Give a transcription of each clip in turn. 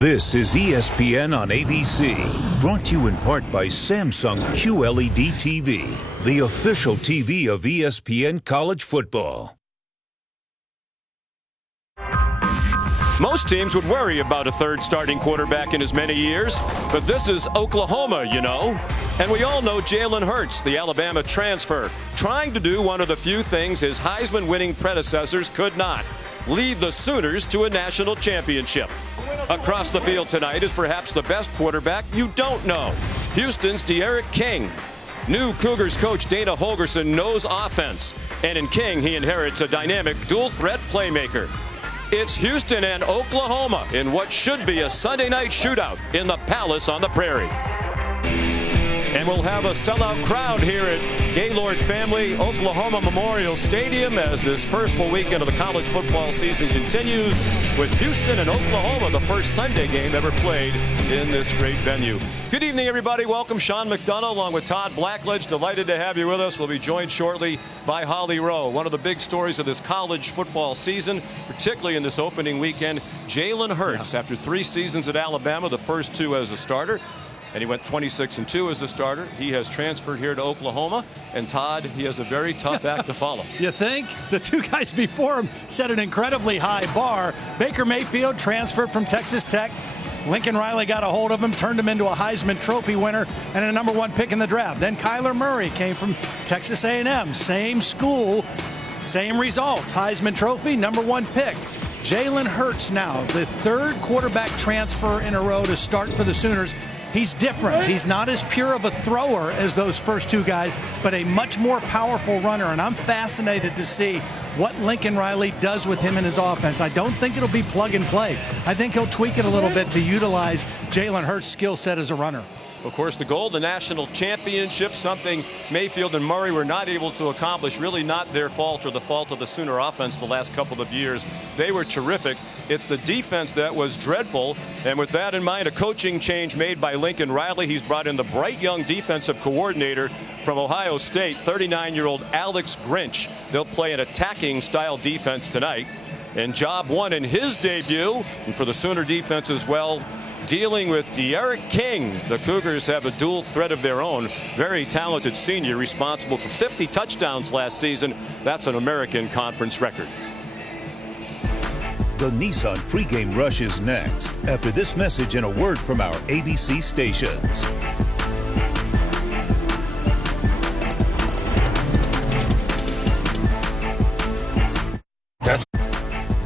This is ESPN on ABC, brought to you in part by Samsung QLED TV, the official TV of ESPN College Football. Most teams would worry about a third starting quarterback in as many years, but this is Oklahoma, you know. And we all know Jalen Hurts, the Alabama transfer, trying to do one of the few things his Heisman-winning predecessors could not: lead the Sooners to a national championship. Across the field tonight is perhaps the best quarterback you don't know, Houston's D'Eriq King. New Cougars coach Dana Holgorsen knows offense, and in King he inherits a dynamic dual-threat playmaker. It's Houston and Oklahoma in what should be a Sunday night shootout in the Palace on the Prairie. And we'll have a sellout crowd here at Gaylord Family Oklahoma Memorial Stadium as this first full weekend of the college football season continues with Houston and Oklahoma, the first Sunday game ever played in this great venue. Good evening, everybody. Welcome. Sean McDonough along with Todd Blackledge. Delighted to have you with us. We'll be joined shortly by Holly Rowe. One of the big stories of this college football season, particularly in this opening weekend, Jalen Hurts, after 3 seasons at Alabama, the first 2 as a starter, and he went 26-2 as the starter. He has transferred here to Oklahoma, and Todd, he has a very tough act to follow. You think? The 2 guys before him set an incredibly high bar. Baker Mayfield transferred from Texas Tech. Lincoln Riley got a hold of him, turned him into a Heisman Trophy winner and a #1 pick in the draft. Then Kyler Murray came from Texas A&M, same school, same results. Heisman Trophy, #1 pick. Jalen Hurts now, the 3rd quarterback transfer in a row to start for the Sooners. He's different. He's not as pure of a thrower as those first 2 guys, but a much more powerful runner. And I'm fascinated to see what Lincoln Riley does with him in his offense. I don't think it'll be plug and play. I think he'll tweak it a little bit to utilize Jalen Hurts' skill set as a runner. Of course, the goal, the national championship, something Mayfield and Murray were not able to accomplish. Really not their fault or the fault of the Sooner offense the last couple of years. They were terrific. It's the defense that was dreadful. And with that in mind, a coaching change made by Lincoln Riley. He's brought in the bright young defensive coordinator from Ohio State, 39-year-old Alex Grinch. They'll play an attacking style defense tonight. And job 1 in his debut, and for the Sooner defense as well, dealing with D'Eriq King. The Cougars have a dual threat of their own. Very talented senior, responsible for 50 touchdowns last season. That's an American Conference record. The Nissan pregame rush is next, after this message and a word from our ABC stations.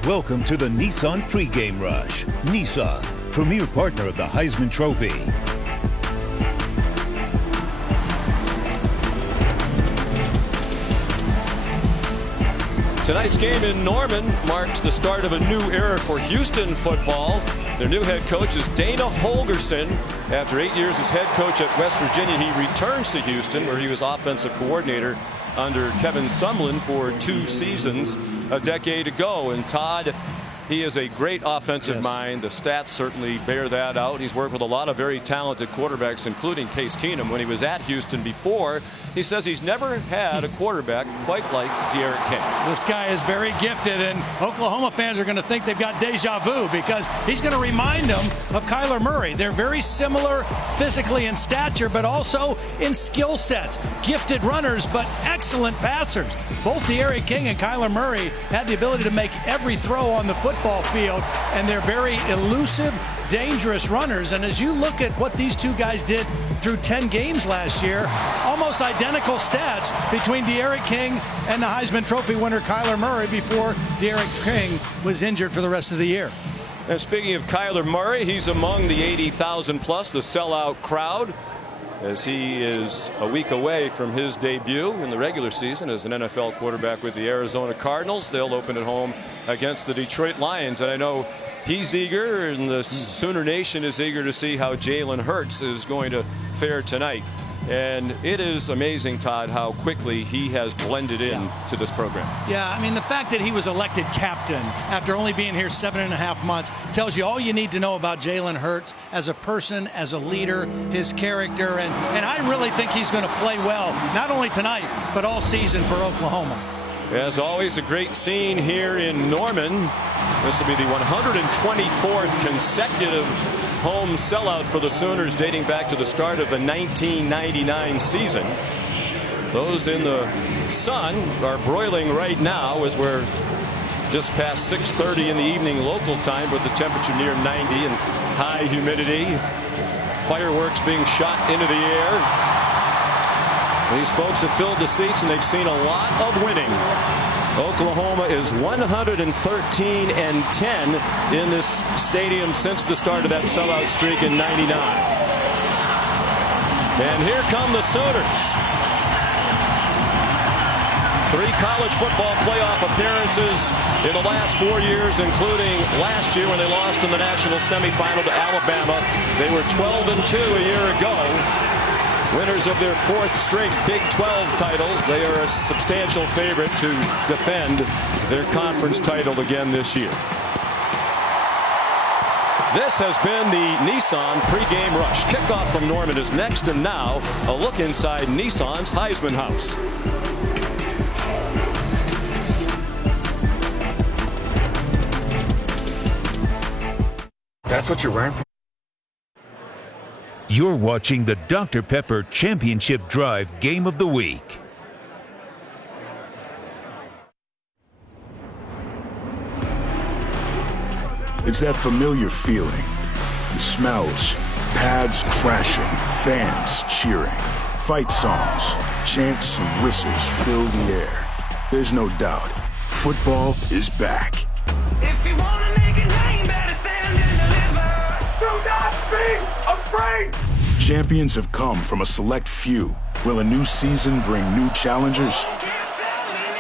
Welcome to the Nissan pregame rush. Nissan, premier partner of the Heisman Trophy. Tonight's game in Norman marks the start of a new era for Houston football. Their new head coach is Dana Holgorsen. After 8 years as head coach at West Virginia, he returns to Houston, where he was offensive coordinator under Kevin Sumlin for 2 seasons a decade ago. And Todd, he is a great offensive mind. The stats certainly bear that out. He's worked with a lot of very talented quarterbacks, including Case Keenum when he was at Houston before. He says he's never had a quarterback quite like D'Eriq King. This guy is very gifted, and Oklahoma fans are going to think they've got deja vu because he's going to remind them of Kyler Murray. They're very similar physically in stature, but also in skill sets. Gifted runners, but excellent passers. Both D'Eriq King and Kyler Murray had the ability to make every throw on the football field, and they're very elusive, dangerous runners. And as you look at what these 2 guys did through 10 games last year, almost identical stats between D'Eriq King and the Heisman Trophy winner Kyler Murray before D'Eriq King was injured for the rest of the year. And speaking of Kyler Murray, he's among the 80,000 plus, the sellout crowd, as he is a week away from his debut in the regular season as an NFL quarterback with the Arizona Cardinals. They'll open at home against the Detroit Lions. And I know he's eager, and the Sooner Nation is eager to see how Jalen Hurts is going to fare tonight. And it is amazing, Todd, how quickly he has blended in to this program. Yeah, I mean, the fact that he was elected captain after only being here 7.5 months tells you all you need to know about Jalen Hurts as a person, as a leader, his character. And I really think he's going to play well, not only tonight, but all season for Oklahoma. As always, a great scene here in Norman. This will be the 124th consecutive home sellout for the Sooners, dating back to the start of the 1999 season. Those in the sun are broiling right now as we're just past 6:30 in the evening local time, with the temperature near 90 and high humidity. Fireworks being shot into the air. These folks have filled the seats and they've seen a lot of winning. Oklahoma is 113-10 in this stadium since the start of that sellout streak in '99. And here come the Sooners. 3 college football playoff appearances in the last 4 years, including last year when they lost in the national semifinal to Alabama. They were 12-2 a year ago. Winners of their 4th straight Big 12 title. They are a substantial favorite to defend their conference title again this year. This has been the Nissan pregame rush. Kickoff from Norman is next, and now a look inside Nissan's Heisman House. That's what you're wearing? You're watching the Dr. Pepper Championship Drive Game of the Week. It's that familiar feeling. The smells, pads crashing, fans cheering, fight songs, chants and whistles fill the air. There's no doubt, football is back. If you want to make a name, better stand and deliver. Do not be afraid. Champions have come from a select few. Will a new season bring new challengers?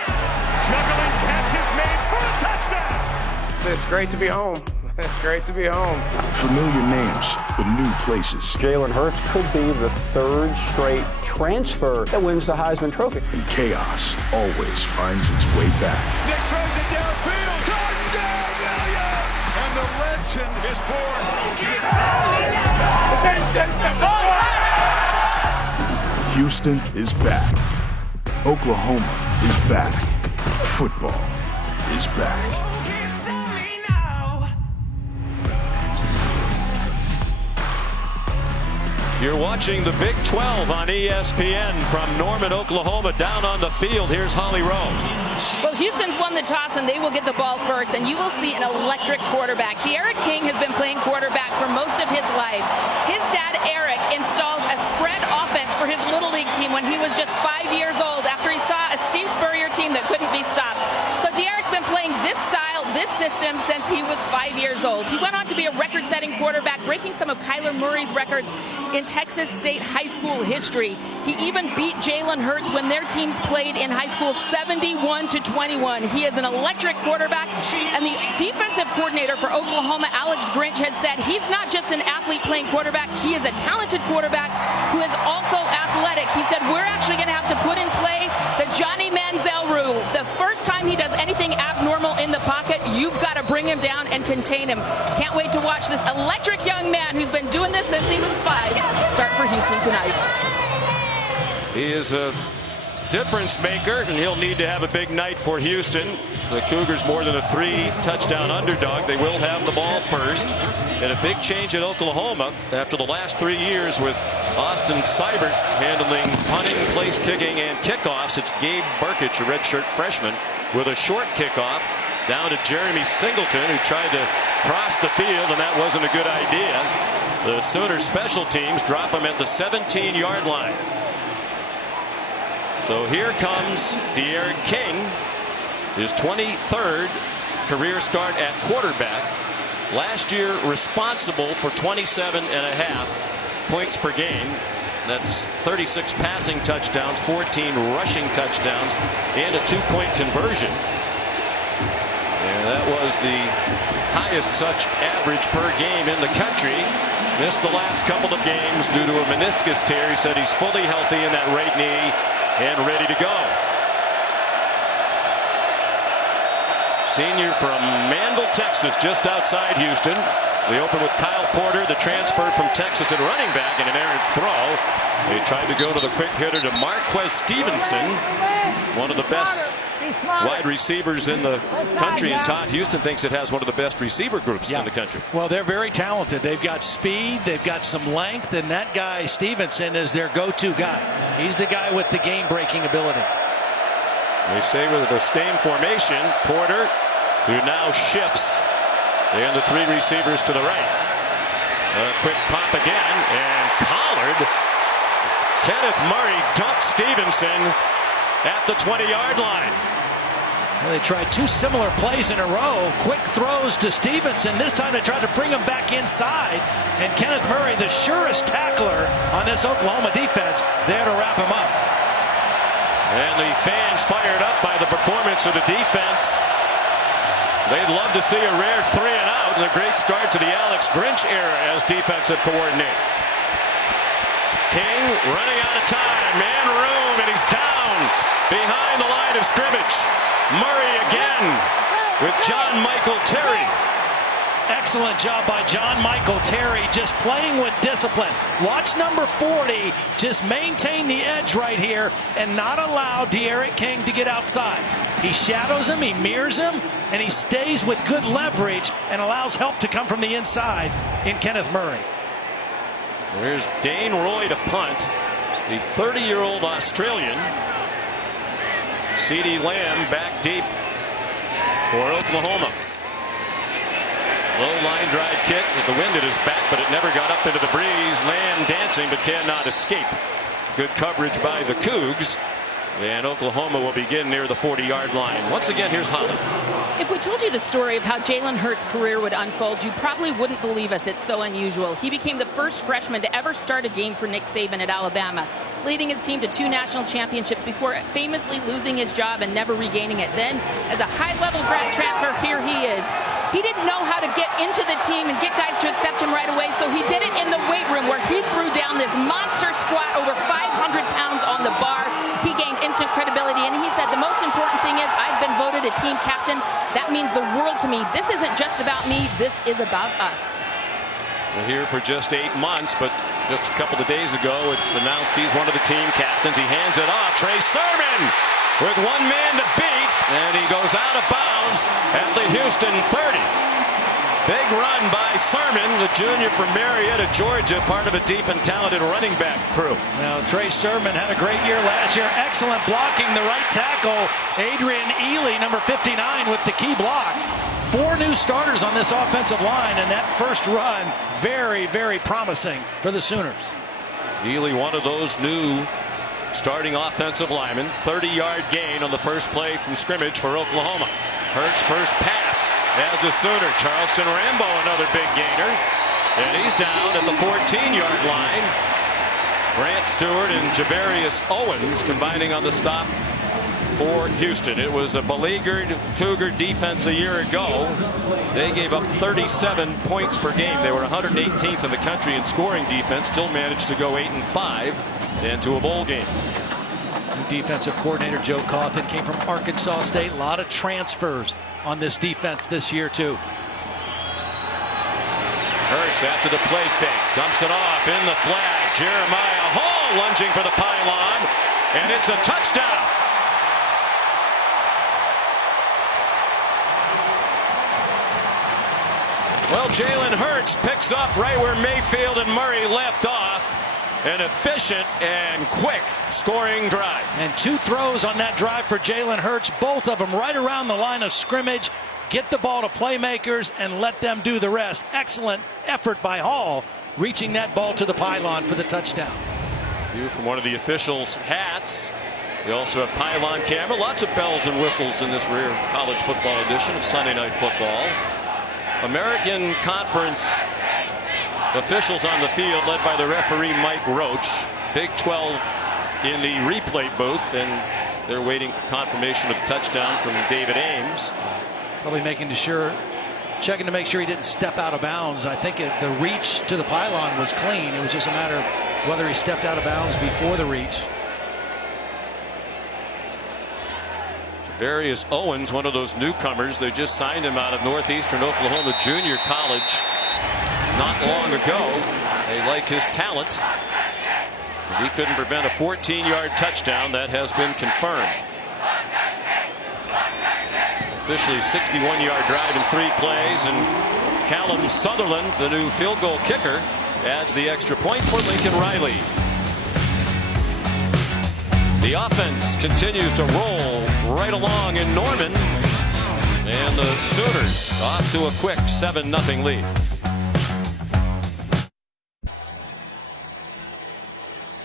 Juggling catches made for a touchdown. It's great to be home. It's great to be home. Familiar names, but new places. Jalen Hurts could be the 3rd straight transfer that wins the Heisman Trophy. And chaos always finds its way back. Nick throws it downfield. Touchdown, Williams! And the legend is born. Houston is back. Oklahoma is back. Football is back. You're watching the Big 12 on ESPN from Norman, Oklahoma. Down on the field, here's Holly Rowe. Well, Houston's won the toss, and they will get the ball first, and you will see an electric quarterback. De'Aaron King has been playing quarterback for most of his life. His dad, Eric, installed a spread offense for his Little League team when he was just 5 years old after he saw a Steve Spurrier team that couldn't be stopped. So De'Aaron's been playing this style, this system, since he was 5 years old. He went on to be a record-setting quarterback, breaking some of Kyler Murray's records in Texas State high school history. He even beat Jalen Hurts when their teams played in high school 71-21. He is an electric quarterback, and the defensive coordinator for Oklahoma, Alex Grinch, has said he's not just an athlete playing quarterback, he is a talented quarterback who is also athletic. He said we're actually going to have to put in play the Johnny Manziel rule. The first time he does anything abnormal in the pocket, you've got to bring him down and contain him. Can't wait to watch this electric young man who's been doing this since he was 5 start for Houston tonight. He is a difference maker, and he'll need to have a big night for Houston. The Cougars more than a 3-touchdown underdog. They will have the ball first. And a big change at Oklahoma after the last 3 years with Austin Seibert handling punting, place kicking, and kickoffs. It's Gabe Burkich, a redshirt freshman, with a short kickoff down to Jeremy Singleton, who tried to cross the field, and that wasn't a good idea. The Sooners special teams drop him at the 17-yard line. So here comes De'Aaron King, his 23rd career start at quarterback. Last year responsible for 27.5 points per game. That's 36 passing touchdowns, 14 rushing touchdowns, and a 2-point conversion. And that was the highest such average per game in the country. Missed the last couple of games due to a meniscus tear. He said he's fully healthy in that right knee and ready to go. Senior from Manville, Texas, just outside Houston. They open with Kyle Porter, the transfer from Texas, at running back, and an errant throw. They tried to go to the quick hitter to Marquez Stevenson, one of the best wide receivers in the country, and Todd Houston thinks it has one of the best receiver groups in the country. Well, they're very talented. They've got speed, they've got some length, and that guy Stevenson is their go-to guy. He's the guy with the game-breaking ability. They say with the same formation, Porter, who now shifts, and the three receivers to the right. A quick pop again, and collared. Kenneth Murray dumped Stevenson at the 20-yard line. Well, they tried two similar plays in a row. Quick throws to Stevenson. This time they tried to bring him back inside. And Kenneth Murray, the surest tackler on this Oklahoma defense, there to wrap him up. And the fans fired up by the performance of the defense. They'd love to see a rare 3 and out and a great start to the Alex Grinch era as defensive coordinator. King running out of time, man room, and he's down behind the line of scrimmage. Murray again with John Michael Terry. Excellent job by John Michael Terry, just playing with discipline. Watch number 40 just maintain the edge right here and not allow D'Eriq King to get outside. He shadows him, he mirrors him, and he stays with good leverage and allows help to come from the inside in Kenneth Murray. There's Dane Roy to punt, the 30-year-old Australian. CeeDee Lamb back deep for Oklahoma. Low line drive kick with the wind at his back, but it never got up into the breeze. Lamb dancing but cannot escape. Good coverage by the Cougs. And Oklahoma will begin near the 40-yard line. Once again, here's Holly. If we told you the story of how Jalen Hurts' career would unfold, you probably wouldn't believe us. It's so unusual. He became the first freshman to ever start a game for Nick Saban at Alabama, leading his team to 2 national championships before famously losing his job and never regaining it. Then, as a high-level grad transfer, here he is. He didn't know how to get into the team and get guys to accept him right away, so he did it in the weight room where he threw down this monster squat over 500 pounds on the bar. He gained instant credibility, and he said, the most important thing is I've been voted a team captain. That means the world to me. This isn't just about me. This is about us. We're here for just 8 months, but just a couple of days ago, it's announced he's one of the team captains. He hands it off. Trey Sermon with one man to beat, and he goes out of bounds at the Houston 30. Big run by Sermon, the junior from Marietta, Georgia, part of a deep and talented running back crew. Well, Trey Sermon had a great year last year. Excellent blocking, the right tackle. Adrian Ely, number 59, with the key block. 4 new starters on this offensive line, and that first run, very, very promising for the Sooners. Ely, one of those new starting offensive linemen. 30-yard gain on the first play from scrimmage for Oklahoma. Hurts first pass as a Sooner. Charleston Rambo, another big gainer. And he's down at the 14-yard line. Grant Stewart and Javarius Owens combining on the stop for Houston. It was a beleaguered Cougar defense a year ago. They gave up 37 points per game. They were 118th in the country in scoring defense. Still managed to go 8-5 and to a bowl game. New defensive coordinator Joe Cawthon came from Arkansas State. A lot of transfers on this defense this year too. Hurts after the play fake, dumps it off in the flag. Jeremiah Hall lunging for the pylon, and it's a touchdown. Well, Jalen Hurts picks up right where Mayfield and Murray left off. An efficient and quick scoring drive. And 2 throws on that drive for Jalen Hurts, both of them right around the line of scrimmage. Get the ball to playmakers and let them do the rest. Excellent effort by Hall, reaching that ball to the pylon for the touchdown. View from one of the officials' hats. We also have pylon camera. Lots of bells and whistles in this rare college football edition of Sunday Night Football. American Conference officials on the field, led by the referee Mike Roach. Big 12 in the replay booth, and they're waiting for confirmation of the touchdown from David Ames. Probably checking to make sure he didn't step out of bounds. I think the reach to the pylon was clean. It was just a matter of whether he stepped out of bounds before the reach. Javarius Owens, one of those newcomers. They just signed him out of Northeastern Oklahoma Junior College not long ago. They like his talent. He couldn't prevent a 14-yard touchdown. That has been confirmed. Officially 61-yard drive in 3 plays, and Callum Sutherland, the new field goal kicker, adds the extra point for Lincoln Riley. The offense continues to roll right along in Norman, and the Sooners off to a quick 7-0 lead.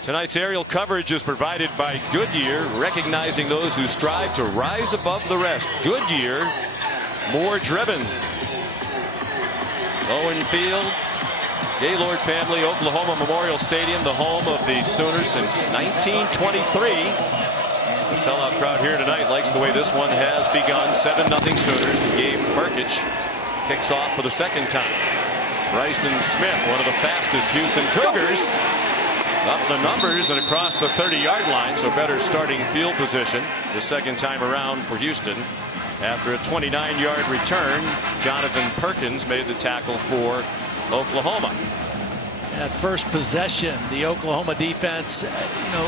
Tonight's aerial coverage is provided by Goodyear, recognizing those who strive to rise above the rest. Goodyear, more driven. Owen Field, Gaylord family, Oklahoma Memorial Stadium, the home of the Sooners since 1923. The sellout crowd here tonight likes the way this one has begun. 7-0 Sooners. Gabe Burkich kicks off for the second time. Bryson Smith, one of the fastest Houston Cougars, up the numbers and across the 30-yard line, so better starting field position the second time around for Houston. After a 29-yard return, Jonathan Perkins made the tackle for Oklahoma. That first possession, the Oklahoma defense,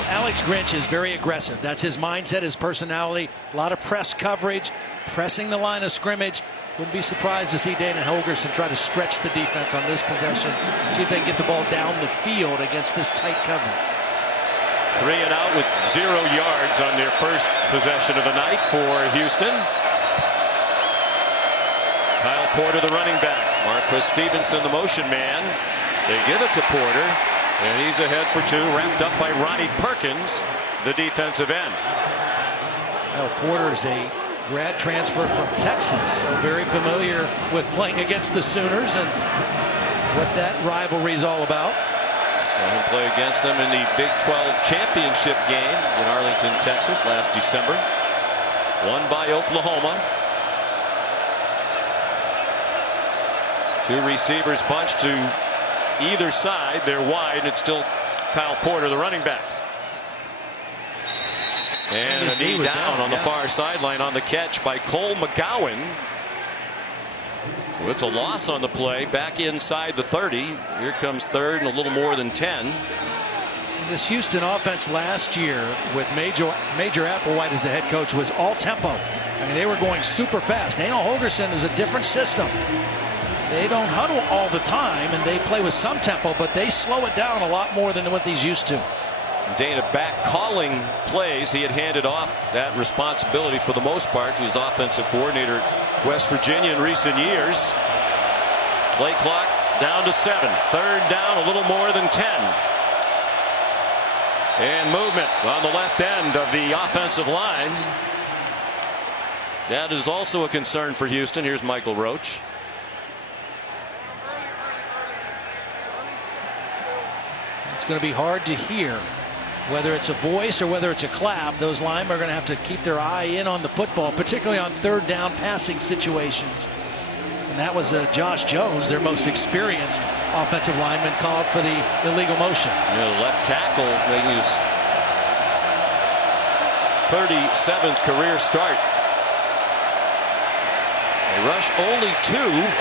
Alex Grinch is very aggressive. That's his mindset, his personality. A lot of press coverage, pressing the line of scrimmage. Wouldn't be surprised to see Dana Holgorsen try to stretch the defense on this possession. See if they can get the ball down the field against this tight cover. 3 and out with 0 yards on their first possession of the night for Houston. Kyle Porter, the running back. Marquis Stevenson, the motion man. They give it to Porter, and he's ahead for 2, wrapped up by Ronnie Perkins, the defensive end. Kyle Porter is a grad transfer from Texas, so very familiar with playing against the Sooners and what that rivalry is all about. Saw him play against them in the Big 12 championship game in Arlington, Texas last December. Won by Oklahoma. 2 receivers bunched to either side. They're wide. It's still Kyle Porter, the running back. And a knee down on the far sideline on the catch by Cole McGowan. So it's a loss on the play. Back inside the 30. Here comes 3rd and a little more than 10. This Houston offense last year with Major Applewhite as the head coach was all tempo. I mean, they were going super fast. Dana Holgorsen is a different system. They don't huddle all the time, and they play with some tempo, but they slow it down a lot more than what he's used to. Dana back calling plays. He had handed off that responsibility for the most part to his offensive coordinator at West Virginia in recent years. Play clock down to 7. 3rd down, a little more than 10. And movement on the left end of the offensive line. That is also a concern for Houston. Here's Michael Roach. It's going to be hard to hear whether it's a voice or whether it's a clap. Those linemen are going to have to keep their eye in on the football, particularly on 3rd down passing situations. And that was Josh Jones, their most experienced offensive lineman, called for the illegal motion. Left tackle making his 37th career start. They rush only 2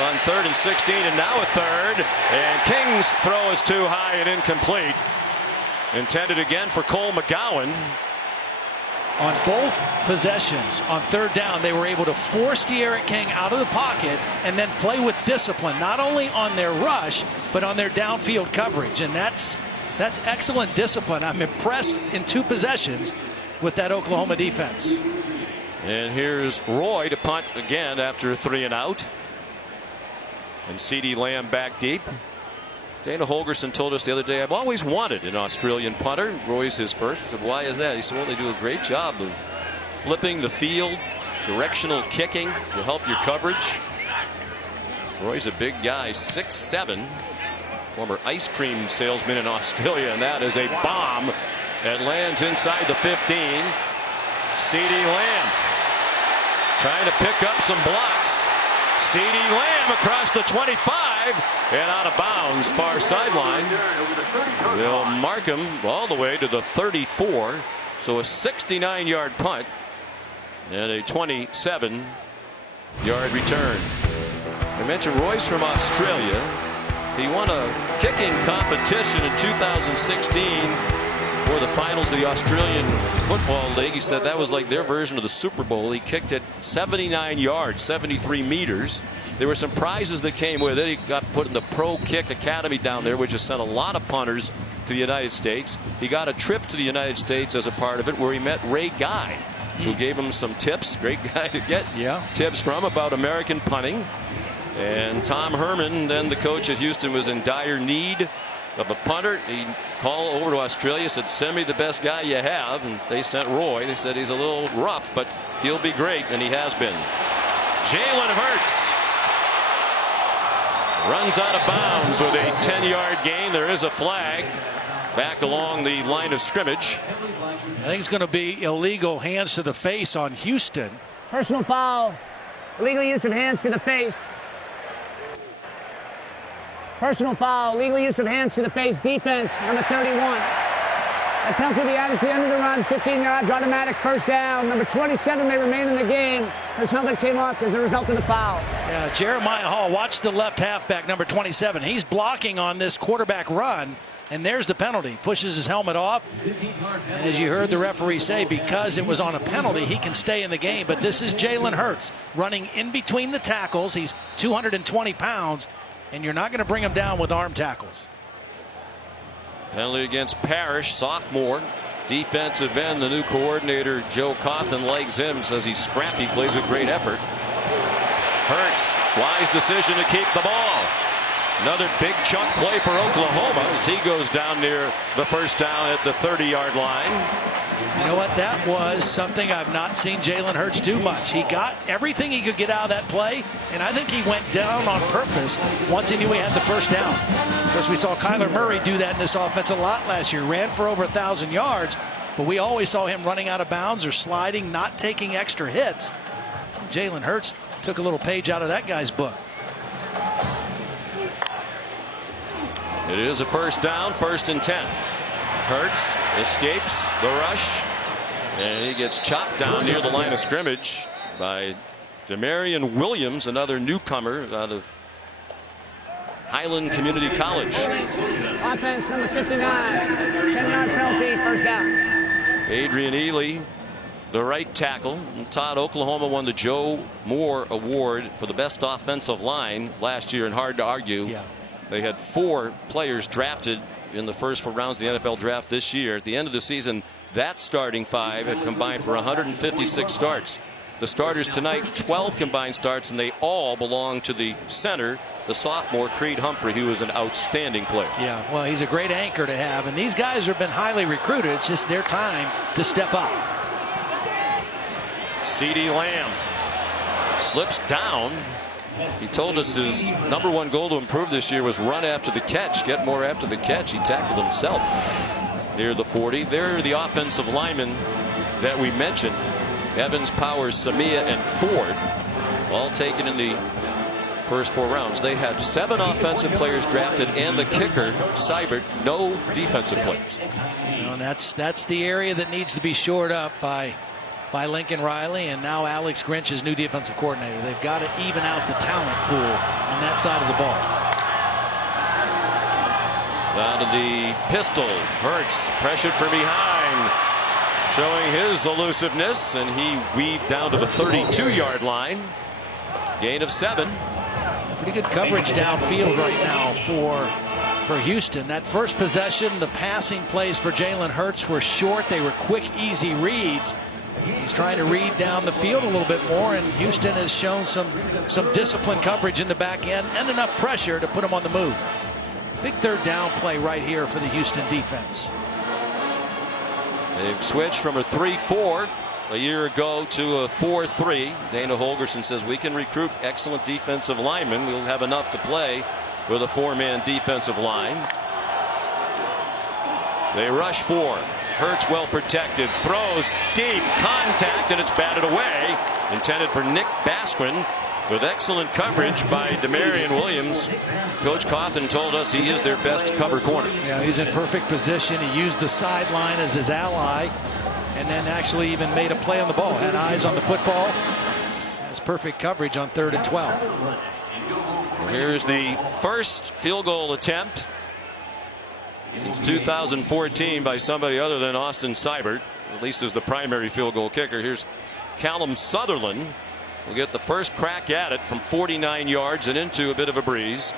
on 3rd and 16, and now a 3rd. And King's throw is too high and incomplete. Intended again for Cole McGowan. On both possessions on 3rd down, they were able to force De'Aaron King out of the pocket and then play with discipline, not only on their rush, but on their downfield coverage. And that's excellent discipline. I'm impressed in 2 possessions with that Oklahoma defense. And here's Roy to punt again after 3 and out. And C.D. Lamb back deep. Dana Holgorsen told us the other day, I've always wanted an Australian punter. Roy's his first. I said, why is that? He said, well, they do a great job of flipping the field, directional kicking to help your coverage. Roy's a big guy, 6'7", former ice cream salesman in Australia, and that is a bomb that lands inside the 15. C.D. Lamb trying to pick up some blocks. C.D. Lamb across the 25 and out of bounds, far sideline. They'll mark him all the way to the 34. So a 69-yard punt and a 27-yard return. I mentioned Roy's from Australia. He won a kicking competition in 2016 for the finals of the Australian Football League. He said that was like their version of the Super Bowl. He kicked it 79 yards, 73 meters. There were some prizes that came with it. He got put in the Pro Kick Academy down there, which has sent a lot of punters to the United States. He got a trip to the United States as a part of it, where he met Ray Guy, who gave him some tips. Great guy to get tips from about American punting. And Tom Herman, then the coach at Houston, was in dire need of a punter. He called over to Australia, said, send me the best guy you have. And they sent Roy. They said he's a little rough, but he'll be great, and he has been. Jalen Hurts runs out of bounds with a 10-yard gain. There is a flag back along the line of scrimmage. I think it's going to be illegal hands to the face on Houston. Personal foul. Illegal use of hands to the face. Personal foul. Legal use of hands to the face. Defense, number 31. A penalty will be added to the end of the run. 15 yards, automatic first down. Number 27 may remain in the game. His helmet came off as a result of the foul. Yeah, Jeremiah Hall, watch the left halfback, number 27. He's blocking on this quarterback run, and there's the penalty. Pushes his helmet off. And as you heard the referee say, because it was on a penalty, he can stay in the game. But this is Jalen Hurts running in between the tackles. He's 220 pounds. And you're not going to bring him down with arm tackles. Penalty against Parrish, sophomore. Defensive end, the new coordinator, Joe Cawthon, legs him, says he's scrappy, plays with great effort. Hurts, wise decision to keep the ball. Another big chunk play for Oklahoma as he goes down near the first down at the 30-yard line. You know what? That was something I've not seen Jalen Hurts do much. He got everything he could get out of that play, and I think he went down on purpose once he knew he had the first down. Of course, we saw Kyler Murray do that in this offense a lot last year. Ran for over 1,000 yards, but we always saw him running out of bounds or sliding, not taking extra hits. Jalen Hurts took a little page out of that guy's book. It is a first down, 1st and 10. Hurts escapes the rush, and he gets chopped down near the line of scrimmage by Demarion Williams, another newcomer out of Highland Community College. Offense, number 59. 10-yard penalty, first down. Adrian Ely, the right tackle. And Todd, Oklahoma won the Joe Moore Award for the best offensive line last year, and hard to argue. Yeah. They had 4 players drafted in the first 4 rounds of the NFL draft this year. At the end of the season, that starting 5 had combined for 156 starts. The starters tonight, 12 combined starts, and they all belong to the center, the sophomore Creed Humphrey, who is an outstanding player. Yeah, well, he's a great anchor to have, and these guys have been highly recruited. It's just their time to step up. CeeDee Lamb slips down. He told us his #1 goal to improve this year was run after the catch, get more after the catch. He tackled himself near the 40. They're the offensive linemen that we mentioned. Evans, Powers, Samia, and Ford, all taken in the first 4 rounds. They had 7 offensive players drafted, and the kicker, Seibert, no defensive players. You know, and that's the area that needs to be shored up by Lincoln Riley and now Alex Grinch as new defensive coordinator. They've got to even out the talent pool on that side of the ball. Down to the pistol. Hurts pressured from behind, showing his elusiveness, and he weaved down to the 32-yard line. Gain of 7. Pretty good coverage downfield right now for Houston. That first possession, the passing plays for Jalen Hurts were short. They were quick, easy reads. He's trying to read down the field a little bit more, and Houston has shown some disciplined coverage in the back end and enough pressure to put him on the move. Big 3rd down play right here for the Houston defense. They've switched from a 3-4 a year ago to a 4-3. Dana Holgerson says we can recruit excellent defensive linemen. We'll have enough to play with a 4-man defensive line. They rush 4. Hurts well protected, throws deep, contact, and it's batted away. Intended for Nick Basquin with excellent coverage by Demarion Williams. Coach Cawthon told us he is their best cover corner. Yeah, he's in perfect position. He used the sideline as his ally and then actually even made a play on the ball. Had eyes on the football. Has perfect coverage on 3rd and 12. Here's the first field goal attempt since 2014 by somebody other than Austin Seibert, at least as the primary field goal kicker. Here's Callum Sutherland. Will get the first crack at it from 49 yards and into a bit of a breeze.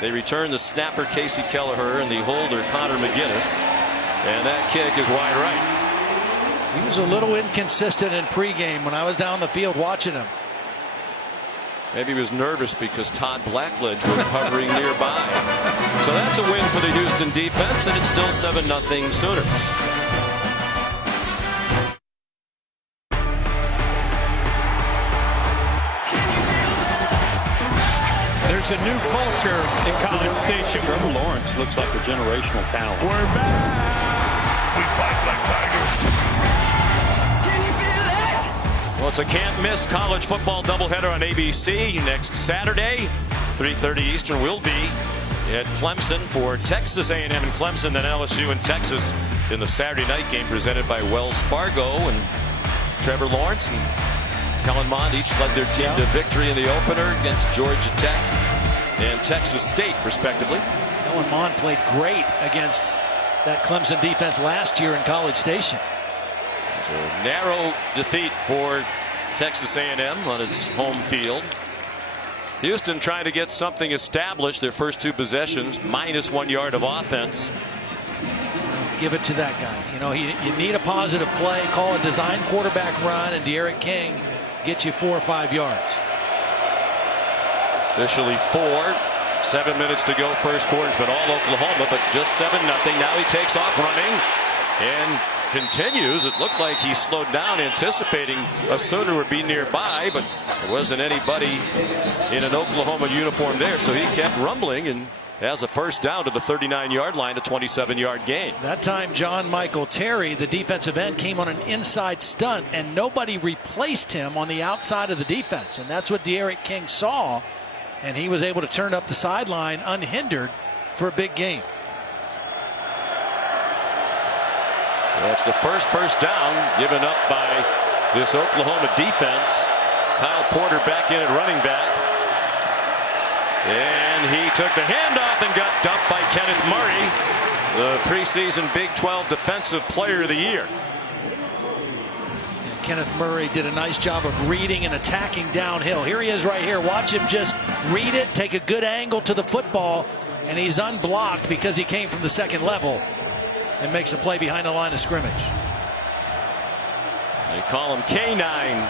They return the snapper Casey Kelleher and the holder Connor McGinnis, and that kick is wide right. He was a little inconsistent in pregame when I was down the field watching him. Maybe he was nervous because Todd Blackledge was hovering nearby. So that's a win for the Houston defense, and it's still 7-0 Sooners. There's a new culture in College Station. Trevor Lawrence looks like a generational talent. We're back. We fight like tigers. Well, it's a can't-miss college football doubleheader on ABC next Saturday, 3:30 Eastern. Will be at Clemson for Texas A&M and Clemson, then LSU and Texas in the Saturday night game presented by Wells Fargo. And Trevor Lawrence and Kellen Mond each led their team to victory in the opener against Georgia Tech and Texas State, respectively. Kellen Mond played great against that Clemson defense last year in College Station. It's a narrow defeat for Texas A&M on its home field. Houston trying to get something established. Their first two possessions, -1 yard of offense. Give it to that guy. You know, you need a positive play. Call a design quarterback run, and De'Aaron King gets you 4 or 5 yards. Officially 4. 7 minutes to go. First quarter. It's been all Oklahoma, but just 7-0. Now he takes off running and continues. It looked like he slowed down, anticipating a Sooner would be nearby, but there wasn't anybody in an Oklahoma uniform there, so he kept rumbling and has a first down to the 39-yard line, a 27-yard gain. That time John Michael Terry, the defensive end, came on an inside stunt, and nobody replaced him on the outside of the defense, and that's what De'Aaron King saw, and he was able to turn up the sideline unhindered for a big game. That's the first down given up by this Oklahoma defense. Kyle Porter back in at running back. And he took the handoff and got dumped by Kenneth Murray, the preseason Big 12 Defensive Player of the Year. And Kenneth Murray did a nice job of reading and attacking downhill. Here he is right here. Watch him just read it, take a good angle to the football, and he's unblocked because he came from the second level and makes a play behind the line of scrimmage. They call him K9.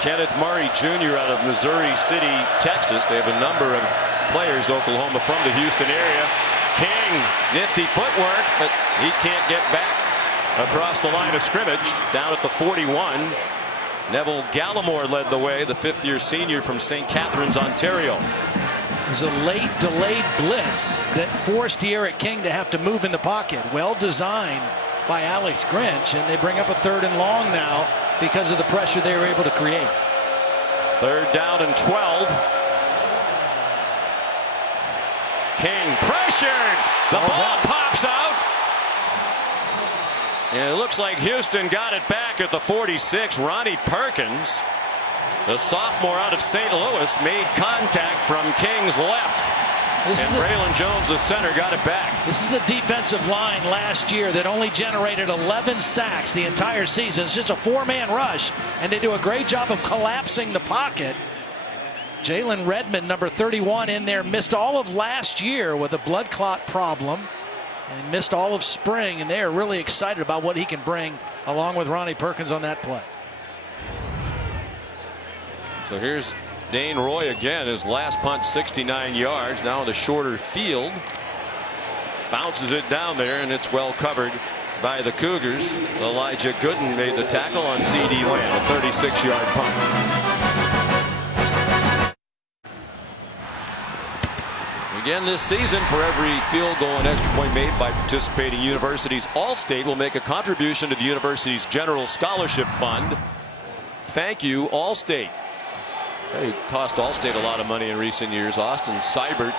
Kenneth Murray Jr. out of Missouri City, Texas. They have a number of players, Oklahoma, from the Houston area. King, nifty footwork, but he can't get back across the line of scrimmage down at the 41. Neville Gallimore led the way, the fifth-year senior from St. Catharines, Ontario. It was a late delayed blitz that forced De'Aaron King to have to move in the pocket. Well designed by Alex Grinch, and they bring up a 3rd and long now because of the pressure they were able to create. 3rd down and 12. King pressured. The ball pops out. And it looks like Houston got it back at the 46. Ronnie Perkins, the sophomore out of St. Louis, made contact from King's left. And Braylon Jones, the center, got it back. This is a defensive line last year that only generated 11 sacks the entire season. It's just a 4-man rush, and they do a great job of collapsing the pocket. Jalen Redmond, number 31, in there, missed all of last year with a blood clot problem, and missed all of spring, and they are really excited about what he can bring along with Ronnie Perkins on that play. So here's Dane Roy again. His last punt, 69 yards. Now in the shorter field. Bounces it down there, and it's well covered by the Cougars. Elijah Gooden made the tackle on C.D. Lamb, a 36-yard punt. Again this season, for every field goal and extra point made by participating universities, Allstate will make a contribution to the university's general scholarship fund. Thank you, Allstate. It cost Allstate a lot of money in recent years. Austin Seibert,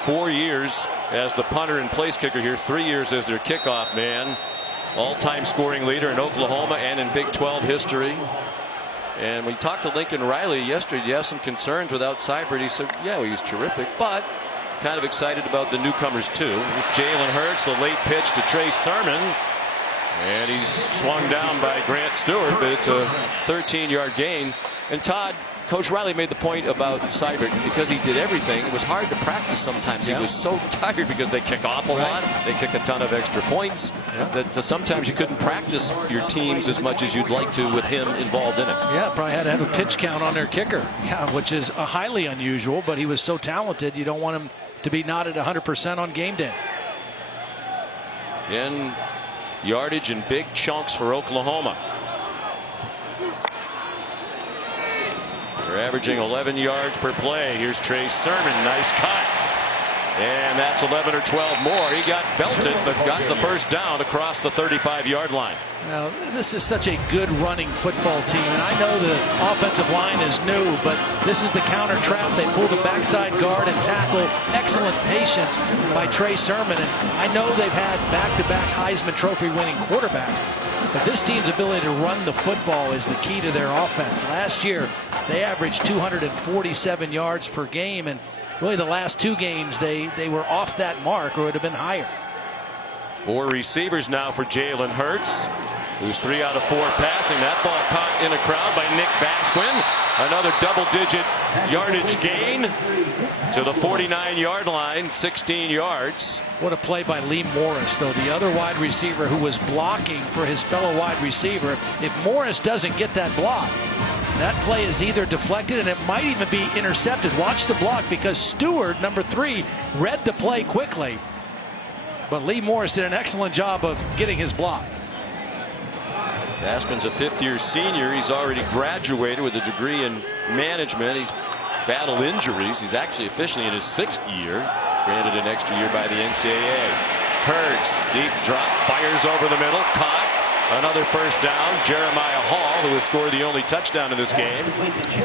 4 years as the punter and place kicker here, 3 years as their kickoff man. All-time scoring leader in Oklahoma and in Big 12 history. And we talked to Lincoln Riley yesterday. You have some concerns without Seibert. He said, yeah, well, he's terrific, but kind of excited about the newcomers too. Here's Jalen Hurts, the late pitch to Trey Sermon. And he's swung down by Grant Stewart, but it's a 13-yard gain. And Todd, Coach Riley made the point about Seibert because he did everything. It was hard to practice sometimes. He was so tired because they kick off a lot. They kick a ton of extra points that sometimes you couldn't practice your teams as much as you'd like to with him involved in it. Yeah, probably had to have a pitch count on their kicker. Yeah, which is highly unusual, but he was so talented you don't want him to be not at 100% on game day. In yardage in big chunks for Oklahoma. They're averaging 11 yards per play. Here's Trey Sermon. Nice cut. And that's 11 or 12 more. He got belted, but got the first down across the 35-yard line. Now, this is such a good running football team, and I know the offensive line is new, but this is the counter trap. They pull the backside guard and tackle. Excellent patience by Trey Sermon, and I know they've had back-to-back Heisman Trophy winning quarterbacks. But this team's ability to run the football is the key to their offense. Last year, they averaged 247 yards per game, and really the last two games, they were off that mark or it would have been higher. 4 receivers now for Jalen Hurts, who's 3 out of 4 passing. That ball caught in a crowd by Nick Basquin. Another double-digit yardage gain to the 49-yard line, 16 yards. What a play by Lee Morris, though, the other wide receiver who was blocking for his fellow wide receiver. If Morris doesn't get that block, that play is either deflected and it might even be intercepted. Watch the block because Stewart, number 3, read the play quickly. But Lee Morris did an excellent job of getting his block. Basquin's a 5th-year senior. He's already graduated with a degree in management. He's battled injuries. He's actually officially in his 6th year, granted an extra year by the NCAA. Hurts, deep drop, fires over the middle, caught. Another first down. Jeremiah Hall, who has scored the only touchdown in this game,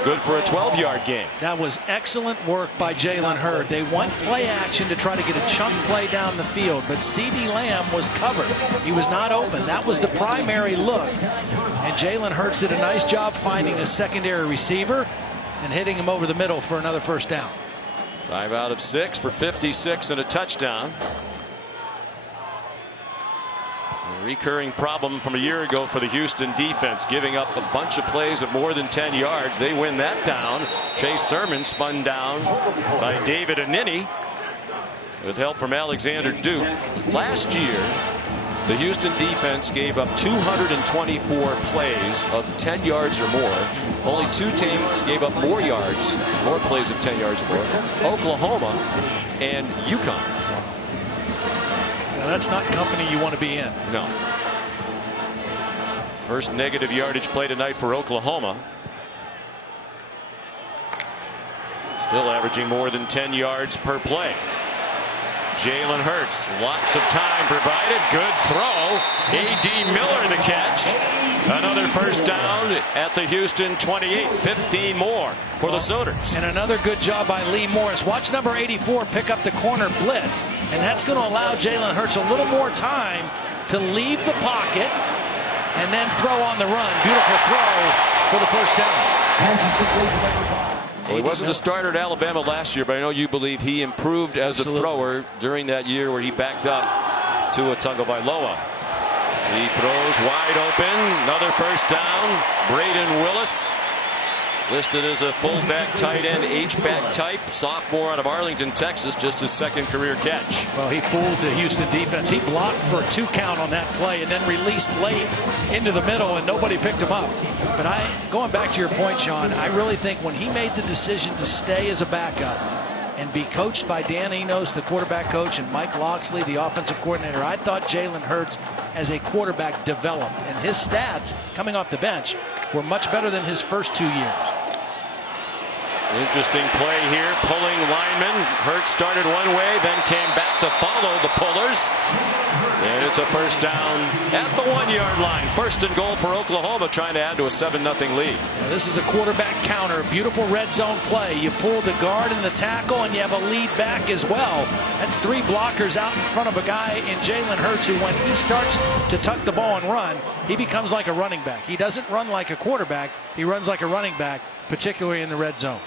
good for a 12-yard gain. That was excellent work by Jalen Hurts. They want play action to try to get a chunk play down the field, but CeeDee Lamb was covered. He was not open. That was the primary look. And Jalen Hurts did a nice job finding a secondary receiver and hitting him over the middle for another first down. 5 out of 6 for 56 and a touchdown. A recurring problem from a year ago for the Houston defense, giving up a bunch of plays of more than 10 yards. They win that down. Chase Sermon spun down by David Anini with help from Alexander Duke. Last year, the Houston defense gave up 224 plays of 10 yards or more. Only 2 teams gave up more yards, more plays of 10 yards or more. Oklahoma and UConn. Now, that's not company you want to be in. No. First negative yardage play tonight for Oklahoma. Still averaging more than 10 yards per play. Jalen Hurts, lots of time provided. Good throw. A.D. Miller the catch. Another first down at the Houston 28. 15 more for the Sooners. And another good job by Lee Morris. Watch number 84 pick up the corner blitz. And that's going to allow Jalen Hurts a little more time to leave the pocket and then throw on the run. Beautiful throw for the first down. Well, he wasn't the starter at Alabama last year, but I know you believe he improved as a thrower during that year where he backed up Tua Tagovailoa. He throws wide open. Another first down. Braden Willis, listed as a fullback, tight end, H-back type. Sophomore out of Arlington, Texas, just his 2nd career catch. Well, he fooled the Houston defense. He blocked for a 2 count on that play and then released late into the middle, and nobody picked him up. But going back to your point, Sean, I really think when he made the decision to stay as a backup and be coached by Dan Enos, the quarterback coach, and Mike Loxley, the offensive coordinator, I thought Jalen Hurts as a quarterback developed, and his stats coming off the bench were much better than his first 2 years. Interesting play here, pulling lineman. Hurts started one way, then came back to follow the pullers. And it's a first down at the 1-yard line. 1st and goal for Oklahoma, trying to add to a 7-0 lead. Now, this is a quarterback counter. Beautiful red zone play. You pull the guard and the tackle, and you have a lead back as well. That's 3 blockers out in front of a guy in Jalen Hurts, who when he starts to tuck the ball and run, he becomes like a running back. He doesn't run like a quarterback. He runs like a running back, particularly in the red zone.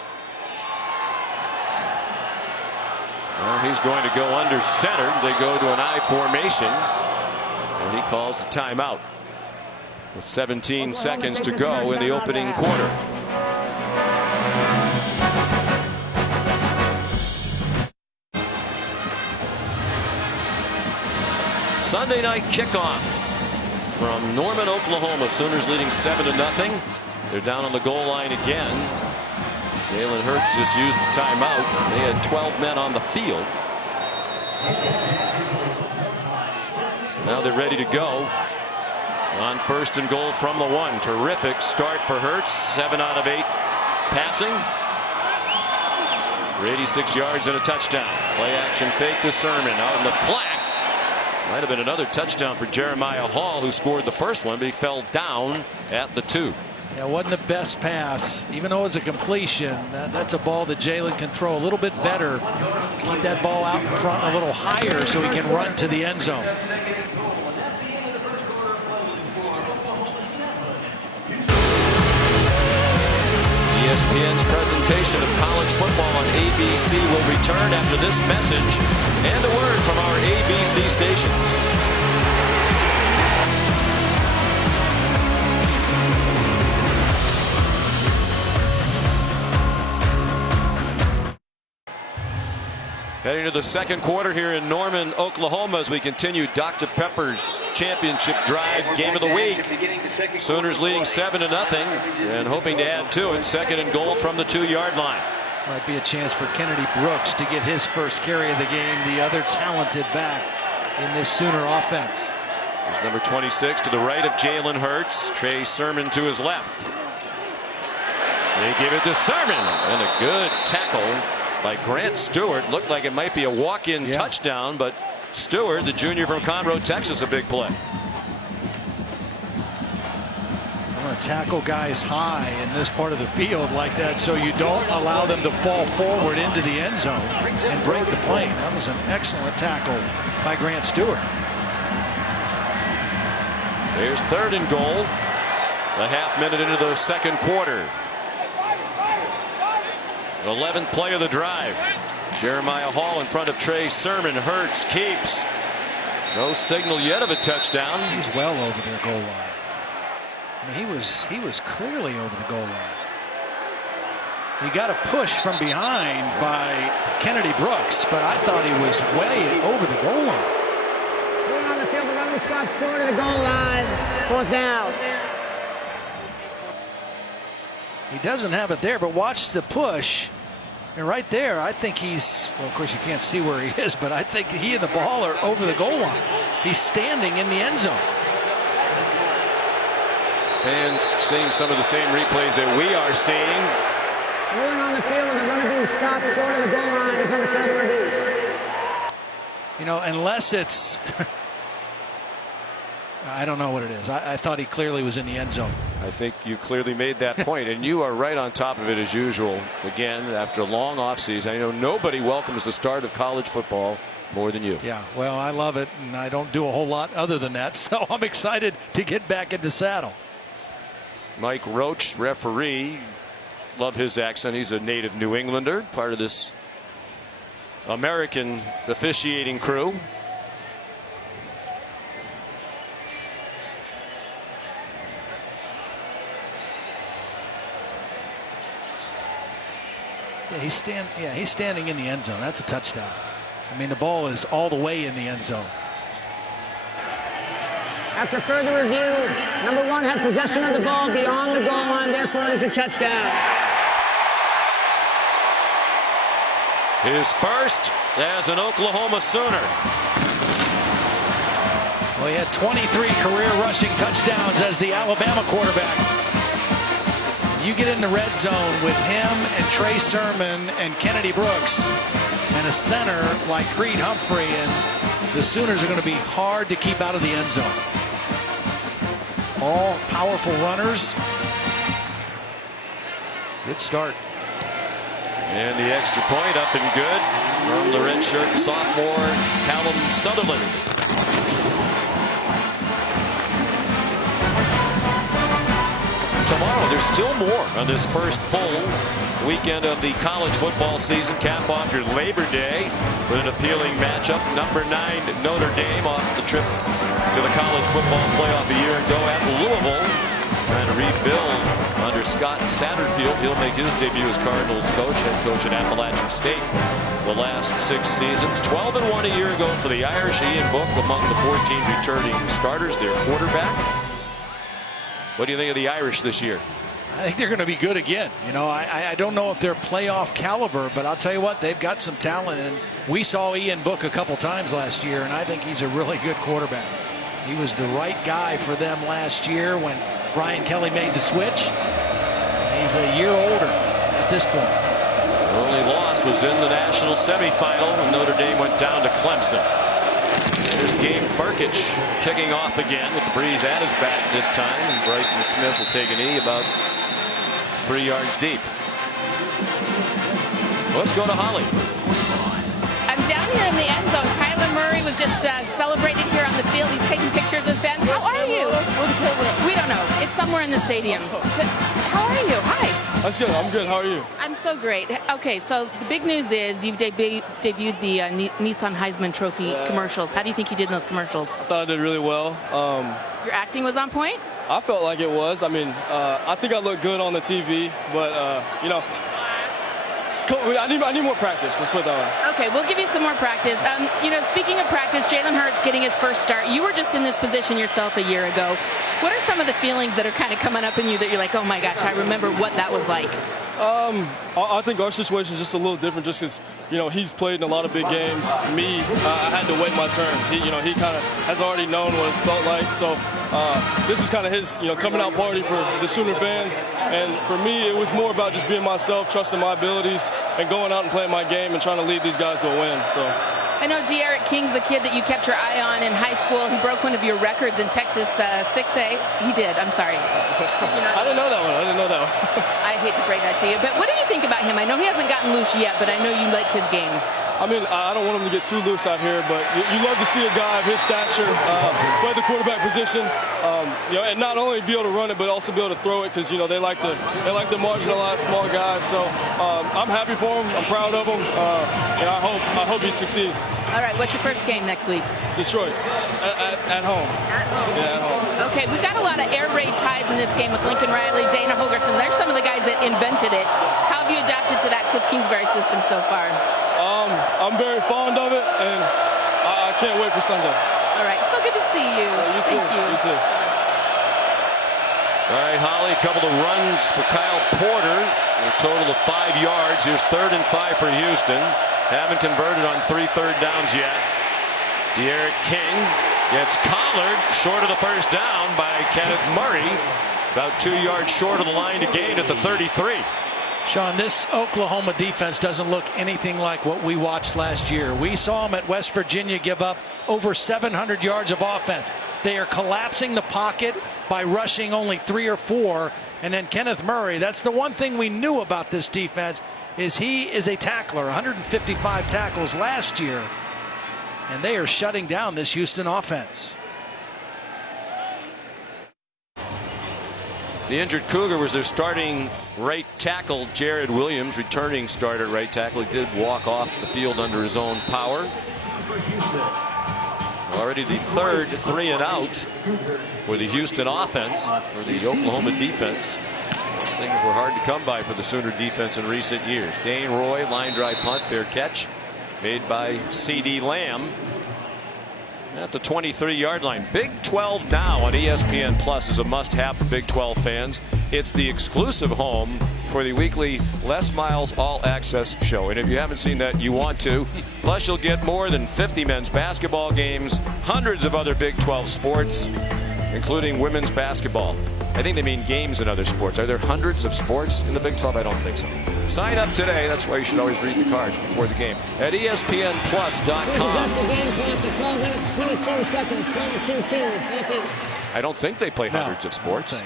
Well, he's going to go under center. They go to an I formation, and he calls the timeout with 17 seconds to go in the opening quarter. Sunday night kickoff from Norman, Oklahoma. Sooners leading 7-0. They're down on the goal line again. Jalen Hurts just used the timeout. They had 12 men on the field. Now they're ready to go on 1st and goal from the 1. Terrific start for Hurts. 7 out of 8 passing for 86 yards and a touchdown. Play action fake to Sermon out in the flat. Might have been another touchdown for Jeremiah Hall, who scored the first one, but he fell down at the 2. Yeah, it wasn't the best pass, even though it's a completion. That's a ball that Jalen can throw a little bit better. Keep that ball out in front a little higher so he can run to the end zone. ESPN's presentation of college football on ABC will return after this message and a word from our ABC stations. Heading to the second quarter here in Norman, Oklahoma, as we continue Dr. Pepper's championship drive game of the week. Sooners leading 7-0 and hoping to add to it. 2nd and goal from the 2-yard line. Might be a chance for Kennedy Brooks to get his first carry of the game, the other talented back in this Sooner offense. There's number 26 to the right of Jalen Hurts. Trey Sermon to his left. They give it to Sermon, and a good tackle by Grant Stewart. Looked like it might be a walk-in touchdown, but Stewart, the junior from Conroe, Texas, a big play. I'm going to tackle guys high in this part of the field like that so you don't allow them to fall forward into the end zone and break the plane. That was an excellent tackle by Grant Stewart. There's 3rd and goal. A half minute into the second quarter. 11th play of the drive. Jeremiah Hall in front of Trey Sermon. Hurts keeps. No signal yet of a touchdown. He's well over the goal line. I mean, he was clearly over the goal line. He got a push from behind by Kennedy Brooks, but I thought he was way over the goal line. Going on the field, the running stop short of the goal line. 4th down. He doesn't have it there, but watch the push. And right there, I think he's, well, of course you can't see where he is, but I think he and the ball are over the goal line. He's standing in the end zone. Fans seeing some of the same replays that we are seeing. Going on the field with the runner being stopped short of the goal line is on the field review. You know, unless it's, I don't know what it is. I thought he clearly was in the end zone. I think you clearly made that point, and you are right on top of it as usual. Again, after a long offseason, I know nobody welcomes the start of college football more than you. Yeah, well, I love it, and I don't do a whole lot other than that, so I'm excited to get back in the saddle. Mike Roach, referee. Love his accent. He's a native New Englander, part of this American officiating crew. Yeah, he's standing in the end zone. That's a touchdown. I mean, the ball is all the way in the end zone. After further review, number 1 had possession of the ball beyond the goal line, therefore it is a touchdown. His first as an Oklahoma Sooner. Well, he had 23 career rushing touchdowns as the Alabama quarterback. You get in the red zone with him and Trey Sermon and Kennedy Brooks and a center like Creed Humphrey, and the Sooners are going to be hard to keep out of the end zone. All powerful runners. Good start. And the extra point up and good from the redshirt sophomore Callum Sutherland. Tomorrow there's still more on this first full weekend of the college football season. Cap off your Labor Day with an appealing matchup. Number 9 Notre Dame off the trip to the college football playoff a year ago at Louisville. Trying to rebuild under Scott Satterfield. He'll make his debut as Cardinals coach, head coach at Appalachian State the last 6 seasons. 12-1 a year ago for the Irish. Ian Book among the 14 returning starters, their quarterback. What do you think of the Irish this year? I think they're going to be good again. You know, I don't know if they're playoff caliber, but I'll tell you what, they've got some talent. And we saw Ian Book a couple times last year, and I think he's a really good quarterback. He was the right guy for them last year when Brian Kelly made the switch. He's a year older at this point. The only loss was in the national semifinal when Notre Dame went down to Clemson. There's Gabe Burkich kicking off again with the breeze at his back this time, and Bryson Smith will take a knee about 3 yards deep. Let's go to Holly. I'm down here in the end zone. Kyler Murray was just celebrated here on the field. He's taking pictures with fans. How are you? We don't know. It's somewhere in the stadium. But how are you? Hi. That's good. I'm good. How are you? I'm so great. Okay, so the big news is you've debuted the Nissan Heisman Trophy commercials. How do you think you did in those commercials? I thought I did really well. Your acting was on point? I felt like it was. I mean, I think I looked good on the TV, but, you know, I need more practice. Let's put it that way. Okay, we'll give you some more practice. You know, speaking of practice, Jalen Hurts getting his first start. You were just in this position yourself a year ago. What are some of the feelings that are kind of coming up in you that you're like, oh my gosh, I remember what that was like? I think our situation is just a little different just because, you know, he's played in a lot of big games. Me, I had to wait my turn. He kind of has already known what it's felt like. So this is kind of his, you know, coming out party for the Sooner fans. And for me, it was more about just being myself, trusting my abilities, and going out and playing my game and trying to lead these guys to a win. So. I know De'Aaron King's a kid that you kept your eye on in high school. He broke one of your records in Texas 6A. He did. I'm sorry. I didn't know that one. I hate to break that to you. But what do you think about him? I know he hasn't gotten loose yet, but I know you like his game. I mean, I don't want him to get too loose out here, but you love to see a guy of his stature play the quarterback position, you know, and not only be able to run it, but also be able to throw it because, you know, they like to marginalize small guys. So I'm happy for him. I'm proud of him, and I hope he succeeds. All right, what's your first game next week? Detroit, at home. Yeah, at home. Okay, we've got a lot of air raid ties in this game with Lincoln Riley, Dana Holgerson. They're some of the guys that invented it. How have you adapted to that Cliff Kingsbury system so far? I'm very fond of it, and I can't wait for Sunday. All right, so good to see you. You too. You too. All right, Holly, a couple of runs for Kyle Porter. A total of 5 yards. Here's 3rd and 5 for Houston. Haven't converted on 3 third downs yet. De'Aaron King gets collared short of the first down by Kenneth Murray. About 2 yards short of the line to gain at the 33. Sean, this Oklahoma defense doesn't look anything like what we watched last year. We saw them at West Virginia give up over 700 yards of offense. They are collapsing the pocket by rushing only 3 or 4. And then Kenneth Murray, that's the one thing we knew about this defense, is he is a tackler. 155 tackles last year. And they are shutting down this Houston offense. The injured Cougar was their starting right tackle, Jared Williams, returning starter right tackle. He did walk off the field under his own power. Already the 3rd 3 and out for the Houston offense, for the Oklahoma defense. Things were hard to come by for the Sooner defense in recent years. Dane Roy, line drive punt, fair catch, made by C.D. Lamb. At the 23-yard line. Big 12 now on ESPN Plus is a must-have for Big 12 fans. It's the exclusive home for the weekly Les Miles All Access show. And if you haven't seen that, you want to. Plus, you'll get more than 50 men's basketball games, hundreds of other Big 12 sports, including women's basketball. I think they mean games in other sports. Are there hundreds of sports in the Big 12? I don't think so. Sign up today. That's why you should always read the cards before the game at ESPNplus.com. I don't think they play hundreds of sports.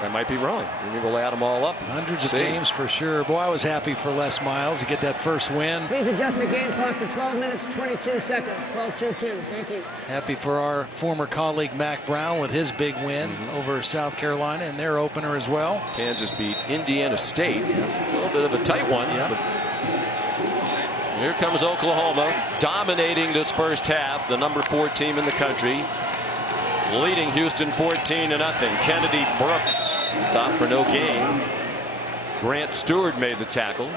I might be wrong. Maybe we'll add them all up. Hundreds of games for sure. Boy, I was happy for Les Miles to get that first win. Please adjust the game clock to 12 minutes, 22 seconds. 12:22. Thank you. Happy for our former colleague Mac Brown with his big win over South Carolina and their opener as well. Kansas beat Indiana State. A little bit of a tight one. Yeah. Here comes Oklahoma dominating this first half. The number 4 team in the country, leading Houston 14-0. Kennedy Brooks stopped for no gain. Grant Stewart made the tackle.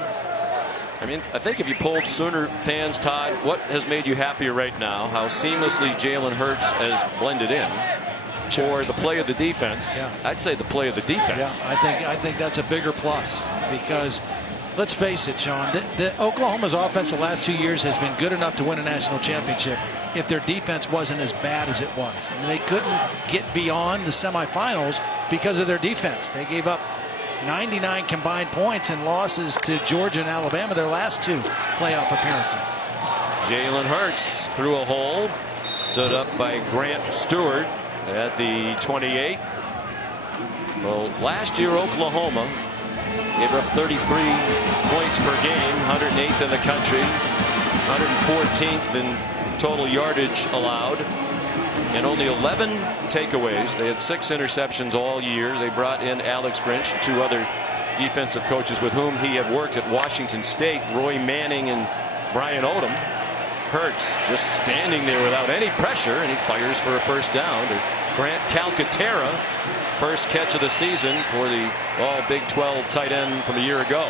I mean, I think if you polled Sooner fans, Todd, what has made you happier right now? How seamlessly Jalen Hurts has blended in, or the play of the defense? Yeah. I'd say the play of the defense. Yeah, I think that's a bigger plus, because let's face it, Sean, the Oklahoma's offense the last 2 years has been good enough to win a national championship if their defense wasn't as bad as it was. I mean, they couldn't get beyond the semifinals because of their defense. They gave up 99 combined points in losses to Georgia and Alabama their last 2 playoff appearances. Jalen Hurts through a hole, stood up by Grant Stewart at the 28. Well, last year Oklahoma gave up 33 points per game, 108th in the country, 114th in total yardage allowed, and only 11 takeaways. They had 6 interceptions all year. They brought in Alex Grinch, 2 other defensive coaches with whom he had worked at Washington State, Roy Manning and Brian Odom. Hurts just standing there without any pressure, and he fires for a first down to Grant Calcaterra. First catch of the season for the All-Big 12 tight end from a year ago.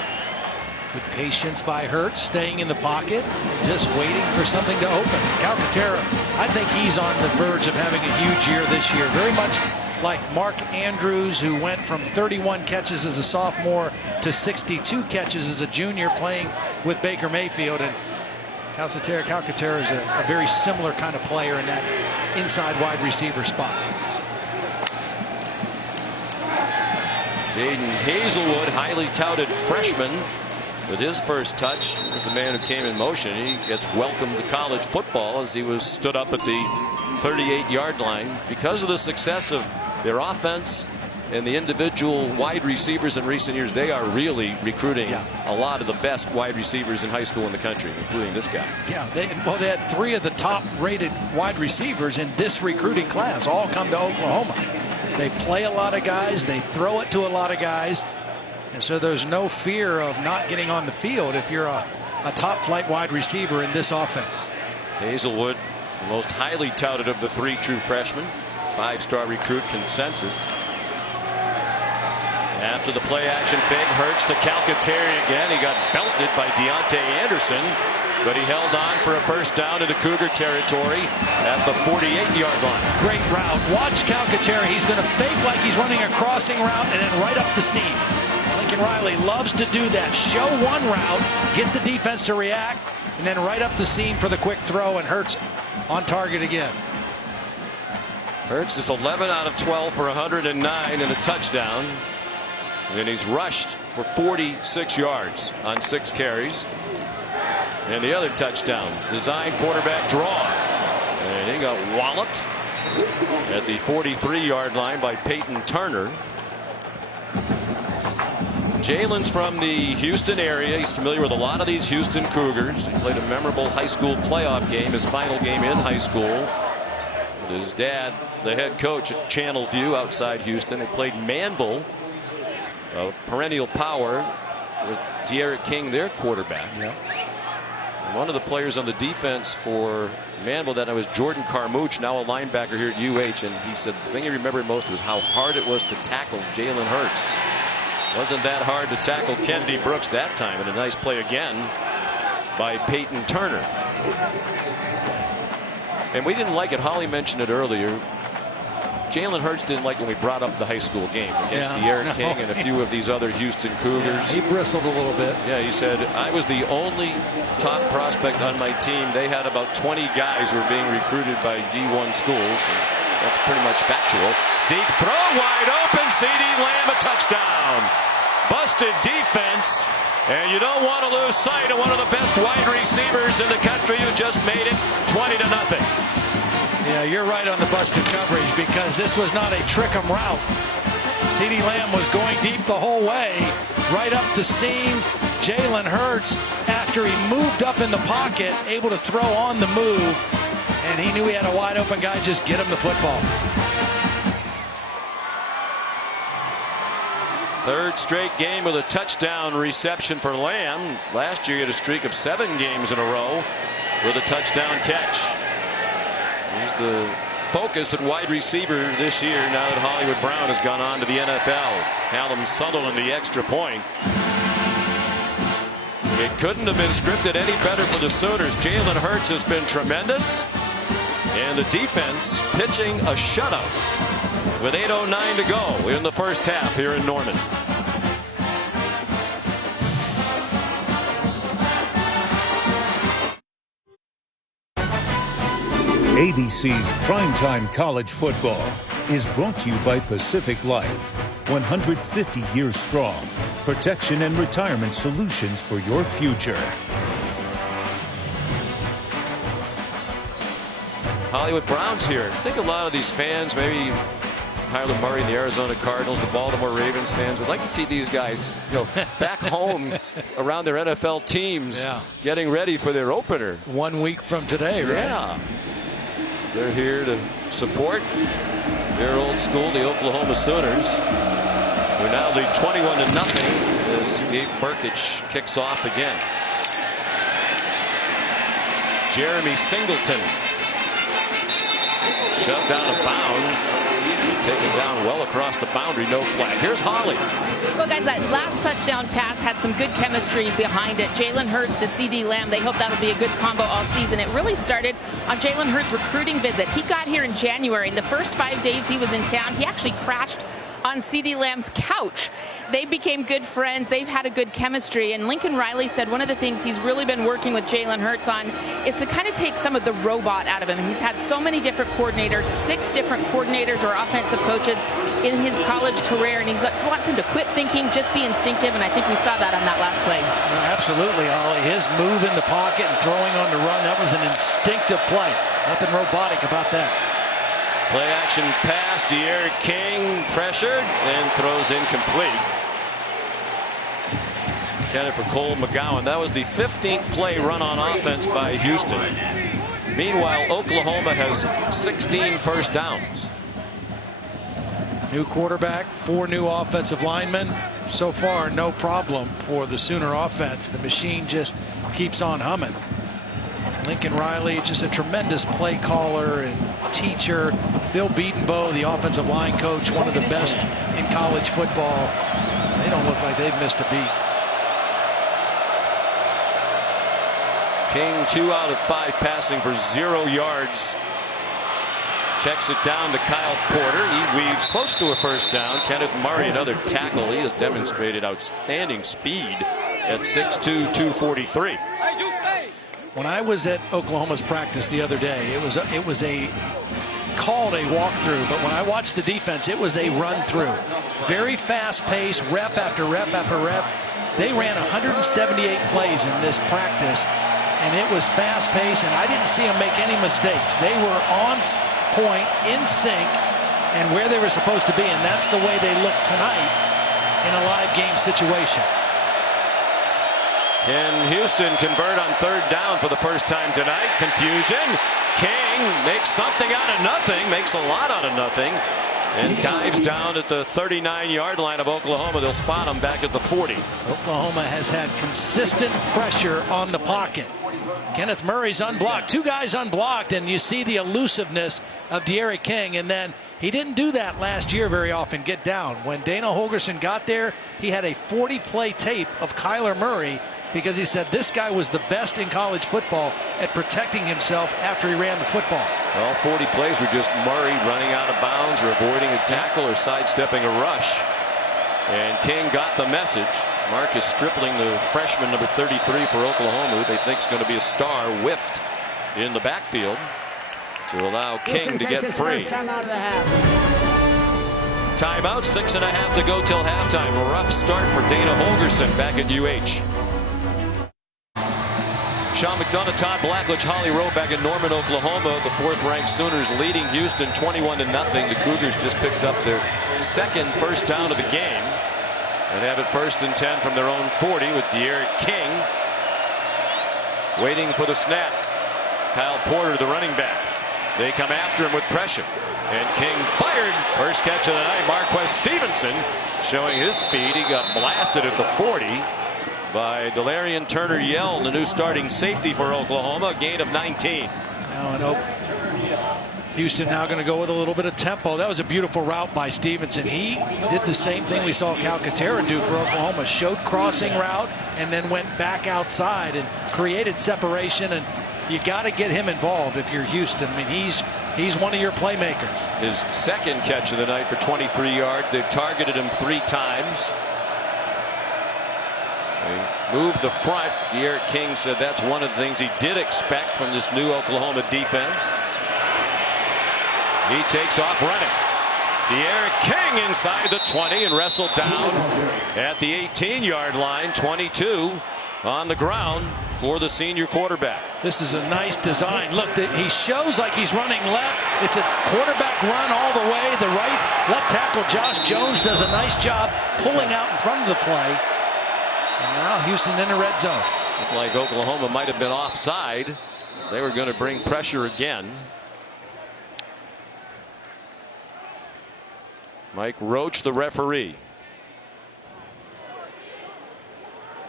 With patience by Hurts, staying in the pocket, just waiting for something to open. Calcaterra, I think he's on the verge of having a huge year this year. Very much like Mark Andrews, who went from 31 catches as a sophomore to 62 catches as a junior playing with Baker Mayfield. And Calcaterra is a very similar kind of player in that inside wide receiver spot. Jaden Hazelwood, highly touted freshman, with his first touch as the man who came in motion. He gets welcomed to college football as he was stood up at the 38-yard line. Because of the success of their offense and the individual wide receivers in recent years, they are really recruiting a lot of the best wide receivers in high school in the country, including this guy. Yeah, they had 3 of the top-rated wide receivers in this recruiting class all come to Oklahoma. They play a lot of guys. They throw it to a lot of guys. And so there's no fear of not getting on the field if you're a top-flight wide receiver in this offense. Hazelwood, the most highly touted of the 3 true freshmen. 5-star recruit consensus. After the play-action fake, Hurts to Calcaterra again. He got belted by Deontay Anderson, but he held on for a first down into Cougar territory at the 48-yard line. Great route. Watch Calcaterra. He's going to fake like he's running a crossing route and then right up the seam. Lincoln Riley loves to do that. Show one route, get the defense to react, and then right up the seam for the quick throw, and Hurts on target again. Hurts is 11 out of 12 for 109 and a touchdown. And he's rushed for 46 yards on 6 carries. And the other touchdown, design quarterback draw. And he got walloped at the 43-yard line by Peyton Turner. Jalen's from the Houston area. He's familiar with a lot of these Houston Cougars. He played a memorable high school playoff game, his final game in high school. With his dad, the head coach at Channelview outside Houston. They played Manville, perennial power, with De'Aaron King, their quarterback. Yep. And one of the players on the defense for Manville that was Jordan Carmouche, now a linebacker here at UH, and he said the thing he remembered most was how hard it was to tackle Jalen Hurts. Wasn't that hard to tackle Kennedy Brooks that time, and a nice play again by Peyton Turner. And we didn't like it. Holly mentioned it earlier. Jalen Hurts didn't like when we brought up the high school game against De'Aaron King and a few of these other Houston Cougars. He bristled a little bit. Yeah, he said, I was the only top prospect on my team. They had about 20 guys who were being recruited by D1 schools. And that's pretty much factual. Deep throw, wide open. CeeDee Lamb, a touchdown. Busted defense. And you don't want to lose sight of one of the best wide receivers in the country who just made it 20-0. Yeah, you're right on the busted coverage, because this was not a trick 'em route. CeeDee Lamb was going deep the whole way, right up the seam. Jalen Hurts, after he moved up in the pocket, able to throw on the move, and he knew he had a wide open guy. Just get him the football. Third straight game with a touchdown reception for Lamb. Last year he had a streak of 7 games in a row with a touchdown catch. He's the focus at wide receiver this year now that Hollywood Brown has gone on to the NFL. Callum Sutherland the extra point. It couldn't have been scripted any better for the Sooners. Jalen Hurts has been tremendous, and the defense pitching a shutout with 8:09 to go in the first half here in Norman. ABC's Primetime College Football is brought to you by Pacific Life. 150 years strong. Protection and retirement solutions for your future. Hollywood Browns here. I think a lot of these fans, maybe Kyler Murray and the Arizona Cardinals, the Baltimore Ravens fans, would like to see these guys, back home around their NFL teams, getting ready for their opener. 1 week from today, right? Yeah. They're here to support their old school, the Oklahoma Sooners, who now lead 21-0 as Gabe Burkich kicks off again. Jeremy Singleton shoved out of bounds. Taken down well across the boundary, no flag. Here's Holly. Well, guys, that last touchdown pass had some good chemistry behind it. Jalen Hurts to CeeDee Lamb. They hope that'll be a good combo all season. It really started on Jalen Hurts' recruiting visit. He got here in January. In the first 5 days he was in town, he actually crashed on CeeDee Lamb's couch. They became good friends. They've had a good chemistry. And Lincoln Riley said one of the things he's really been working with Jalen Hurts on is to kind of take some of the robot out of him. He's had so many different coordinators, 6 different coordinators or offensive coaches in his college career. And he wants him to quit thinking, just be instinctive. And I think we saw that on that last play. Absolutely, Ollie. His move in the pocket and throwing on the run, that was an instinctive play. Nothing robotic about that. Play action pass. De'Aaron King pressured and throws incomplete. Intended for Cole McGowan. That was the 15th play run on offense by Houston. Meanwhile, Oklahoma has 16 first downs. New quarterback, 4 new offensive linemen. So far, no problem for the Sooner offense. The machine just keeps on humming. Lincoln Riley, just a tremendous play caller and teacher. Bill Beatonbow, the offensive line coach, one of the best in college football. They don't look like they've missed a beat. King 2 out of 5 passing for 0 yards. Checks it down to Kyle Porter. He weaves close to a first down. Kenneth Murray, another tackle. He has demonstrated outstanding speed at 6'2", 243. When I was at Oklahoma's practice the other day, it was called a walkthrough, but when I watched the defense, it was a run through. Very fast pace, rep after rep after rep. They ran 178 plays in this practice, and it was fast paced, and I didn't see them make any mistakes. They were on point, in sync, and where they were supposed to be, and that's the way they looked tonight in a live game situation. Can Houston convert on 3rd down for the first time tonight? Confusion. King makes something out of nothing, makes a lot out of nothing, and dives down at the 39-yard line of Oklahoma. They'll spot him back at the 40. Oklahoma has had consistent pressure on the pocket. Kenneth Murray's unblocked. 2 guys unblocked, and you see the elusiveness of De'Aaron King. And then he didn't do that last year very often, get down. When Dana Holgorsen got there, he had a 40-play tape of Kyler Murray because he said this guy was the best in college football at protecting himself after he ran the football. All 40 plays were just Murray running out of bounds or avoiding a tackle or sidestepping a rush. And King got the message. Marcus Stripling, the freshman, number 33 for Oklahoma, who they think is going to be a star, whiffed in the backfield to allow King to get free. Timeout of the half. Timeout, 6.5 to go till halftime. A rough start for Dana Holgorsen back at UH. Sean McDonough, Todd Blackledge, Holly Rowe back in Norman, Oklahoma. The 4th-ranked Sooners leading Houston 21-0. The Cougars just picked up their 2nd first down of the game and have it 1st and 10 from their own 40 with De'Aaron King waiting for the snap. Kyle Porter, the running back. They come after him with pressure. And King fired. First catch of the night. Marquez Stevenson showing his speed. He got blasted at the 40 by Delarian Turner-Yell, the new starting safety for Oklahoma. Gain of 19. Now Houston now going to go with a little bit of tempo. That was a beautiful route by Stevenson. He did the same thing we saw Calcaterra do for Oklahoma. Showed crossing route and then went back outside and created separation. And you got to get him involved if you're Houston. I mean, he's one of your playmakers. His 2nd catch of the night for 23 yards. They've targeted him 3 times. They move the front. De'Aaron King said that's one of the things he did expect from this new Oklahoma defense. He takes off running. De'Aaron King inside the 20 and wrestled down at the 18-yard line. 22 on the ground for the senior quarterback. This is a nice design. Look, he shows like he's running left. It's a quarterback run all the way. The left tackle Josh Jones does a nice job pulling out in front of the play. And now Houston in the red zone. Looked like Oklahoma might have been offside. They were going to bring pressure again. Mike Roach, the referee.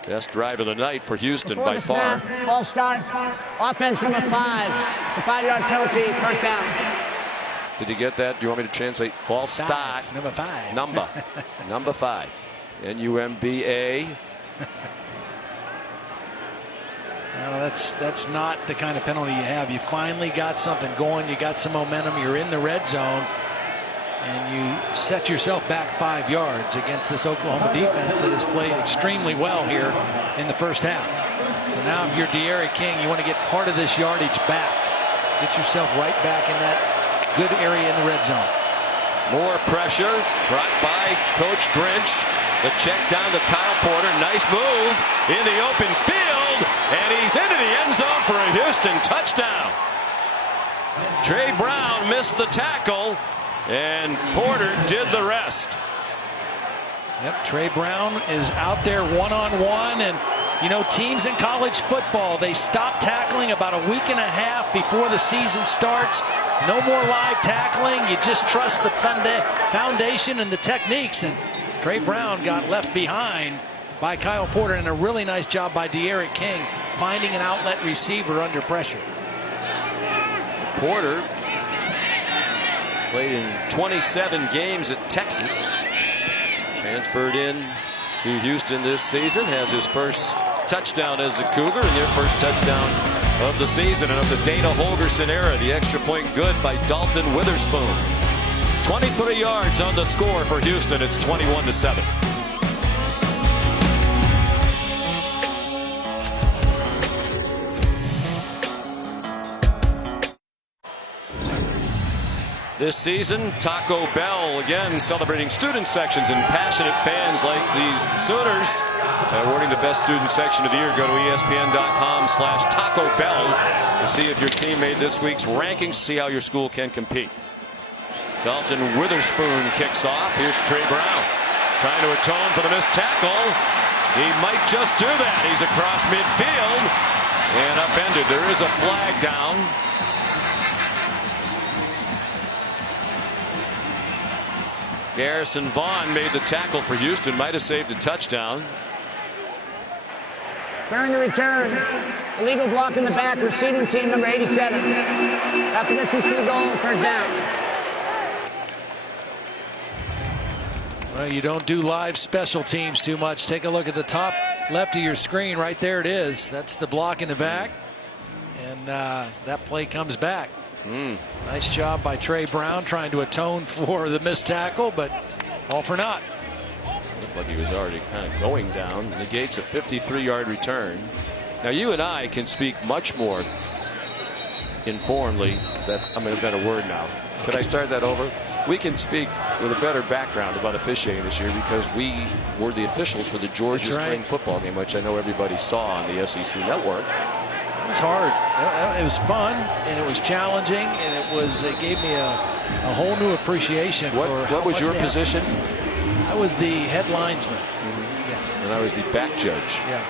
Best drive of the night for Houston by far. False start. Offense number 5. The 5-yard penalty. First down. Did you get that? Do you want me to translate? False start. Number 5. Number 5. N-U-M-B-A. Well, that's not the kind of penalty you have. You finally got something going. You got some momentum. You're in the red zone. And you set yourself back 5 yards against this Oklahoma defense that has played extremely well here in the first half. So now if you're De'Aaron King, you want to get part of this yardage back. Get yourself right back in that good area in the red zone. More pressure brought by Coach Grinch. The check down to Kyle Porter. Nice move in the open field. And he's into the end zone for a Houston touchdown. Trey Brown missed the tackle. And Porter did the rest. Yep, Trey Brown is out there one-on-one. And, you know, teams in college football, they stop tackling about a week and a half before the season starts. No more live tackling. You just trust the foundation and the techniques. And Trey Brown got left behind by Kyle Porter. And a really nice job by De'Aaron King finding an outlet receiver under pressure. Porter played in 27 games at Texas. Transferred in to Houston this season. Has his first touchdown as a Cougar and their first touchdown of the season and of the Dana Holgorsen era. The extra point good by Dalton Witherspoon. 23 yards on the score for Houston. It's 21-7. This season, Taco Bell again celebrating student sections and passionate fans like these Sooners. Awarding the best student section of the year. Go to ESPN.com/Taco Bell to see if your team made this week's rankings. See how your school can compete. Dalton Witherspoon kicks off. Here's Trey Brown trying to atone for the missed tackle. He might just do that. He's across midfield and upended. There is a flag down. Garrison Vaughn made the tackle for Houston. Might have saved a touchdown. During the return, illegal block in the back, receiving team number 87. After missing field goal, first down. Well, you don't do live special teams too much. Take a look at the top left of your screen. Right there it is. That's the block in the back. And that play comes back. Nice job by Trey Brown trying to atone for the missed tackle, but all for naught. Looked like he was already kind of going down. Negates a 53-yard return. Now you and I can speak much more informedly. I'm going to invent a word now. Could I start that over? We can speak with a better background about officiating this year because we were the officials for the Georgia spring football game, which I know everybody saw on the SEC network. It was hard. It was fun, and it was challenging, and it gave me a whole new appreciation for what was your position? I was the head linesman. Yeah. And I was the back judge. Yeah.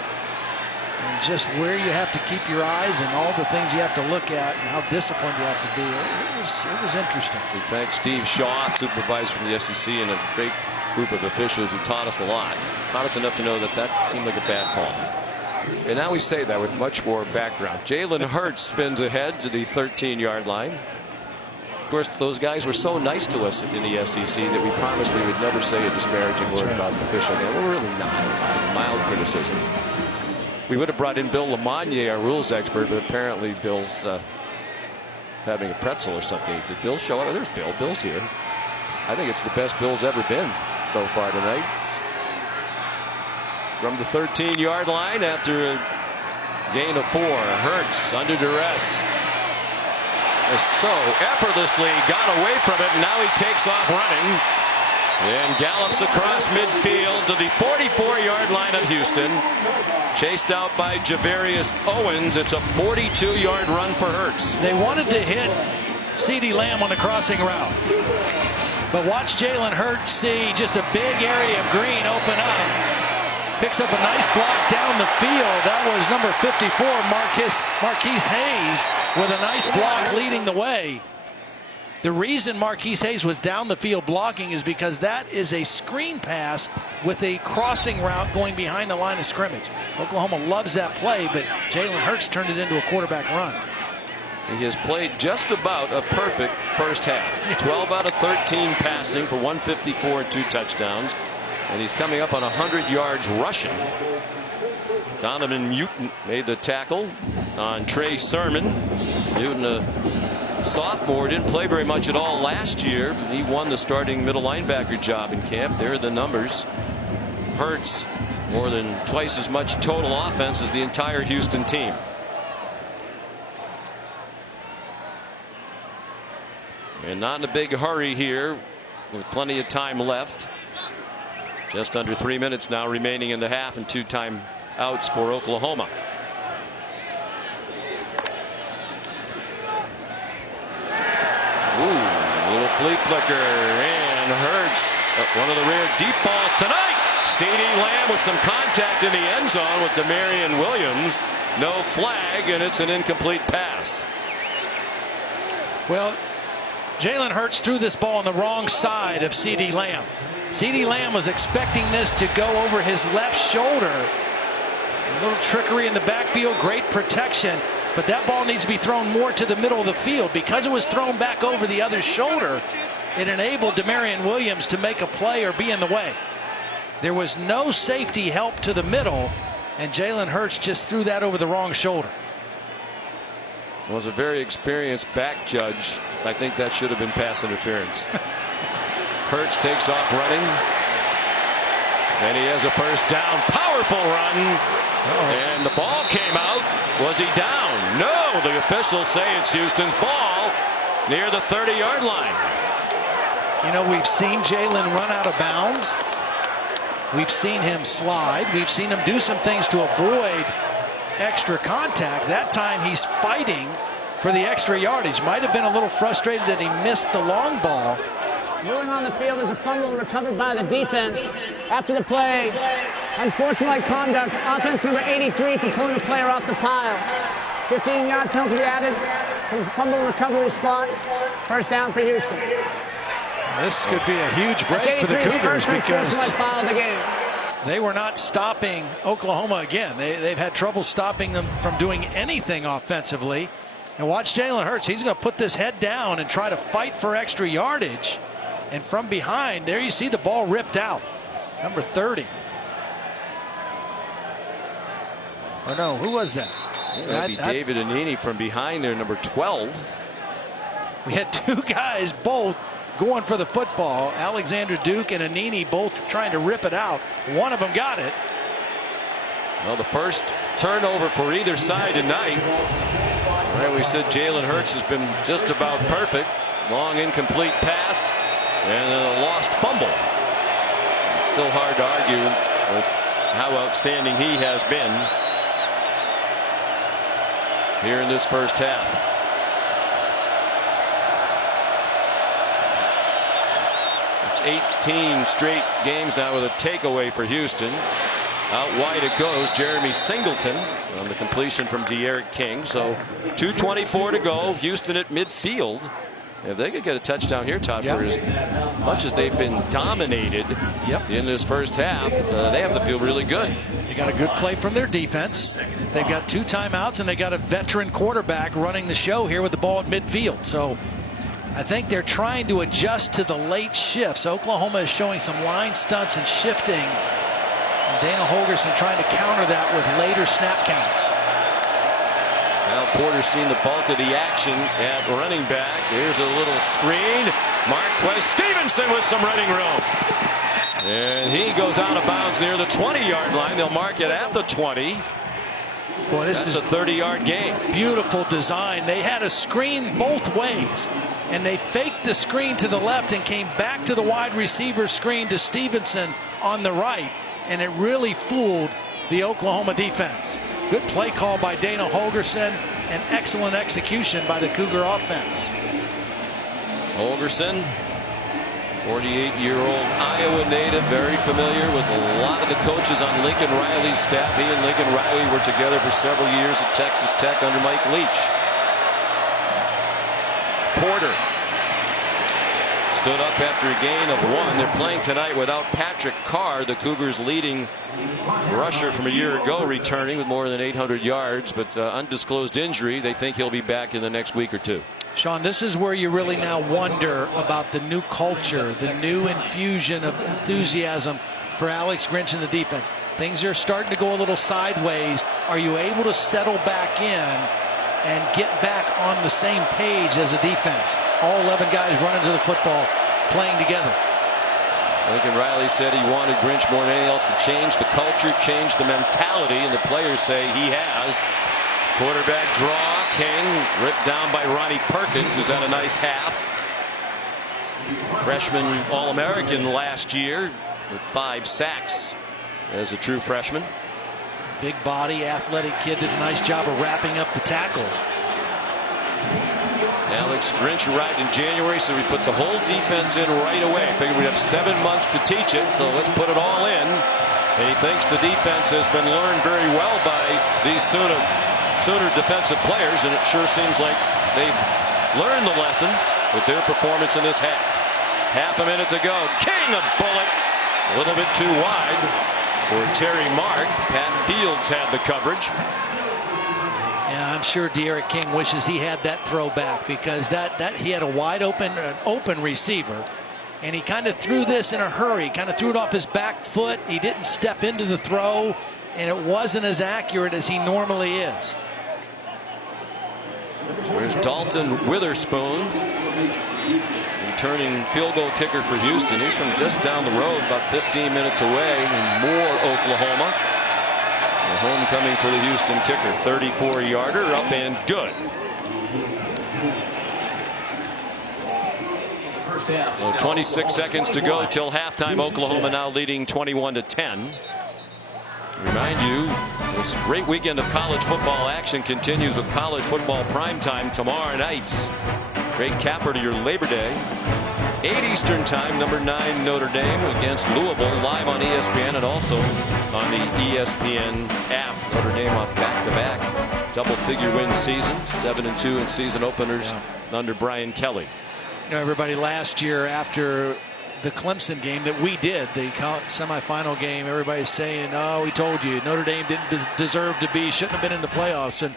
And just where you have to keep your eyes and all the things you have to look at and how disciplined you have to be. It was interesting. We thank Steve Shaw, supervisor from the SEC, and a great group of officials who taught us a lot. Taught us enough to know that seemed like a bad call. And now we say that with much more background. Jalen Hurts spins ahead to the 13-yard line. Of course, those guys were so nice to us in the SEC that we promised we would never say a disparaging word about the official game. Well, we're really not. It's just mild criticism. We would have brought in Bill Lamagna, our rules expert, but apparently Bill's having a pretzel or something. Did Bill show up? Oh, there's Bill. Bill's here. I think it's the best Bill's ever been so far tonight. From the 13-yard line after a gain of 4, Hurts under duress. So effortlessly got away from it, and now he takes off running and gallops across midfield to the 44-yard line of Houston. Chased out by Javarius Owens. It's a 42-yard run for Hurts. They wanted to hit CeeDee Lamb on the crossing route. But watch Jalen Hurts see just a big area of green open up. Picks up a nice block down the field. That was number 54, Marquise Hayes, with a nice block leading the way. The reason Marquise Hayes was down the field blocking is because that is a screen pass with a crossing route going behind the line of scrimmage. Oklahoma loves that play, but Jalen Hurts turned it into a quarterback run. He has played just about a perfect first half. 12 out of 13 passing for 154 and 2 touchdowns. And he's coming up on 100 yards rushing. Donovan Mutant made the tackle on Trey Sermon. Mutant, a sophomore, didn't play very much at all last year. He won the starting middle linebacker job in camp. There are the numbers. Hurts more than twice as much total offense as the entire Houston team. And not in a big hurry here, with plenty of time left. Just under 3 minutes now remaining in the half, and 2 timeouts for Oklahoma. Ooh, little flea flicker, and Hurts, one of the rare deep balls tonight. CeeDee Lamb with some contact in the end zone with Demarion Williams. No flag, and it's an incomplete pass. Well, Jalen Hurts threw this ball on the wrong side of CeeDee Lamb. CeeDee Lamb was expecting this to go over his left shoulder. A little trickery in the backfield, great protection, but that ball needs to be thrown more to the middle of the field. Because it was thrown back over the other shoulder, it enabled Demarion Williams to make a play or be in the way. There was no safety help to the middle, and Jalen Hurts just threw that over the wrong shoulder. Was a very experienced back judge. I think that should have been pass interference. Hurts takes off running, and he has a first down. Powerful run, and the ball came out. Was he down? No, the officials say it's Houston's ball near the 30-yard line. You know, we've seen Jalen run out of bounds. We've seen him slide. We've seen him do some things to avoid extra contact. That time he's fighting for the extra yardage. Might have been a little frustrated that he missed the long ball. Moving on the field is a fumble recovered by the defense. After the play, unsportsmanlike conduct, offense number 83 for pulling a player off the pile. 15-yard penalty added from the fumble recovery spot. First down for Houston. This could be a huge break for the Cougars because they were not stopping Oklahoma again. They've had trouble stopping them from doing anything offensively. And watch Jalen Hurts. He's going to put this head down and try to fight for extra yardage. And from behind, there you see the ball ripped out. Number 30. Or no, who was that? That'd be David Anini from behind there, number 12. We had 2 guys both going for the football. Alexander Duke and Anini both trying to rip it out. One of them got it. Well, the first turnover for either side tonight. Right, we said Jalen Hurts has been just about perfect. Long incomplete pass and a lost fumble. It's still hard to argue with how outstanding he has been. here in this first half. It's 18 straight games now with a takeaway for Houston. Out wide it goes. Jeremy Singleton on the completion from De'Aaron King. So 2:24 to go. Houston at midfield. If they could get a touchdown here, Todd, for as much as they've been dominated in this first half, they have to feel really good. They got a good play from their defense. They've got 2 timeouts, and they got a veteran quarterback running the show here with the ball at midfield. So I think they're trying to adjust to the late shifts. Oklahoma is showing some line stunts and shifting. And Dana Holgorsen trying to counter that with later snap counts. Now Porter's seen the bulk of the action at running back. Here's a little screen. Marquez Stevenson with some running room. And he goes out of bounds near the 20-yard line. They'll mark it at the 20. Boy, this is a 30-yard gain. Beautiful design. They had a screen both ways, and they faked the screen to the left and came back to the wide receiver screen to Stevenson on the right, and it really fooled the Oklahoma defense. Good play call by Dana Holgorsen and excellent execution by the Cougar offense. Holgorsen, 48-year-old Iowa native, very familiar with a lot of the coaches on Lincoln Riley's staff. He and Lincoln Riley were together for several years at Texas Tech under Mike Leach. Porter stood up after a gain of 1. They're playing tonight without Patrick Carr, the Cougars' leading rusher from a year ago, returning with more than 800 yards, but undisclosed injury. They think he'll be back in the next week or two. Sean, this is where you really now wonder about the new culture, the new infusion of enthusiasm for Alex Grinch and the defense. Things are starting to go a little sideways. Are you able to settle back in and get back on the same page as a defense? All 11 guys running to the football, playing together. Lincoln Riley said he wanted Grinch more than anything else to change the culture, change the mentality, and the players say he has. Quarterback draw, King ripped down by Ronnie Perkins, who's had a nice half. Freshman All-American last year with 5 sacks as a true freshman. Big body, athletic kid, did a nice job of wrapping up the tackle. Alex Grinch arrived in January, so we put the whole defense in right away. Figured we'd have 7 months to teach it, so let's put it all in. And he thinks the defense has been learned very well by these Sooner defensive players, and it sure seems like they've learned the lessons with their performance in this half. Half a minute to go. King, a bullet a little bit too wide for Terry Mark. Pat Fields had the coverage. Yeah, I'm sure De'Aaron King wishes he had that throw back, because that he had a wide open receiver, and he kind of threw this in a hurry, kind of threw it off his back foot. He didn't step into the throw, and it wasn't as accurate as he normally is. There's Dalton Witherspoon, returning field goal kicker for Houston. He's from just down the road, about 15 minutes away in Moore, Oklahoma. The homecoming for the Houston kicker. 34-yarder, up and good. So 26 seconds to go till halftime. Oklahoma now leading 21-10. Remind you, this great weekend of college football action continues with college football primetime tomorrow night. Great capper to your Labor Day. 8 Eastern time, number 9 Notre Dame against Louisville, live on ESPN and also on the ESPN app. Notre Dame off back-to-back double-figure win season, 7-2 in season openers under Brian Kelly. You know, everybody last year after the Clemson game that we did, the semifinal game, everybody's saying, "Oh, we told you Notre Dame didn't deserve to be, shouldn't have been in the playoffs." And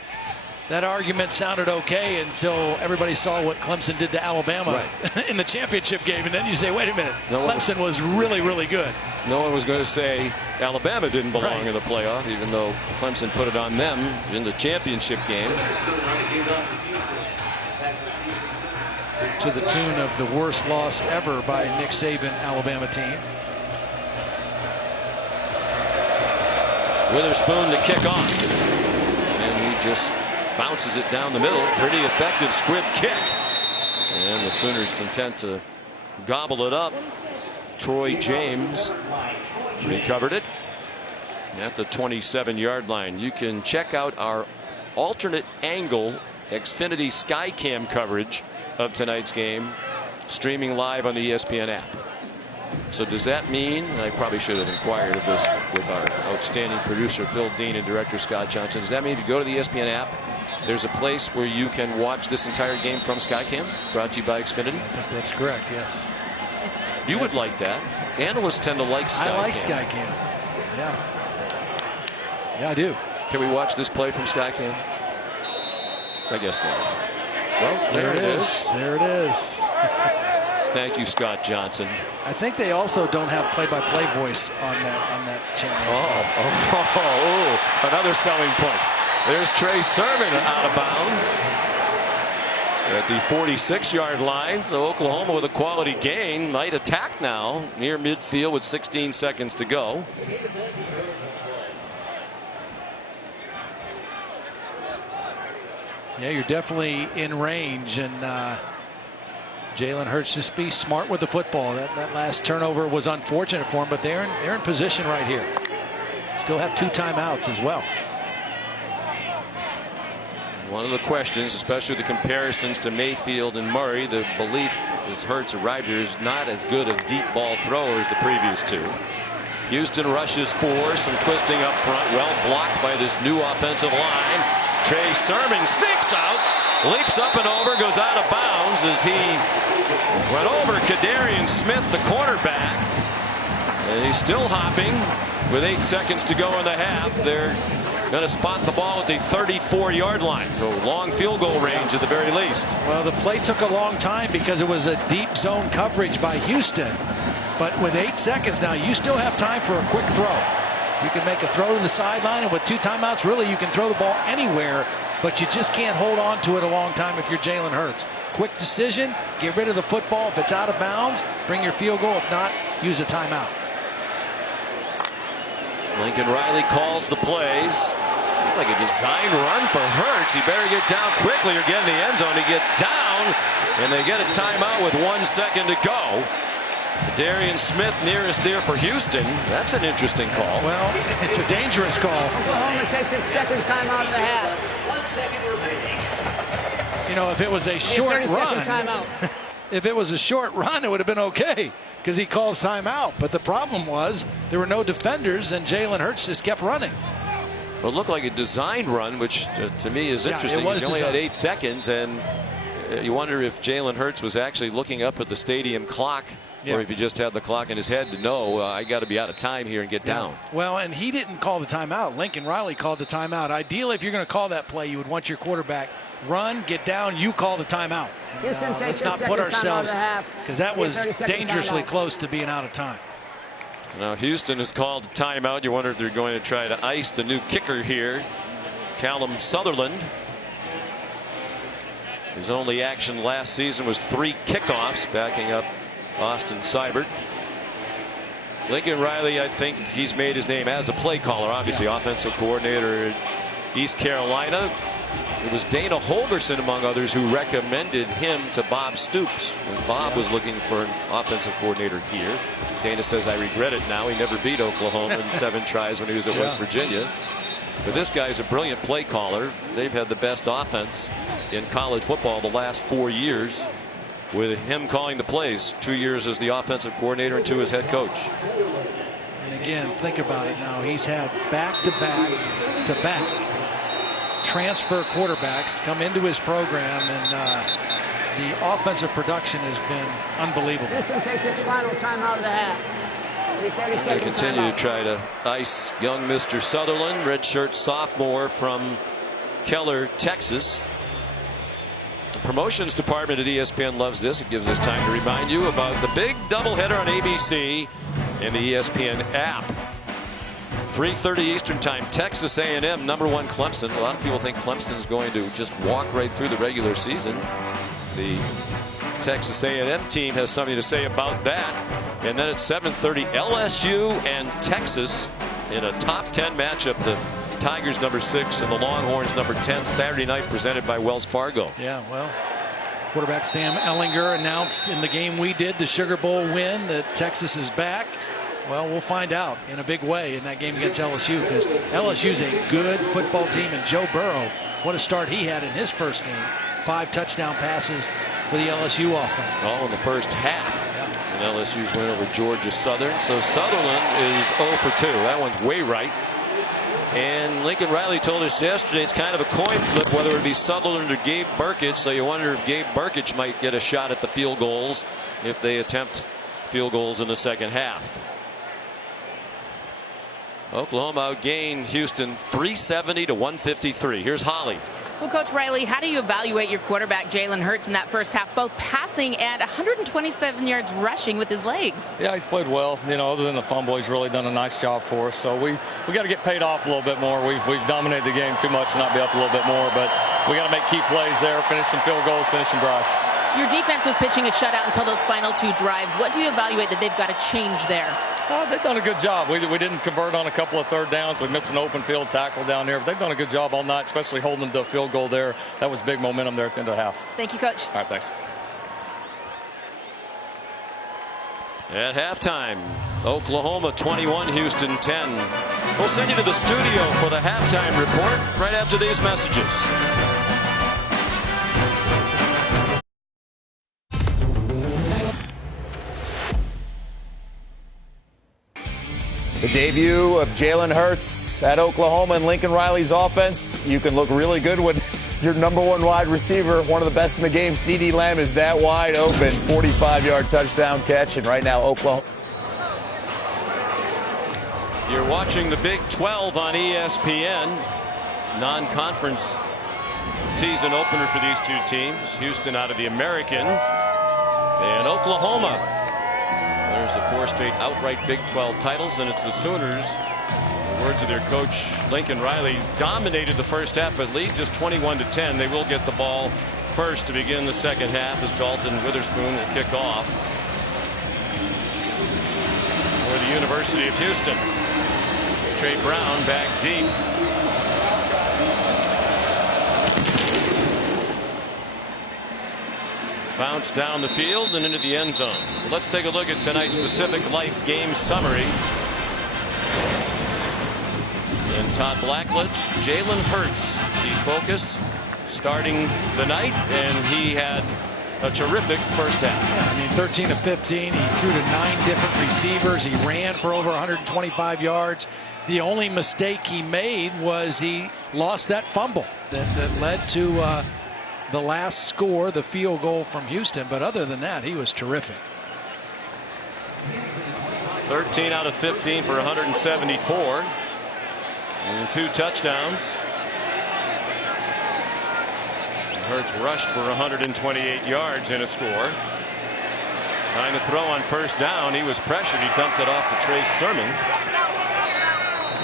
that argument sounded okay until everybody saw what Clemson did to Alabama in the championship game, and then you say, "Wait a minute, Clemson was really, really good." No one was going to say Alabama didn't belong in the playoff, even though Clemson put it on them in the championship game. To the tune of the worst loss ever by Nick Saban Alabama team. Witherspoon to kick off, and he just bounces it down the middle. Pretty effective squib kick, and the Sooners content to gobble it up. Troy James recovered it at the 27-yard line. You can check out our alternate angle Xfinity Skycam coverage of tonight's game, streaming live on the ESPN app. So does that mean, and I probably should have inquired of this with our outstanding producer Phil Dean and director Scott Johnson, does that mean if you go to the ESPN app, there's a place where you can watch this entire game from Skycam, brought to you by Xfinity? That's correct, yes. You would like that. Analysts tend to like Skycam. I like Skycam. Yeah. Yeah, I do. Can we watch this play from Skycam? I guess not. Well, there it is. There it is. Thank you, Scott Johnson. I think they also don't have play-by-play voice on that channel. Oh, another selling point. There's Trey Sermon out of bounds at the 46-yard line. So Oklahoma with a quality gain might attack now near midfield with 16 seconds to go. Yeah, you're definitely in range, and Jalen Hurts just be smart with the football. That last turnover was unfortunate for him, but they're in position right here. Still have 2 timeouts as well. One of the questions, especially the comparisons to Mayfield and Murray, the belief as Hurts arrived here is not as good a deep ball thrower as the previous 2. Houston rushes 4, some twisting up front, well blocked by this new offensive line. Trey Sermon sneaks out, leaps up and over, goes out of bounds as he went over Kadarian Smith, the cornerback. And he's still hopping with 8 seconds to go in the half. They're going to spot the ball at the 34-yard line. So long field goal range at the very least. Well, the play took a long time because it was a deep zone coverage by Houston. But with 8 seconds now, you still have time for a quick throw. You can make a throw to the sideline, and with 2 timeouts, really, you can throw the ball anywhere, but you just can't hold on to it a long time if you're Jalen Hurts. Quick decision, get rid of the football. If it's out of bounds, bring your field goal. If not, use a timeout. Lincoln Riley calls the plays. Looks like a design run for Hurts. He better get down quickly or get in the end zone. He gets down, and they get a timeout with 1 second to go. Darian Smith nearest there for Houston. That's an interesting call. Well, it's a dangerous call. Oklahoma takes its 2nd timeout of the half. You know, if it was a short run, if it was a short run, it would have been okay because he calls timeout. But the problem was there were no defenders, and Jalen Hurts just kept running. Well, it looked like a designed run, which to me is interesting. He only had 8 seconds, and you wonder if Jalen Hurts was actually looking up at the stadium clock. Yeah. Or if he just had the clock in his head to know I got to be out of time here and get down. Well, and he didn't call the timeout. Lincoln Riley called the timeout. Ideally, if you're going to call that play, you would want your quarterback run, get down, you call the timeout. And, let's not put ourselves, because that was dangerously close to being out of time. Now Houston has called a timeout. You wonder if they're going to try to ice the new kicker here, Callum Sutherland. His only action last season was 3 kickoffs, backing up Austin Seibert. Lincoln Riley, I think he's made his name as a play caller, obviously offensive coordinator at East Carolina. It was Dana Holgorsen, among others, who recommended him to Bob Stoops when Bob was looking for an offensive coordinator here. Dana says, I regret it now. He never beat Oklahoma in 7 tries when he was at West Virginia. But this guy's a brilliant play caller. They've had the best offense in college football the last 4 years, with him calling the plays. 2 years as the offensive coordinator and 2 as head coach. And again, think about it now. He's had back-to-back transfer quarterbacks come into his program, and the offensive production has been unbelievable. Houston takes its final timeout of the half. They continue to try to ice young Mr. Sutherland, redshirt sophomore from Keller, Texas. The promotions department at ESPN loves this. It gives us time to remind you about the big doubleheader on ABC and the ESPN app. 3:30 Eastern time, Texas A&M #1 Clemson. A lot of people think Clemson is going to just walk right through the regular season. The Texas A&M team has something to say about that. And then at 7:30, LSU and Texas in a top 10 matchup. The Tigers #6 and the Longhorns #10 Saturday night, presented by Wells Fargo. Yeah, well, quarterback Sam Ehlinger announced in the game we did, the Sugar Bowl win, that Texas is back. Well, we'll find out in a big way in that game against LSU, because LSU's a good football team, and Joe Burrow, what a start he had in his first game. 5 touchdown passes for the LSU offense. All in the first half. And LSU's win over Georgia Southern. So Sutherland is 0 for 2. That one's way right. And Lincoln Riley told us yesterday it's kind of a coin flip whether it be Sutherland or Gabe Burkett. So you wonder if Gabe Burkett might get a shot at the field goals if they attempt field goals in the second half. Oklahoma outgained Houston 370 to 153. Here's Holly. Well, Coach Riley, how do you evaluate your quarterback Jalen Hurts in that first half, both passing and 127 yards rushing with his legs? Yeah, he's played well. You know, other than the fumble, he's really done a nice job for us. So we got to get paid off a little bit more. We've dominated the game too much to not be up a little bit more, but we got to make key plays there, finish some field goals, finish some drives. Your defense was pitching a shutout until those final 2 drives. What do you evaluate that they've got to change there? They've done a good job. We didn't convert on a couple of third downs. We missed an open field tackle down there. But they've done a good job all night, especially holding them to a field goal there. That was big momentum there at the end of the half. Thank you, Coach. All right, thanks. At halftime, Oklahoma 21, Houston 10. We'll send you to the studio for the halftime report right after these messages. The debut of Jalen Hurts at Oklahoma and Lincoln Riley's offense. You can look really good when your #1 wide receiver, one of the best in the game, CeeDee Lamb, is that wide open. 45-yard touchdown catch, and right now Oklahoma. You're watching the Big 12 on ESPN. Non-conference season opener for these 2 teams. Houston out of the American, and Oklahoma. There's the 4 straight outright Big 12 titles, and it's the Sooners. In the words of their coach, Lincoln Riley, dominated the first half, but lead just 21-10. They will get the ball first to begin the second half as Dalton Witherspoon will kick off for the University of Houston. Trey Brown back deep. Bounce down the field and into the end zone. So let's take a look at tonight's Pacific Life game summary. And Todd Blackledge, Jalen Hurts, the focus starting the night, and he had a terrific first half. Yeah, I mean, 13 of 15. He threw to 9 different receivers. He ran for over 125 yards. The only mistake he made was he lost that fumble that led to the last score, the field goal from Houston. But other than that, he was terrific. 13 out of 15 for 174 and 2 touchdowns. Hurts rushed for 128 yards in a score. Trying to throw on first down. He was pressured. He dumped it off to Trey Sermon.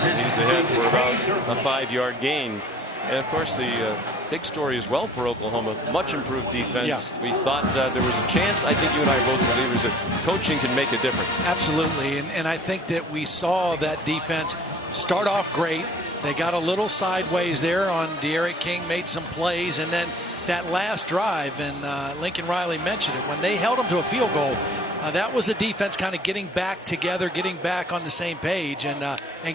And he's ahead for about a 5-yard gain. And of course, the big story as well for Oklahoma, much improved defense. Yeah. We thought there was a chance. I think you and I are both believers that coaching can make a difference. Absolutely. And I think that we saw that defense start off great. They got a little sideways there on De'Aaron King, made some plays, and then that last drive, and Lincoln Riley mentioned it, when they held them to a field goal, that was a defense kind of getting back together, getting back on the same page, and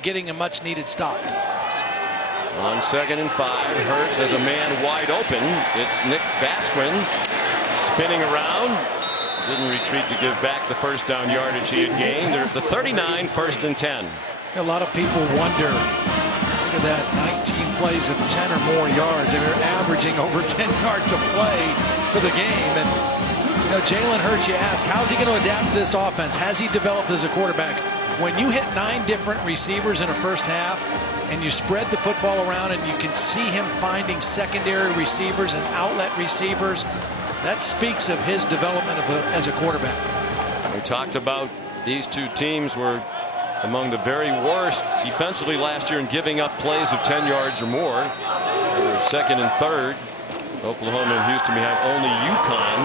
getting a much needed stop. On 2nd and 5, Hurts has a man wide open. It's Nick Basquin spinning around. Didn't retreat to give back the first down yardage he had gained. They're at the 39, 1st and 10. A lot of people wonder, look at that, 19 plays of 10 or more yards. They're averaging over 10 yards a play for the game. And you know, Jalen Hurts, you ask, how's he going to adapt to this offense? Has he developed as a quarterback? When you hit 9 different receivers in a first half and you spread the football around and you can see him finding secondary receivers and outlet receivers, that speaks of his development as a quarterback. We talked about these 2 teams were among the very worst defensively last year in giving up plays of 10 yards or more. They were 2nd and 3rd. Oklahoma and Houston behind only UConn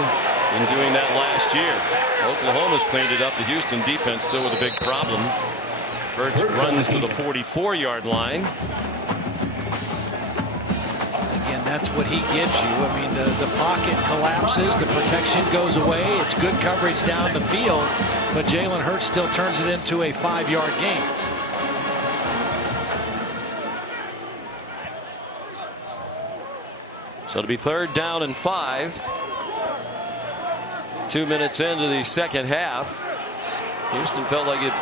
in doing that last year. Oklahoma's cleaned it up. The Houston defense still with a big problem. Hurts runs to the 44-yard line. Again, that's what he gives you. I mean, the pocket collapses, the protection goes away, it's good coverage down the field, but Jalen Hurts still turns it into a 5-yard gain. So it'll be 3rd down and 5. 2 minutes into the second half. Houston felt like it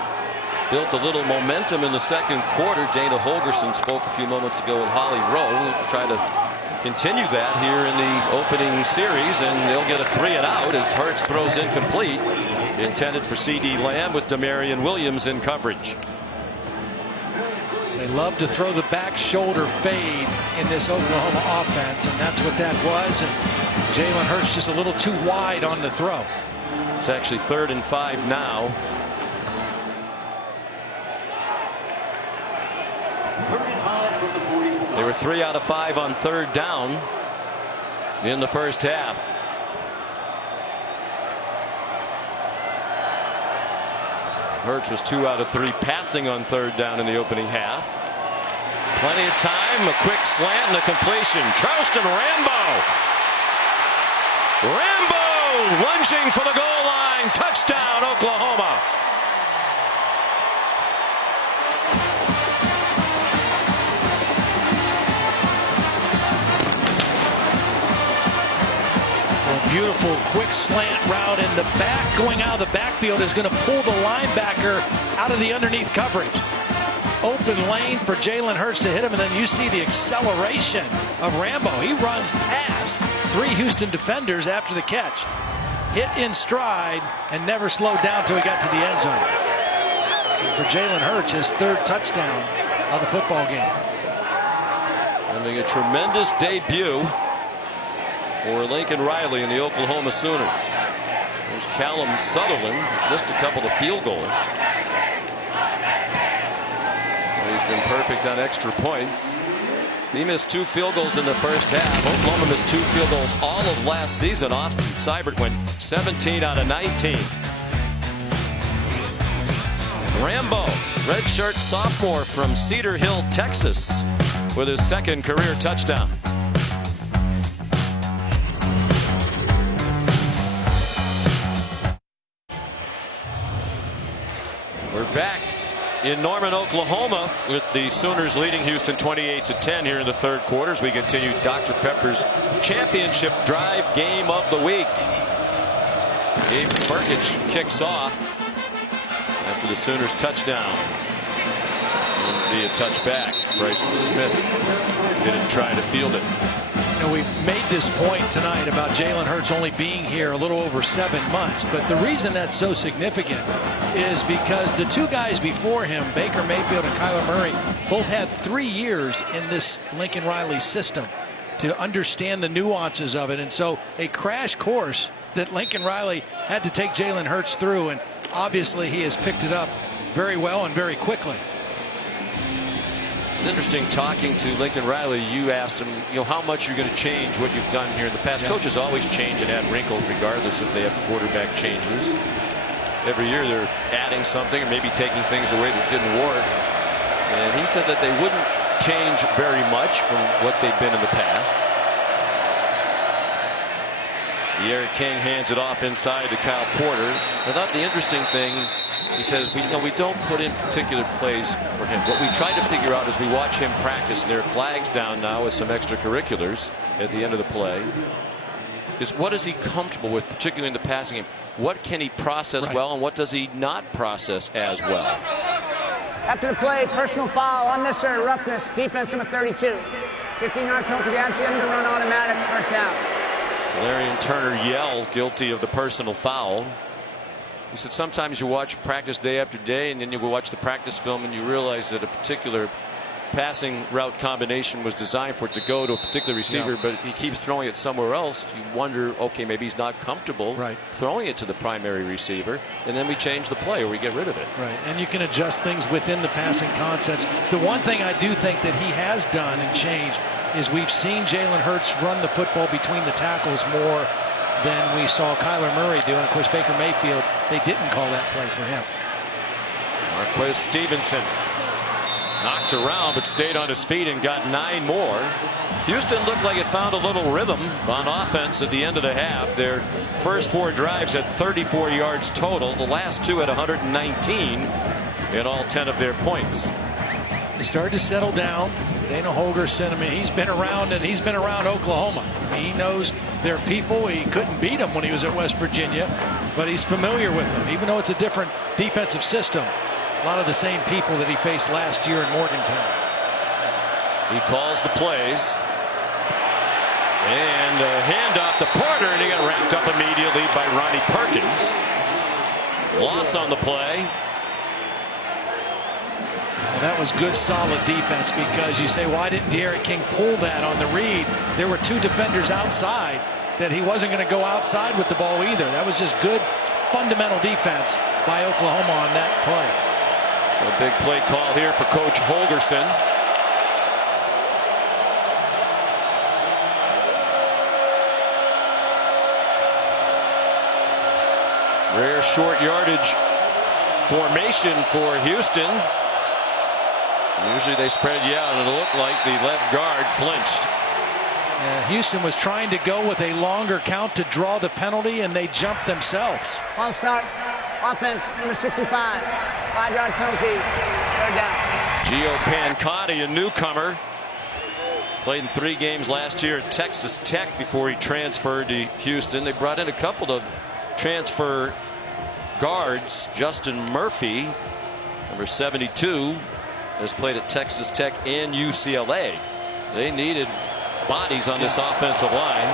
built a little momentum in the second quarter. Dana Holgerson spoke a few moments ago with Holly Rowe. Try to continue that here in the opening series, and they'll get a 3-and-out as Hurts throws incomplete. Intended for C.D. Lamb with Demarion Williams in coverage. They love to throw the back shoulder fade in this Oklahoma offense, and that's what that was. And Jalen Hurts just a little too wide on the throw. It's actually 3rd and 5 now. They were 3 out of 5 on 3rd down in the first half. Hurts was 2 out of 3 passing on 3rd down in the opening half. Plenty of time, a quick slant and a completion. Charleston Rambo. Rambo lunging for the goal line. Touchdown, Oklahoma. Beautiful quick slant route in the back, going out of the backfield, is going to pull the linebacker out of the underneath coverage. Open lane for Jalen Hurts to hit him, and then you see the acceleration of Rambo. He runs past 3 Houston defenders after the catch. Hit in stride and never slowed down until he got to the end zone. And for Jalen Hurts, his 3rd touchdown of the football game. Having a tremendous debut for Lincoln Riley and the Oklahoma Sooners. There's Callum Sutherland, missed a couple of field goals. He's been perfect on extra points. He missed 2 field goals in the first half. Oklahoma missed 2 field goals all of last season. Austin Seibert went 17 out of 19. Rambo, redshirt sophomore from Cedar Hill, Texas, with his 2nd career touchdown. We're back in Norman, Oklahoma, with the Sooners leading Houston 28-10 here in the 3rd quarter as we continue Dr. Pepper's championship drive game of the week. Gabe Burkich kicks off after the Sooners touchdown. It'll be a touchback. Bryson Smith didn't try to field it. We've made this point tonight about Jalen Hurts only being here a little over 7 months, but the reason that's so significant is because the 2 guys before him, Baker Mayfield and Kyler Murray, both had 3 years in this Lincoln Riley system to understand the nuances of it. And so a crash course that Lincoln Riley had to take Jalen Hurts through, and obviously he has picked it up very well and very quickly. It's interesting talking to Lincoln Riley. You asked him, how much you're going to change what you've done here in the past. Yeah. Coaches always change and add wrinkles regardless if they have quarterback changes. Every year they're adding something or maybe taking things away that didn't work. And he said that they wouldn't change very much from what they've been in the past. Eric King hands it off inside to Kyle Porter. I thought the interesting thing, he says, we don't put in particular plays for him. What we try to figure out as we watch him practice, and there are flags down now with some extracurriculars at the end of the play, is what is he comfortable with, particularly in the passing game? What can he process well, and what does he not process as well? After the play, personal foul, unnecessary roughness, defense number 32. 15-yard penalty, the end of the run, automatic, first down. Valerian Turner Yell guilty of the personal foul. He said sometimes you watch practice day after day, and then you go watch the practice film and you realize that a particular passing route combination was designed for it to go to a particular receiver, but he keeps throwing it somewhere else. You wonder, okay, maybe he's not comfortable throwing it to the primary receiver, and then we change the play or we get rid of it. Right, and you can adjust things within the passing concepts. The one thing I do think that he has done and changed is we've seen Jalen Hurts run the football between the tackles more than we saw Kyler Murray do. And of course, Baker Mayfield, they didn't call that play for him. Marquez Stevenson Knocked around, but stayed on his feet and got 9 more. Houston looked like it found a little rhythm on offense at the end of the half. Their first 4 drives at 34 yards total. The last 2 at 119 in all 10 of their points. He started to settle down. Dana Holgorsen, I mean, he's been around Oklahoma. I mean, he knows their people. He couldn't beat them when he was at West Virginia, but he's familiar with them, even though it's a different defensive system. A lot of the same people that he faced last year in Morgantown. He calls the plays. And a handoff to Porter, and he got wrapped up immediately by Ronnie Perkins. Loss on the play. That was good, solid defense, because you say, why didn't D'Eriq King pull that on the read? There were 2 defenders outside that he wasn't going to go outside with the ball either. That was just good, fundamental defense by Oklahoma on that play. A big play call here for Coach Holgorsen. Rare short yardage formation for Houston. Usually they spread you out, and it looked like the left guard flinched. Yeah, Houston was trying to go with a longer count to draw the penalty, and they jumped themselves. Ball start. Offense, number 65. 5-yard penalty. 3rd down. Gio Pancotti, a newcomer. Played in 3 games last year at Texas Tech before he transferred to Houston. They brought in a couple of transfer guards. Justin Murphy, number 72, has played at Texas Tech and UCLA. They needed bodies on this offensive line.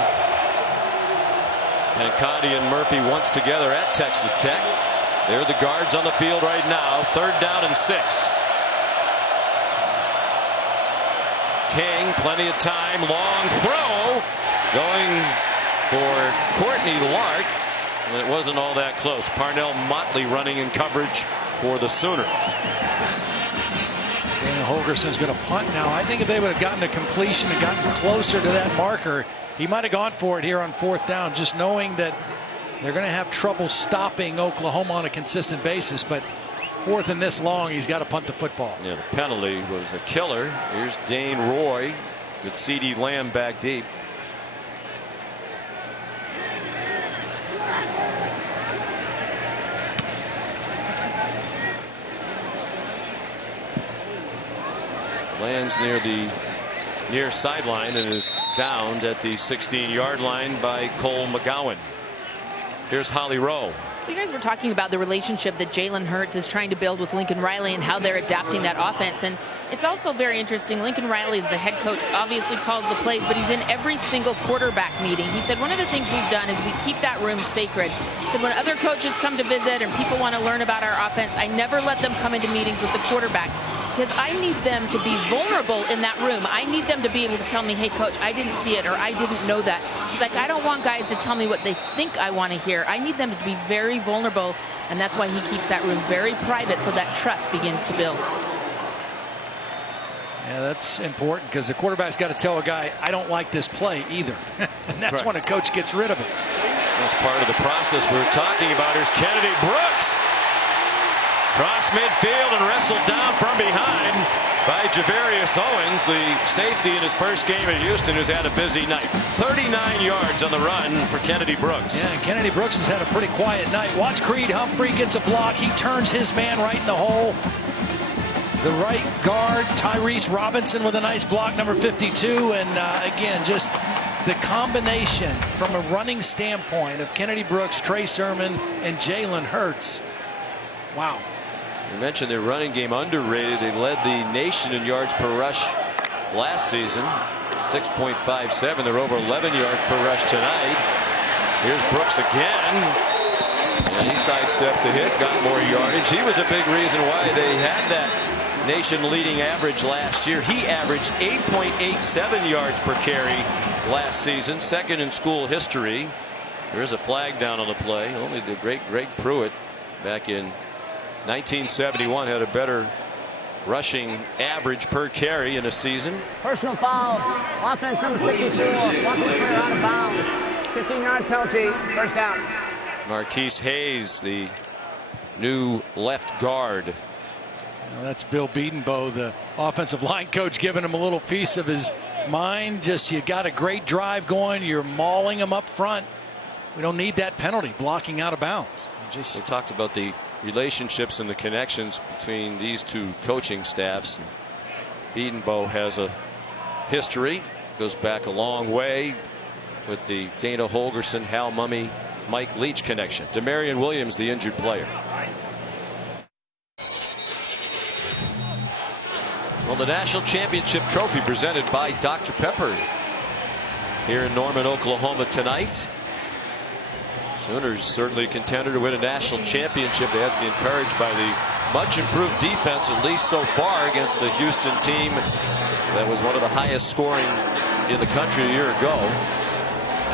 And Conti and Murphy once together at Texas Tech. They're the guards on the field right now. 3rd down and 6. King, plenty of time. Long throw going for Courtney Lark. And it wasn't all that close. Parnell Motley running in coverage for the Sooners. Dana Holgorsen's going to punt now. I think if they would have gotten a completion and gotten closer to that marker, he might have gone for it here on 4th down, just knowing that they're going to have trouble stopping Oklahoma on a consistent basis. But 4th and this long, he's got to punt the football. Yeah, the penalty was a killer. Here's Dane Roy with C.D. Lamb back deep. Lands near the near sideline and is downed at the 16-yard line by Cole McGowan. Here's Holly Rowe. You guys were talking about the relationship that Jalen Hurts is trying to build with Lincoln Riley and how they're adapting that offense. And it's also very interesting. Lincoln Riley is the head coach, obviously calls the plays, but he's in every single quarterback meeting. He said one of the things we've done is we keep that room sacred. He said when other coaches come to visit and people want to learn about our offense, I never let them come into meetings with the quarterbacks, because I need them to be vulnerable in that room. I need them to be able to tell me, hey, coach, I didn't see it, or I didn't know that. He's like, I don't want guys to tell me what they think I want to hear. I need them to be very vulnerable, and that's why he keeps that room very private so that trust begins to build. Yeah, that's important, because the quarterback's got to tell a guy, I don't like this play either. And that's when a coach gets rid of it. That's part of the process we're talking about. Here's Kennedy Brooks. Cross midfield and wrestled down from behind by Javarius Owens, the safety in his first game at Houston, who's had a busy night. 39 yards on the run for Kennedy Brooks. Yeah, and Kennedy Brooks has had a pretty quiet night. Watch Creed Humphrey gets a block. He turns his man right in the hole. The right guard, Tyrese Robinson, with a nice block, number 52. And again, just the combination from a running standpoint of Kennedy Brooks, Trey Sermon, and Jalen Hurts. Wow. You mentioned their running game underrated. They led the nation in yards per rush last season, 6.57. They're over 11 yards per rush tonight. Here's Brooks again. And he sidestepped the hit, got more yardage. He was a big reason why they had that nation leading average last year. He averaged 8.87 yards per carry last season, 2nd in school history. There's a flag down on the play. Only the great Greg Pruitt back in 1971 had a better rushing average per carry in a season. Personal foul. Offense number 54. Walking player out of bounds. 15-yard penalty. 1st down. Marquise Hayes, the new left guard. Well, that's Bill Bedenbaugh, the offensive line coach, giving him a little piece of his mind. Just, you got a great drive going. You're mauling them up front. We don't need that penalty, blocking out of bounds. We talked about the relationships and the connections between these two coaching staffs. Bedenbaugh has a history, goes back a long way with the Dana Holgerson, Hal Mumme, Mike Leach connection. Demarion Williams, the injured player. Well, the national championship trophy presented by Dr. Pepper here in Norman, Oklahoma tonight. Sooners certainly a contender to win a national championship. They have to be encouraged by the much improved defense, at least so far, against a Houston team that was one of the highest scoring in the country a year ago.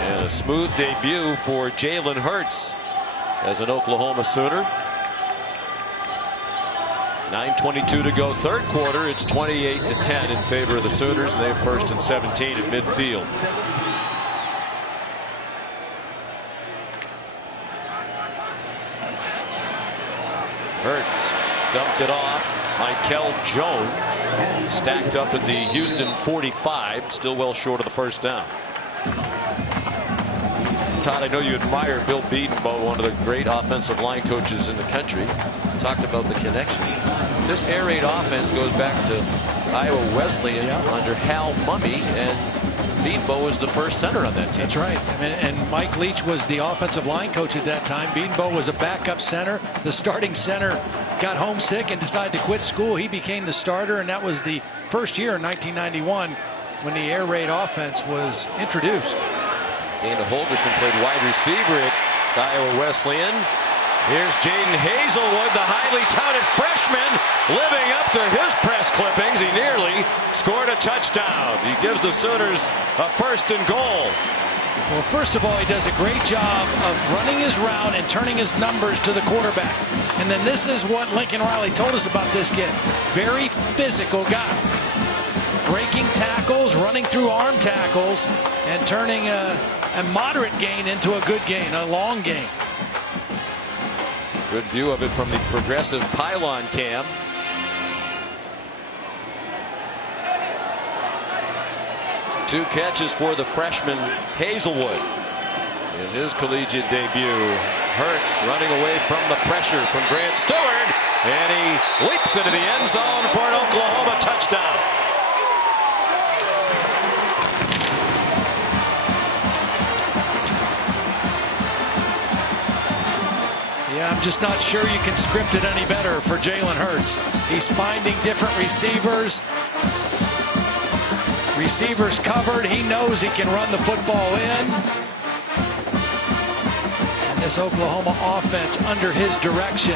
And a smooth debut for Jalen Hurts as an Oklahoma Sooner. 9:22 to go, third quarter. It's 28-10 in favor of the Sooners, and they have 1st and 17 at midfield. Hurts dumped it off. Michael Jones stacked up at the Houston 45, still well short of the first down. Todd, I know you admire Bill Bedenbaugh, one of the great offensive line coaches in the country. Talked about the connections. This air raid offense goes back to Iowa Wesleyan under Hal Mumme, and Bedenbaugh was the first center on that team. That's right. And Mike Leach was the offensive line coach at that time. Bedenbaugh was a backup center. The starting center got homesick and decided to quit school. He became the starter, and that was the first year in 1991 when the air raid offense was introduced. Dana Holgerson played wide receiver at Iowa Wesleyan. Here's Jaden Hazelwood, the highly touted freshman, living up to his press clippings. He nearly scored a touchdown. He gives the Sooners a 1st and goal. Well, first of all, he does a great job of running his route and turning his numbers to the quarterback. And then this is what Lincoln Riley told us about this kid. Very physical guy. Breaking tackles, running through arm tackles, and turning a moderate gain into a good gain, a long gain. Good view of it from the progressive pylon cam. Two catches for the freshman Hazelwood in his collegiate debut. Hurts running away from the pressure from Grant Stewart, and he leaps into the end zone for an Oklahoma touchdown. Yeah, I'm just not sure you can script it any better for Jalen Hurts. He's finding different receivers. Receivers covered. He knows he can run the football in. And this Oklahoma offense under his direction,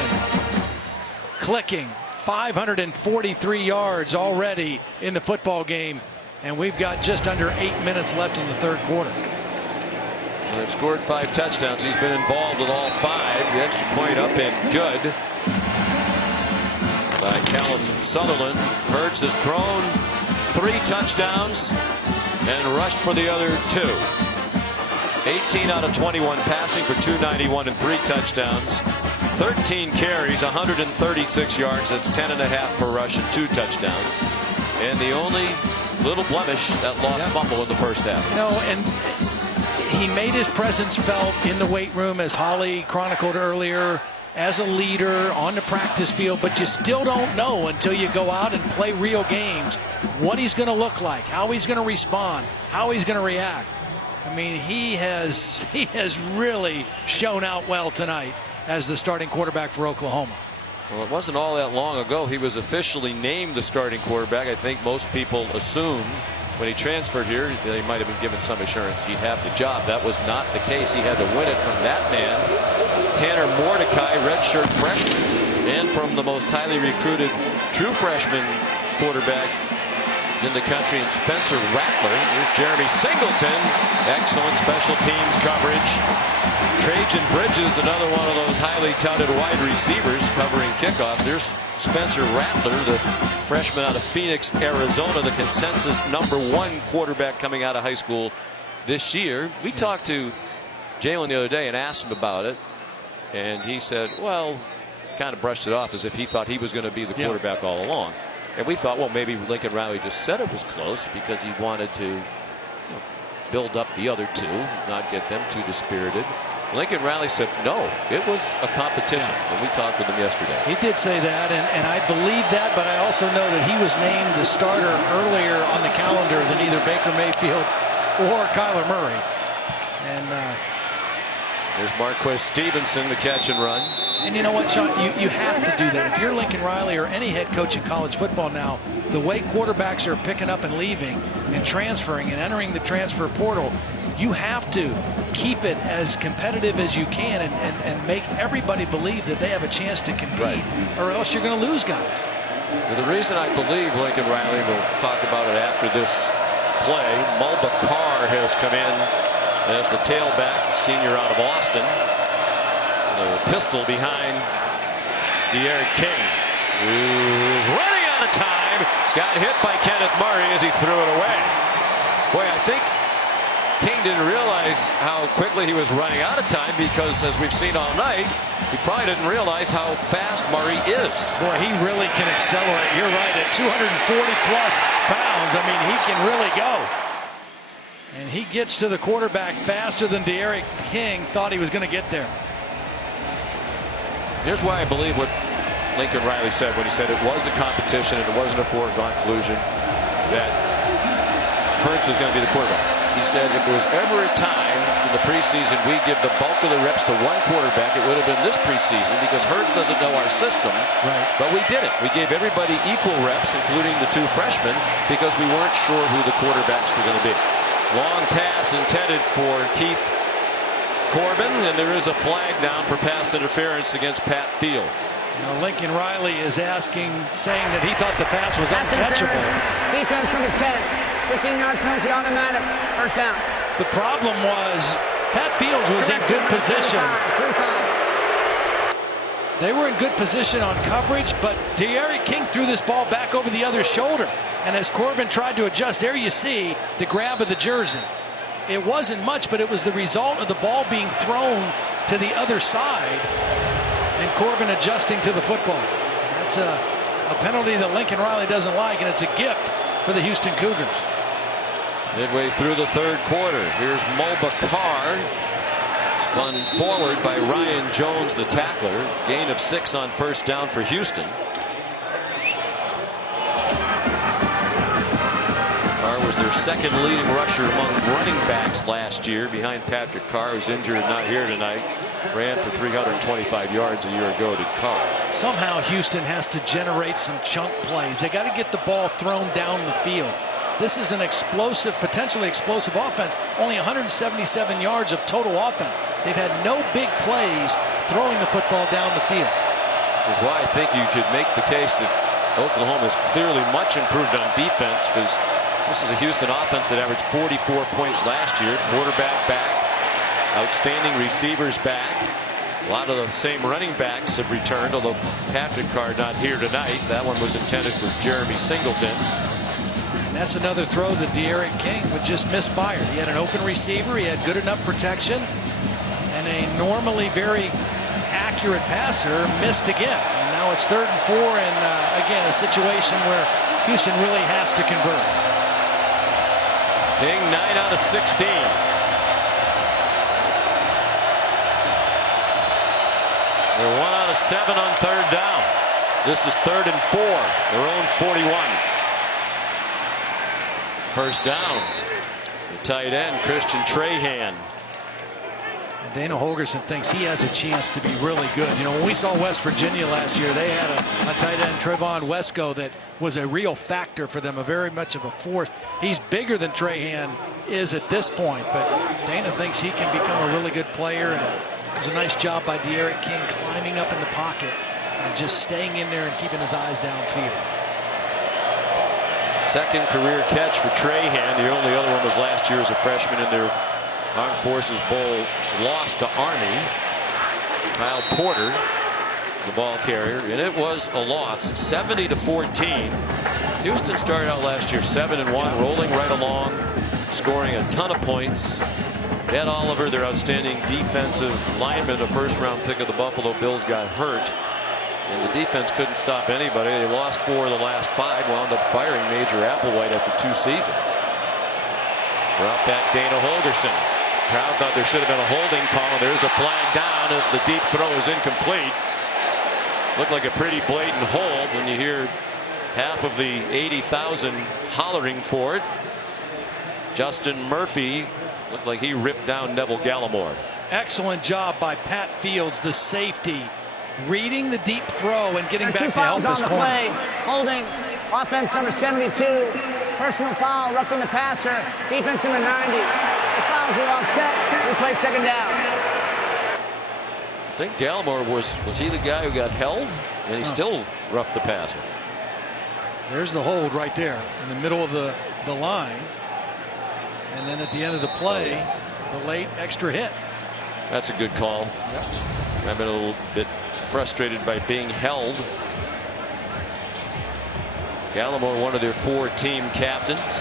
clicking. 543 yards already in the football game. And we've got just under 8 minutes left in the third quarter. Well, they've scored 5 touchdowns. He's been involved with all 5. The extra point up and good by Callum Sutherland. Hurts has thrown 3 touchdowns and rushed for the other 2. 18 out of 21 passing for 291 and 3 touchdowns. 13 carries, 136 yards. That's 10.5 per rush and 2 touchdowns. And the only little blemish, that lost fumble in the first half. You know, and he made his presence felt in the weight room, as Holly chronicled earlier, as a leader on the practice field, but you still don't know until you go out and play real games what he's going to look like, how he's going to respond, how he's going to react. I mean, he has really shown out well tonight as the starting quarterback for Oklahoma. Well, it wasn't all that long ago he was officially named the starting quarterback. I think most people assumed when he transferred here they might have been given some assurance he'd have the job. That was not the case. He had to win it from that man, Tanner Mordecai, redshirt freshman, and from the most highly recruited true freshman quarterback in the country, and Spencer Rattler. Here's Jeremy Singleton. Excellent special teams coverage. Trajan Bridges, another one of those highly touted wide receivers covering kickoffs. There's Spencer Rattler, the freshman out of Phoenix, Arizona, the consensus #1 quarterback coming out of high school this year. We talked to Jalen the other day and asked him about it, and he said, well, kind of brushed it off as if he thought he was going to be the quarterback all along. And we thought, well, maybe Lincoln Riley just said it was close because he wanted to build up the other two, not get them too dispirited. Lincoln Riley said, no, it was a competition when we talked with him yesterday. He did say that, and I believe that, but I also know that he was named the starter earlier on the calendar than either Baker Mayfield or Kyler Murray. And there's Marquez Stevenson, the catch and run. And you know what, Sean, you have to do that. If you're Lincoln Riley or any head coach in college football now, the way quarterbacks are picking up and leaving and transferring and entering the transfer portal, you have to keep it as competitive as you can and make everybody believe that they have a chance to compete, or else you're going to lose guys. Well, the reason I believe Lincoln Riley, we'll talk about it after this play, Mulba Carr has come in as the tailback, senior out of Austin. The pistol behind De'Aaron King, who's running out of time, got hit by Kenneth Murray as he threw it away. Boy, I think King didn't realize how quickly he was running out of time because, as we've seen all night, he probably didn't realize how fast Murray is. Boy, he really can accelerate. You're right, at 240-plus pounds, I mean, he can really go. And he gets to the quarterback faster than De'Aaron King thought he was going to get there. Here's why I believe what Lincoln Riley said when he said it was a competition and it wasn't a foregone conclusion that Hurts is going to be the quarterback. He said if there was ever a time in the preseason we give the bulk of the reps to one quarterback, it would have been this preseason because Hurts doesn't know our system. Right. But we did it. We gave everybody equal reps, including the two freshmen, because we weren't sure who the quarterbacks were going to be. Long pass intended for Keith Corbin, and there is a flag down for pass interference against Pat Fields. Now Lincoln Riley is asking, saying that he thought the pass was uncatchable. Defense number 10, 15-yard penalty automatic, first down. The problem was Pat Fields was in good position. They were in good position on coverage, but De'Aaron King threw this ball back over the other shoulder. And as Corbin tried to adjust, there you see the grab of the jersey. It wasn't much, but it was the result of the ball being thrown to the other side and Corbin adjusting to the football. That's a penalty that Lincoln Riley doesn't like, and it's a gift for the Houston Cougars. Midway through the third quarter, here's Mulba Carr, spun forward by Ryan Jones, the tackler. Gain of 6 on first down for Houston. Was their second leading rusher among running backs last year, behind Patrick Carr, who's injured and not here tonight. Ran for 325 yards a year ago to Carr. Somehow Houston has to generate some chunk plays. They got to get the ball thrown down the field. This is an explosive, potentially explosive offense. Only 177 yards of total offense. They've had no big plays throwing the football down the field. Which is why I think you could make the case that Oklahoma is clearly much improved on defense, because this is a Houston offense that averaged 44 points last year. Quarterback back, outstanding receivers back. A lot of the same running backs have returned, although Patrick Carr not here tonight. That one was intended for Jeremy Singleton. And that's another throw that De'Aaron King would just misfire. He had an open receiver, he had good enough protection, and a normally very accurate passer missed again. And now it's 3rd and 4, and again, a situation where Houston really has to convert. King 9 out of 16. They're 1 out of 7 on 3rd down. This is 3rd and 4. Their own 41. First down. The tight end, Christian Trahan. Dana Holgerson thinks he has a chance to be really good. You know, when we saw West Virginia last year, they had a tight end, Trevon Wesco, that was a real factor for them, a very much of a force. He's bigger than Trahan is at this point, but Dana thinks he can become a really good player. And it was a nice job by De'Aaron King climbing up in the pocket and just staying in there and keeping his eyes downfield. Second career catch for Trahan. The only other one was last year as a freshman in their Armed Forces Bowl loss to Army. Kyle Porter, the ball carrier, and it was a loss, 70-14. Houston started out last year 7-1, rolling right along, scoring a ton of points. Ed Oliver, their outstanding defensive lineman, a first-round pick of the Buffalo Bills, got hurt. And the defense couldn't stop anybody. They lost 4 of the last 5. Wound up firing Major Applewhite after 2 seasons. Brought back Dana Holgerson. Crowd thought there should have been a holding call. There's a flag down as the deep throw is incomplete. Looked like a pretty blatant hold when you hear half of the 80,000 hollering for it. Justin Murphy looked like he ripped down Neville Gallimore. Excellent job by Pat Fields, the safety, reading the deep throw and getting back to help his corner. Play. Holding, offense number 72, personal foul, roughing the passer, defense number 90. The fouls are all set. We play second down. I think Gallimore was he the guy who got held? And he still roughed the passer. There's the hold right there in the middle of the line. And then at the end of the play, the late extra hit. That's a good call. Yep. I've been a little bit frustrated by being held. Gallimore, one of their 4 team captains.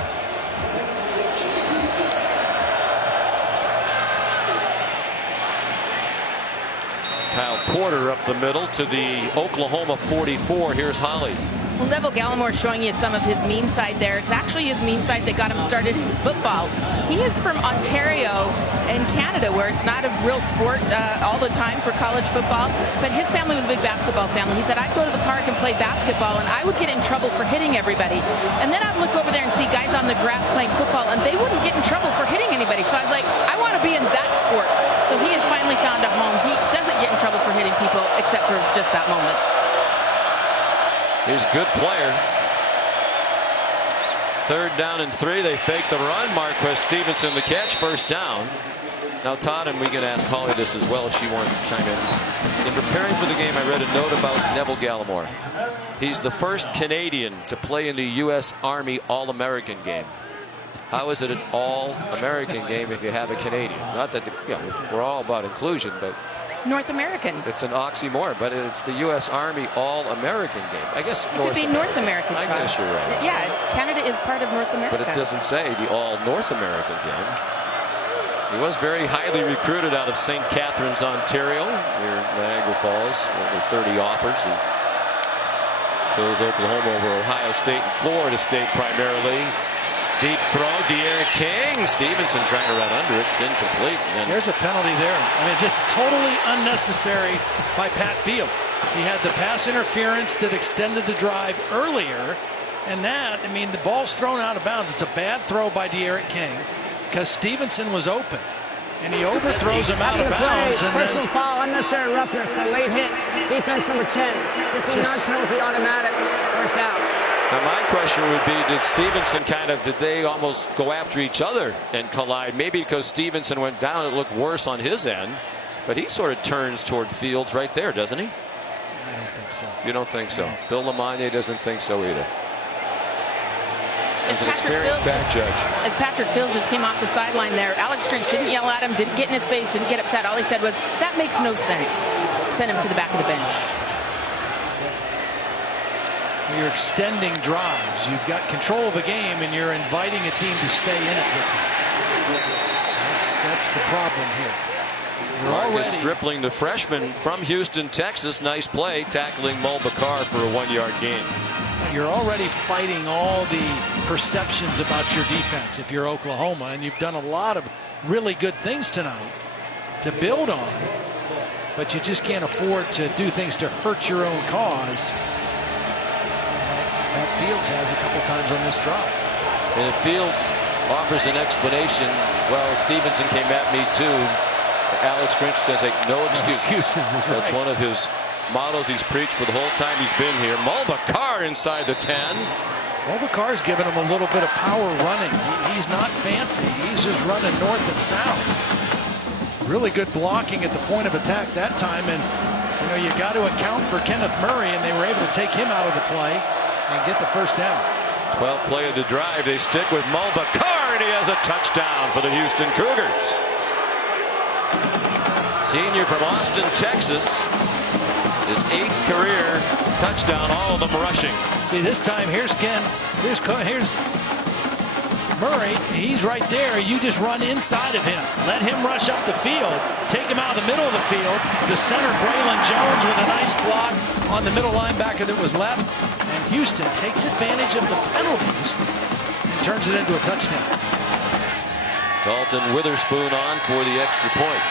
Kyle Porter up the middle to the Oklahoma 44. Here's Holly. Well, Neville Gallimore showing you some of his mean side there. It's actually his mean side that got him started in football. He is from Ontario in Canada, where it's not a real sport all the time for college football. But his family was a big basketball family. He said, I'd go to the park and play basketball, and I would get in trouble for hitting everybody. And then I'd look over there and see guys on the grass playing football, and they wouldn't get in trouble for hitting anybody. So I was like, I want to be in that sport. So he has finally found a home. He doesn't get in trouble for hitting people, except for just that moment. He's a good player. 3rd down and 3. They fake the run. Marquez Stevenson the catch. 1st down. Now Todd, and we can ask Holly this as well if she wants to chime in. In preparing for the game, I read a note about Neville Gallimore. He's the first Canadian to play in the U.S. Army All-American game. How is it an All-American game if you have a Canadian? Not that we're all about inclusion, but North American. It's an oxymoron, but it's the U.S. Army All-American game. I guess it could be North American. I guess you're right. Yeah, Canada is part of North America. But it doesn't say the All-North American game. He was very highly recruited out of St. Catharines, Ontario, near Niagara Falls. Only 30 offers. He chose Oklahoma over Ohio State and Florida State primarily. Deep throw, De'Aaron King. Stevenson trying to run under it. It's incomplete. And there's a penalty there. I mean, just totally unnecessary by Pat Fields. He had the pass interference that extended the drive earlier. And that, I mean, the ball's thrown out of bounds. It's a bad throw by De'Aaron King because Stevenson was open. And he overthrows him out of bounds. And personal foul, unnecessary roughness, the late hit. Defense number 10. 15-yard penalty, automatic. 1st down. Now my question would be, did Stevenson did they almost go after each other and collide? Maybe because Stevenson went down, it looked worse on his end. But he sort of turns toward Fields right there, doesn't he? I don't think so. You don't think so? No. Bill Lamagna doesn't think so either. He's an experienced back judge. As Patrick Fields just came off the sideline there, Alex Grinch didn't yell at him, didn't get in his face, didn't get upset. All he said was, that makes no sense. Send him to the back of the bench. You're extending drives. You've got control of the game, and you're inviting a team to stay in it with you. That's the problem here. You're Marcus Stripling, the freshman from Houston, Texas. Nice play, tackling Mo Bakar for a 1-yard gain. You're already fighting all the perceptions about your defense if you're Oklahoma, and you've done a lot of really good things tonight to build on, but you just can't afford to do things to hurt your own cause. That Fields has a couple times on this drive. And if Fields offers an explanation, well, Stevenson came at me too. Alex Grinch does say no excuses. That's one of his mottos he's preached for the whole time he's been here. Mo Bakar inside the 10. Mo Bakar's giving him a little bit of power running. He's not fancy. He's just running north and south. Really good blocking at the point of attack that time. And you got to account for Kenneth Murray, and they were able to take him out of the play and get the 1st down. 12th play of the drive. They stick with Mo Bakar, and he has a touchdown for the Houston Cougars. Senior from Austin, Texas. His 8th career touchdown, all of them rushing. See, this time, here's Ken. Here's Murray, he's right there. You just run inside of him. Let him rush up the field. Take him out of the middle of the field. The center, Braylon Jones, with a nice block on the middle linebacker that was left. And Houston takes advantage of the penalties and turns it into a touchdown. Dalton Witherspoon on for the extra point.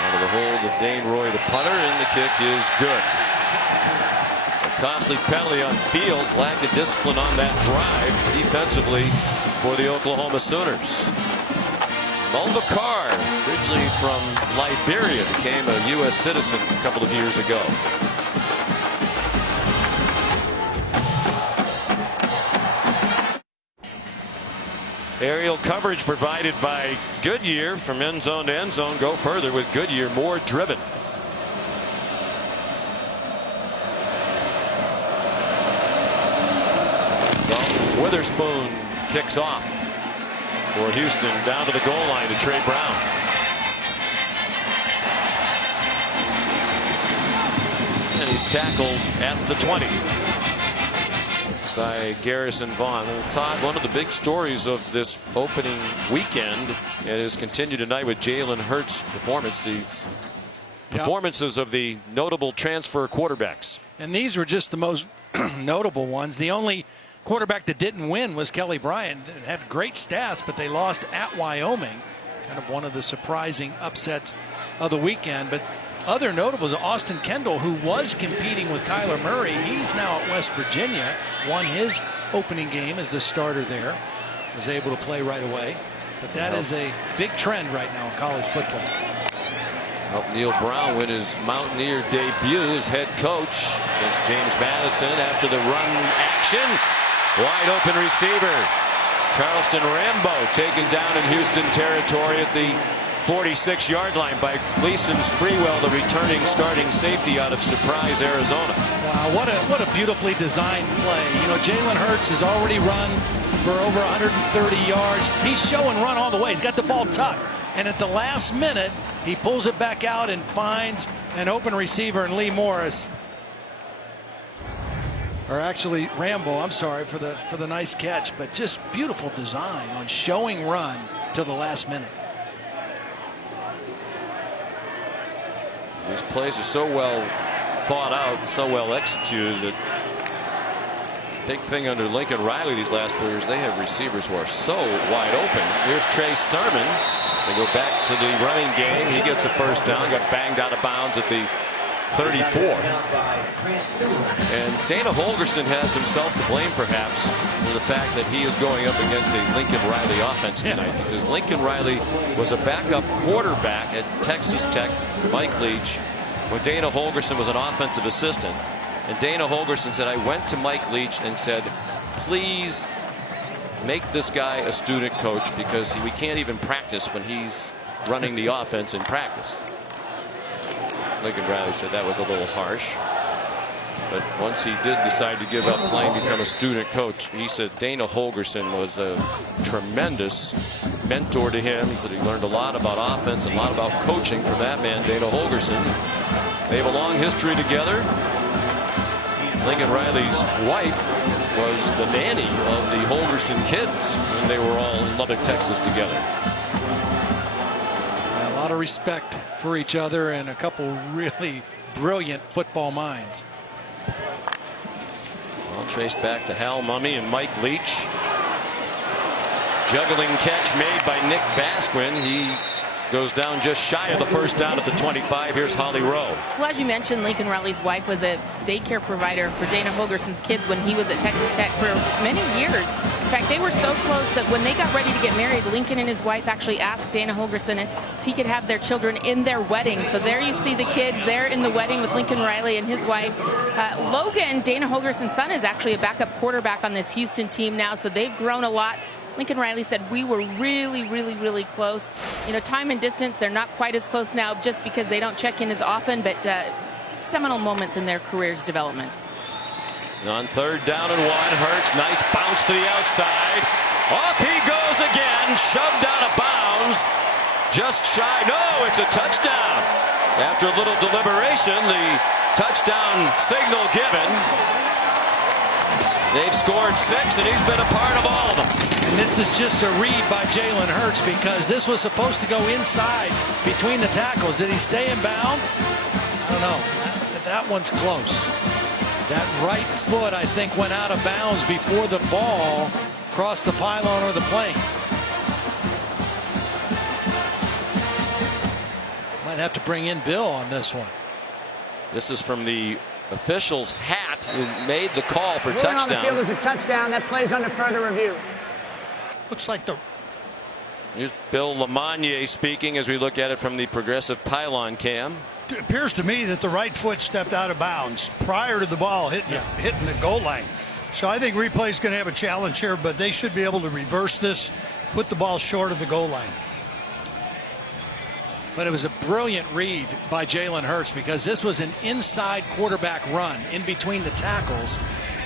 Out of the hold of Dane Roy, the punter, and the kick is good. A costly penalty on Fields. Lack of discipline on that drive defensively for the Oklahoma Sooners. Mulvacar, originally from Liberia, became a U.S. citizen a couple of years ago. Aerial coverage provided by Goodyear from end zone to end zone. Go further with Goodyear, more driven. Witherspoon kicks off for Houston down to the goal line to Trey Brown. And he's tackled at the 20 by Garrison Vaughn. Well, Todd, one of the big stories of this opening weekend is continued tonight with Jalen Hurts' performance. The performances of the notable transfer quarterbacks. And these were just the most notable ones. The only quarterback that didn't win was Kelly Bryant. It had great stats, but they lost at Wyoming. Kind of one of the surprising upsets of the weekend. But other notables, Austin Kendall, who was competing with Kyler Murray, he's now at West Virginia, won his opening game as the starter there, was able to play right away. But that is a big trend right now in college football. Helped Neil Brown win his Mountaineer debut as head coach against James Madison after the run action. Wide open receiver. Charleston Rambo taken down in Houston territory at the 46-yard line by Gleason Sprewell, the returning starting safety out of Surprise, Arizona. Wow, what a beautifully designed play. You know, Jalen Hurts has already run for over 130 yards. He's show and run all the way. He's got the ball tucked. And at the last minute, he pulls it back out and finds an open receiver in Lee Morris. Or actually Rambo, I'm sorry for the nice catch, but just beautiful design on showing run to the last minute. These plays are so well thought out, so well executed that big thing under Lincoln Riley these last 4 years, they have receivers who are so wide open. Here's Trey Sermon. They go back to the running game. He gets a first down, got banged out of bounds at the 34. And Dana Holgorsen has himself to blame, perhaps, for the fact that he is going up against a Lincoln Riley offense tonight, because Lincoln Riley was a backup quarterback at Texas Tech, Mike Leach, when Dana Holgorsen was an offensive assistant. And Dana Holgorsen said, I went to Mike Leach and said, please make this guy a student coach, because we can't even practice when he's running the offense in practice. Lincoln Riley said that was a little harsh. But once he did decide to give up playing, become a student coach, he said Dana Holgorsen was a tremendous mentor to him. He said he learned a lot about offense and a lot about coaching from that man, Dana Holgorsen. They have a long history together. Lincoln Riley's wife was the nanny of the Holgorsen kids when they were all in Lubbock, Texas together. A lot of respect for each other and a couple really brilliant football minds. All traced back to Hal Mumme and Mike Leach. Juggling catch made by Nick Basquin. He goes down just shy of the first down at the 25. Here's Holly Rowe. Well, as you mentioned, Lincoln Riley's wife was a daycare provider for Dana Holgorsen's kids when he was at Texas Tech for many years. In fact, they were so close that when they got ready to get married, Lincoln and his wife actually asked Dana Holgorsen if he could have their children in their wedding. So there you see the kids there in the wedding with Lincoln Riley and his wife. Logan, Dana Holgorsen's son, is actually a backup quarterback on this Houston team now, so they've grown a lot. Lincoln Riley said we were really close. You know, time and distance, they're not quite as close now just because they don't check in as often, but seminal moments in their career's development. On third down and 1, Hurts, nice bounce to the outside. Off he goes again, shoved out of bounds. Just shy, no, it's a touchdown. After a little deliberation, the touchdown signal given. They've scored 6, and he's been a part of all of them. And this is just a read by Jalen Hurts because this was supposed to go inside between the tackles. Did he stay in bounds? I don't know. That one's close. That right foot, I think, went out of bounds before the ball crossed the pylon or the plane. Might have to bring in Bill on this one. This is from the official's hat who made the call for touchdown. On the field is a touchdown. That plays under further review. Looks like the. Here's Bill Lamagnier speaking as we look at it from the progressive pylon cam. It appears to me that the right foot stepped out of bounds prior to the ball hitting the goal line. So I think replay's going to have a challenge here, but they should be able to reverse this, put the ball short of the goal line. But it was a brilliant read by Jalen Hurts because this was an inside quarterback run in between the tackles,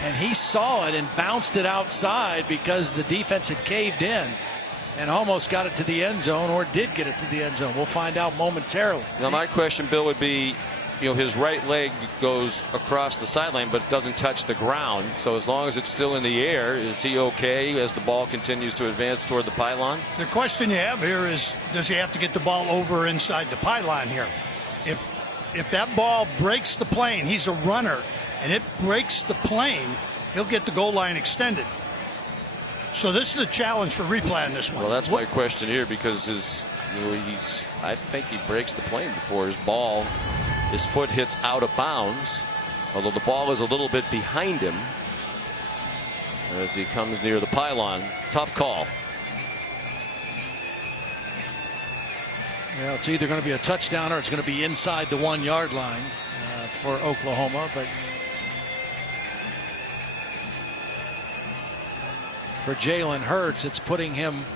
and he saw it and bounced it outside because the defense had caved in and almost got it to the end zone, or did get it to the end zone. We'll find out momentarily. Now my question, Bill, would be, his right leg goes across the sideline but doesn't touch the ground. So as long as it's still in the air, is he okay as the ball continues to advance toward the pylon? The question you have here is, does he have to get the ball over inside the pylon here? If that ball breaks the plane, he's a runner, and it breaks the plane, he'll get the goal line extended. So this is a challenge for replay on this one. Well, that's my question here, because I think he breaks the plane before his foot hits out of bounds, although the ball is a little bit behind him as he comes near the pylon. Tough call. Yeah, it's either going to be a touchdown or it's going to be inside the 1 yard line for Oklahoma, but for Jalen Hurts, it's putting him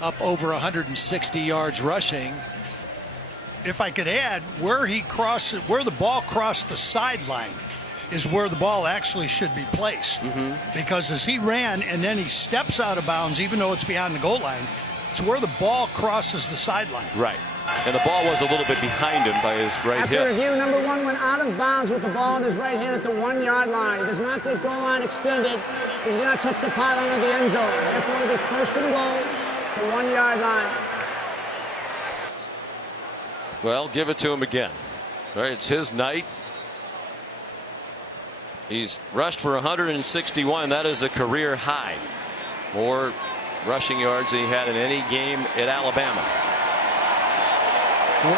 up over 160 yards rushing. If I could add, where the ball crossed the sideline is where the ball actually should be placed. Because as he ran and then he steps out of bounds, even though it's beyond the goal line, it's where the ball crosses the sideline. Right. And the ball was a little bit behind him by his right hip. After review, number 1 went out of bounds with the ball in his right hand at the 1 yard line. He does not get goal line extended. He's going to touch the pylon of the end zone. Therefore, it'll be first and goal, the 1 yard line. Well, give it to him again. All right, it's his night. He's rushed for 161. That is a career high. More rushing yards than he had in any game at Alabama. 14